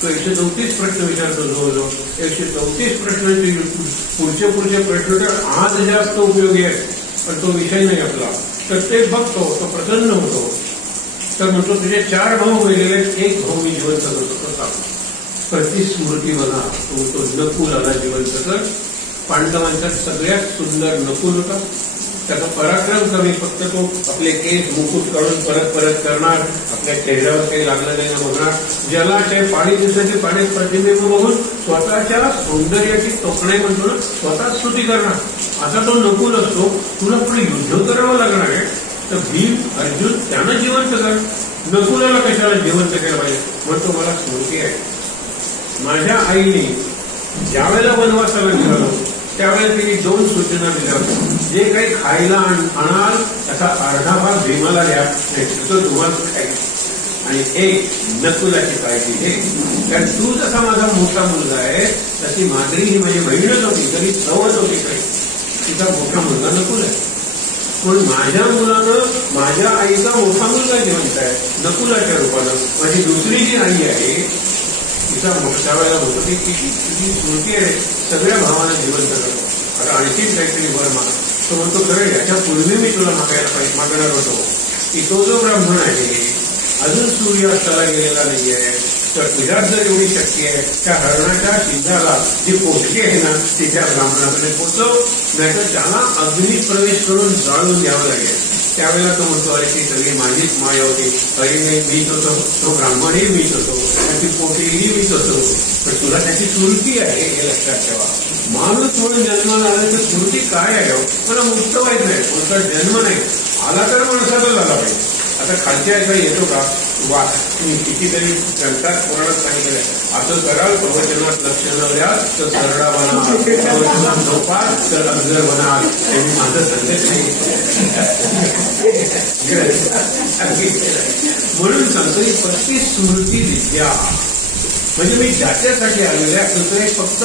तो 134 प्रश्न विचारतो जवळजवळ, 134 प्रश्नांचे पुढचे प्रश्न तर आज जास्त उपयोगी आहे, पण तो विषय नाही आपला. तर ते बघतो, तो प्रसन्न होतो, तर म्हणतो तुझे 4 भाऊ गेलेले, 1 भाऊ मी जिवंत करतो. तो प्रतिस्मृती बघा, तो नकुलाला जिवंत कर. पांडवांचा सगळ्यात सुंदर नकुल होता, त्याचा पराक्रम कमी, फक्त तो आपले केस मुकुट काढून परत परत करणार, आपल्या चेहऱ्यावर काही लागलं नाही ना बघणार, ज्याला ते पाणी दिवसाचे पाणी प्रतिबिंब बघून स्वतःच्या सौंदर्याची तोकणे म्हणतो ना, स्वतः स्तुती करणार, असा तो नकुल असतो. तुला पुढे युद्ध करावं लागणार आहे, तर भीम अर्जुन त्यांना जिवंत कर, नकुलाला कशाला जिवंत केलं पाहिजे. म्हणतो मला स्मृती आहे, माझ्या आईने ज्या वेळेला वनवासाला निघालो त्यावेळेला तिने 2 सूचना दिल्या होत्या, जे काही खायला आणाल त्याचा अर्धा भाग भीमाला द्या, तो तुम्हाला खायला, आणि 1 नकुलाची काळजी घे, कारण तू जसा माझा मोठा मुलगा आहे तशी माद्री ही माझी बहीणच होती, तरी सवत होती काही, तिचा मोठा मुलगा नकुल आहे, पण माझ्या मुलानं माझ्या आईचा मोठा मुलगा जिवंत आहे नकुलाच्या रूपानं. माझी दुसरी जी आई आहे तिचा मोठ्या वेळेला होतो की तिची स्मृती आहे, सगळ्या भावांना जिवंत करतो. आता आणखीन काहीतरी वर माग, तो म्हणतो खरं याच्या पूर्वी मी तुला मागणार होतो की तो जो ब्राह्मण आहे अजून सूर्यास्ताला गेलेला नाहीये, तर तुझ्यात जर एवढी शक्ती आहे, त्या हरणाच्या शिंगाला जी पोटकी आहे ना तिच्या ब्राह्मणाकडे पोचव, नाहीतर त्याला अग्नीत प्रवेश करून जाळून घ्यावं लागेल. त्यावेळेला तो म्हणतो अरे ती सगळी माझीच माया होती, हरिने मीच होतो, तो ब्राह्मणही मीच होतो, त्याची पोटीही मीच होतो, पण तुला त्याची स्मृती आहे हे लक्षात ठेवा. माणूस म्हणून जन्माला आला तर स्मृती काय आहे, मला मुक्त व्हायचं आहे, कोणता जन्म नाही आला तर माणसाला झाला पाहिजे. आता खालच्या याचा येतो का वा, तुम्ही कितीतरी ग्रंथात पुराणात सांगितलंय, असं कराल प्रवचनात लक्ष न द्या तर सरडा बनाल, प्रवचनात झोपाल तर अग्जर बनाल, त्यांनी माझं संदेश नाही. म्हणून सांगतो की प्रति स्मृती विद्या म्हणजे मी ज्याच्यासाठी आलेल्या दुसरे फक्त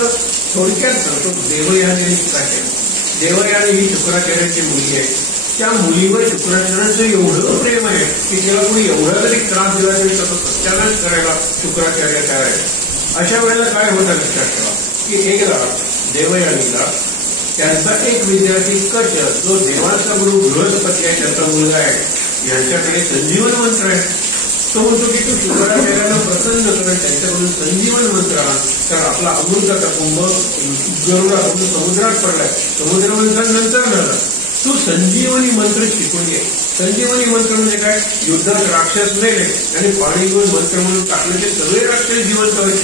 थोडक्यात सांगतो. देवयानी ही शुक्राचार्याची मुलगी आहे, त्या मुलीवर शुक्राचार्याचं एवढं प्रेम आहे की तिला कोणी एवढा जरी त्रास दिला तरी त्याचा सत्यानाश करायला शुक्राचार्य काय आहे. अशा वेळेला काय होतं लक्षात ठेवा की एकदा देवयानीला त्यांचा एक विद्यार्थी कच, जो देवाचा गुरु बृहस्पती आहे त्याचा मुलगा आहे, यांच्याकडे संजीवन मंत्र आहे. तो म्हणतो की तू शुक्राचार्याला प्रसन्न कर, त्यांच्याकडून संजीवन मंत्र आण, तर आपला अमृताचा कुंभ गरुडाकडून समुद्रात पडलाय, समुद्र मंथन नंतर झालं, तू संजीवनी मंत्र शिकून घे. संजीवनी मंत्र म्हणजे काय, युद्धात राक्षस नेले आणि पाणी घेऊन मंत्र म्हणून टाकले ते सगळे राक्षस जिवंत व्हायचे,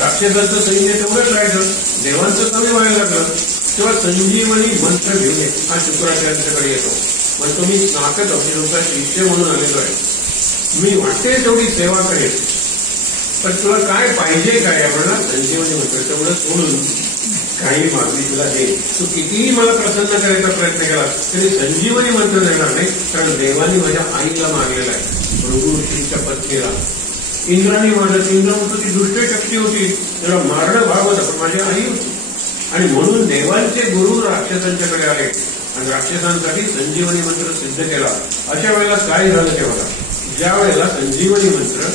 राक्षसांचं सैन्य तेवढंच राहायचं, देवांचं कमी व्हायला लागलं. तेव्हा संजीवनी मंत्र घेऊन ये. हा शुक्राचार्यांच्याकडे येतो, म्हणतो मी नाकत अभिनवचा शिष्य म्हणून आलेलो आहे, मी वाटते तेवढी सेवा करेल, पण तुला काय पाहिजे काय म्हणा, संजीवनी मंत्र तेवढं सोडून काही मागणी तुला दे, तू कितीही मला प्रसन्न करायचा प्रयत्न केला तरी संजीवनी मंत्र देणार नाही, कारण देवानी माझ्या आईला मागलेला आहे, भृगु ऋषींच्या पत्नीला. इंद्राने मारलं, इंद्र म्हणतो ती दुष्ट शक्ती होती, त्याला मारणं भाग होतं, पण माझी आई होती, आणि म्हणून देवांचे गुरु राक्षसांच्याकडे आले आणि राक्षसांसाठी संजीवनी मंत्र सिद्ध केला. अशा वेळेला काय झालं तेव्हा, ज्या वेळेला संजीवनी मंत्र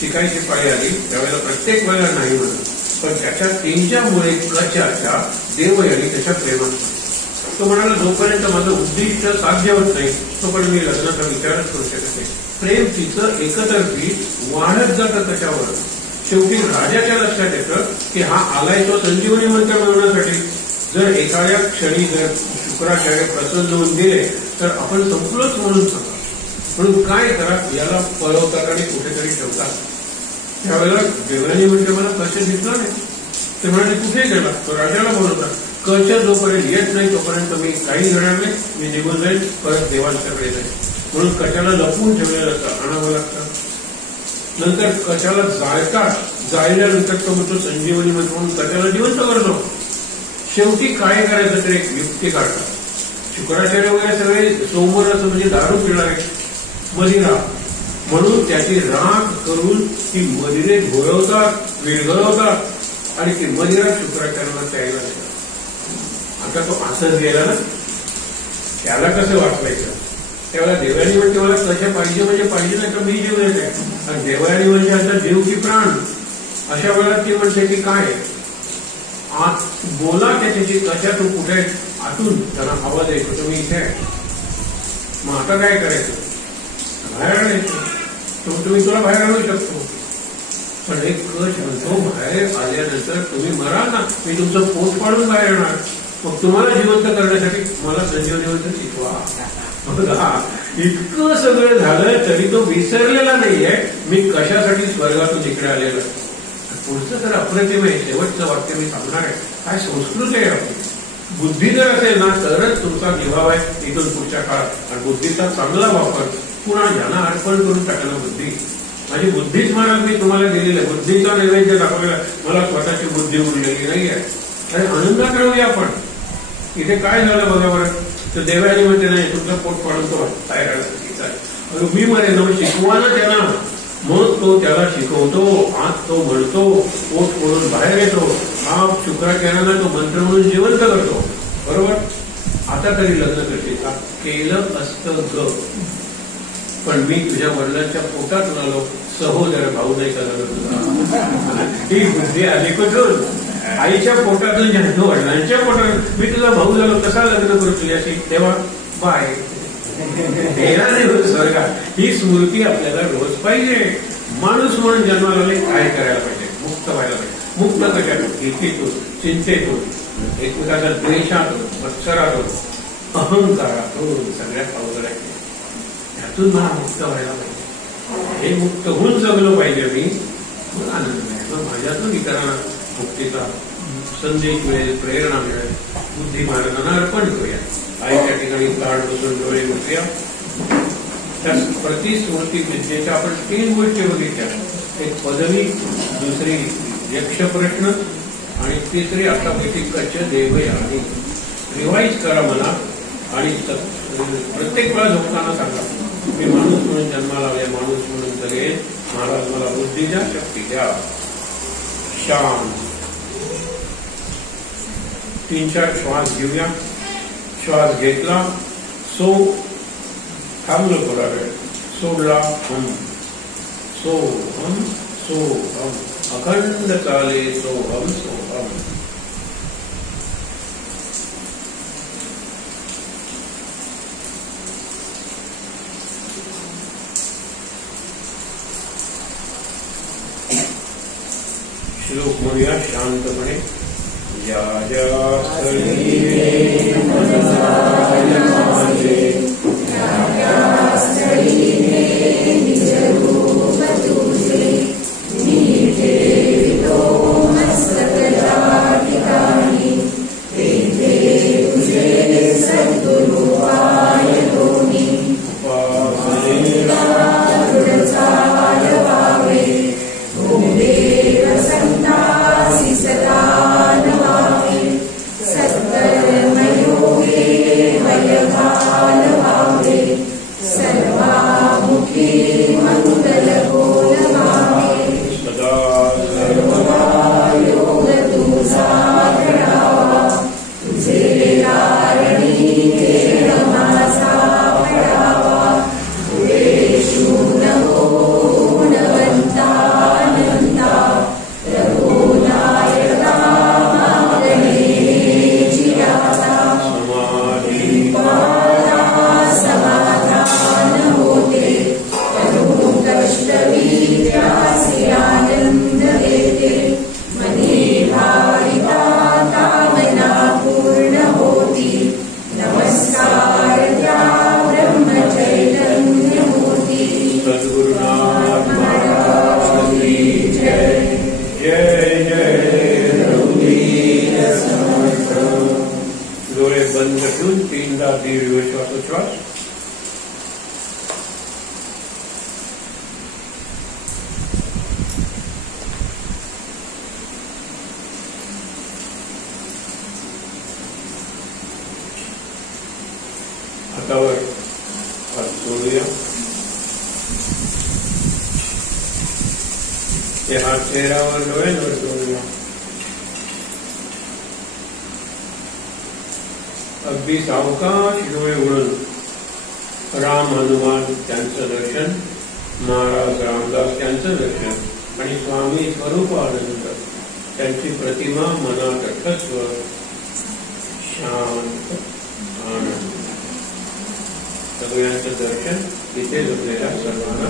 शिकायची पाळी आली त्यावेळेला प्रत्येक वेळेला नाही म्हणत, पण त्याच्या 3च्या मुळे कचाच्या देवयानी त्याच्या प्रेमात तो म्हणाला जोपर्यंत माझं उद्दिष्ट साध्य होत नाही तोपर्यंत मी लग्नाचा विचारच करू शकत नाही. प्रेम तिचं एकतर्फी वाढत जातं त्याच्यावर. शेवटी राजाच्या लक्षात येतं की हा आलाय तो संजीवनी मंत्र मिळवण्यासाठी. जर एखाद्या क्षणी जर शुक्राचार्य प्रसन्न होऊन गेले तर आपण संपलोच म्हणून सांगा. म्हणून काय करा, याला पळवतात आणि कुठेतरी ठेवतात. त्यावेळेला देवरानी म्हणजे मला कश दिसला नाही. ते म्हणाले कुठे गेला, तो राजाला बोलवतात. कश जोपर्यंत येत नाही तोपर्यंत मी काही घेणार नाही, मी निघून जाईल, परत देवांच्याकडे जाईल. म्हणून कशाला लपवून ठेवलेलं असतं, आणावं लागतं. नंतर कशाला जाळल्यानंतर तो म्हणतो संजीवनी मंत्र म्हणून कशाला जिवंत करतो. शेवटी काय करायचं तर एक युक्ती काढतात. शुक्राचार्य वगैरे सगळे सोमवाराचं म्हणजे दारू पिणारे, मदिरा, म्हणून त्याची राख करून ती मदिरे घोरवतात, विरघळवतात आणि ती मदिरा शुक्राचार्याला प्यायला देतात. आता तो असंच गेला ना, त्याला कसं वाचवायचं. त्यावेळेला देवयानी म्हणते मला कशा पाहिजे म्हणजे पाहिजे नाही तर मी जीव देते. आणि देवयानी म्हणजे आता जीव की प्राण. अशा वेळेला ती म्हणते की काय आत बोला त्याच्याशी, कशा तू कुठे आतून त्यांना आवाज येतो तुम्ही इथे. मग आता काय करायचं, बाहेर आणायचं. तुम्ही तुला बाहेर आणू शकतो, पण एक कश म्हणतो बाहेर आल्यानंतर तुम्ही मरा ना, मी तुमचं पोट पाडून बाहेर येणार. मग तुम्हाला जिवंत करण्यासाठी मला संजीवनी मंत्र शिकवा. बघा इतकं सगळं झालं तरी तो विसरलेला नाहीये मी कशासाठी स्वर्गातून इकडे आलेलो. पुढचं तर अप्रतिम आहे. शेवटचं वाक्य मी सांगणार आहे. काय संस्कृती आहे आपली. बुद्धी जर असेल ना तरच तुमचा निभाव आहे इथून पुढच्या काळात. आणि बुद्धीचा चांगला वापर पुन्हा ज्यांना अर्पण करून टाकणं. बुद्धी माझी बुद्धीच महाराज मी तुम्हाला दिलेली आहे. बुद्धीचा नैवेद्य दाखवलेला, मला स्वतःची बुद्धी उरलेली नाही आहे. आणि आनंदात राहूया आपण. इथे काय झालं बघा बरं, तर देवयानी म्हणते नाही तुमचं पोट पाडून तो बाहेर आला. मी मरेन मग शिकवा ना त्यांना. मग तो त्याला शिकवतो, आत तो म्हणतो, पोट फोडून बाहेर येतो. हा शुक्राचार्यांना तो मंत्र म्हणून जिवंत करतो. बरोबर. आता तरी लग्न करते का, केलं असतं ग, पण मी तुझ्या वडिलांच्या पोटातून आलो, सहोदर भाऊ नाही करायला तुझा. ही बुद्धी आली कुठून, आईच्या पोटातून जन्म, वडिलांच्या पोटातून. मी तुझा भाऊ झालो, कसा लग्न करू तुझ्याशी, तेव्हा बाय येणार नाही होत स्वर्गात. ही स्मृती आपल्याला रोज पाहिजे. माणूस म्हणून जन्माला आले काय करायला पाहिजे, मुक्त व्हायला पाहिजे. मुक्त कशातून, भीतीतून, चिंतेतून, एकमेकाच्या द्वेषातून, मत्सरातून, अहंकारातून, सगळ्यात अवघड आहे. त्यातून मला मुक्त व्हायला पाहिजे. हे मुक्त होऊन जगलो पाहिजे मी, मला आनंद मिळेल. मग माझ्यातून इतरांना मुक्तीचा संदेश मिळेल, प्रेरणा मिळेल. बुद्धी मार्गाने अर्पण करूया. आईच्या ठिकाणी ताड बसून डोळे बसूया. त्या प्रतिस्मृती विद्येच्या आपण 3 गोष्टी बघितल्या. एक पदवी, दुसरी यक्ष प्रश्न आणि तिसरी आता कच्च देवयानी. रिवाईज करा मला आणि प्रत्येक वेळा झोपताना सांगा मी माणूस म्हणून जन्माला आले, माणूस म्हणून जगेल. महाराज मला बुद्धी द्या, शक्ती द्या. शांत 3-4 श्वास घेऊया. श्वास घेतला, सो थांबलो थोडा वेळ, सोडला, हम सो हम सो हम, अखंड चाले सो हम सो हम. श्लोक म्हणूया शांतपणे. या ज्या दीर्घ श्वासोच्छ्वास. हातावर हात जोडूया. ते हात चेहऱ्यावर डोळ्यांवर जोडूया. अगदी सावकाश डोळे उघडून राम हनुमान त्यांचं दर्शन, महाराज रामदास त्यांचं दर्शन आणि स्वामी स्वरूपानंद त्यांची प्रतिमा मनात ठसव. शांत आनंद. सगळ्यांचं दर्शन इथे झोपलेल्या सर्वांना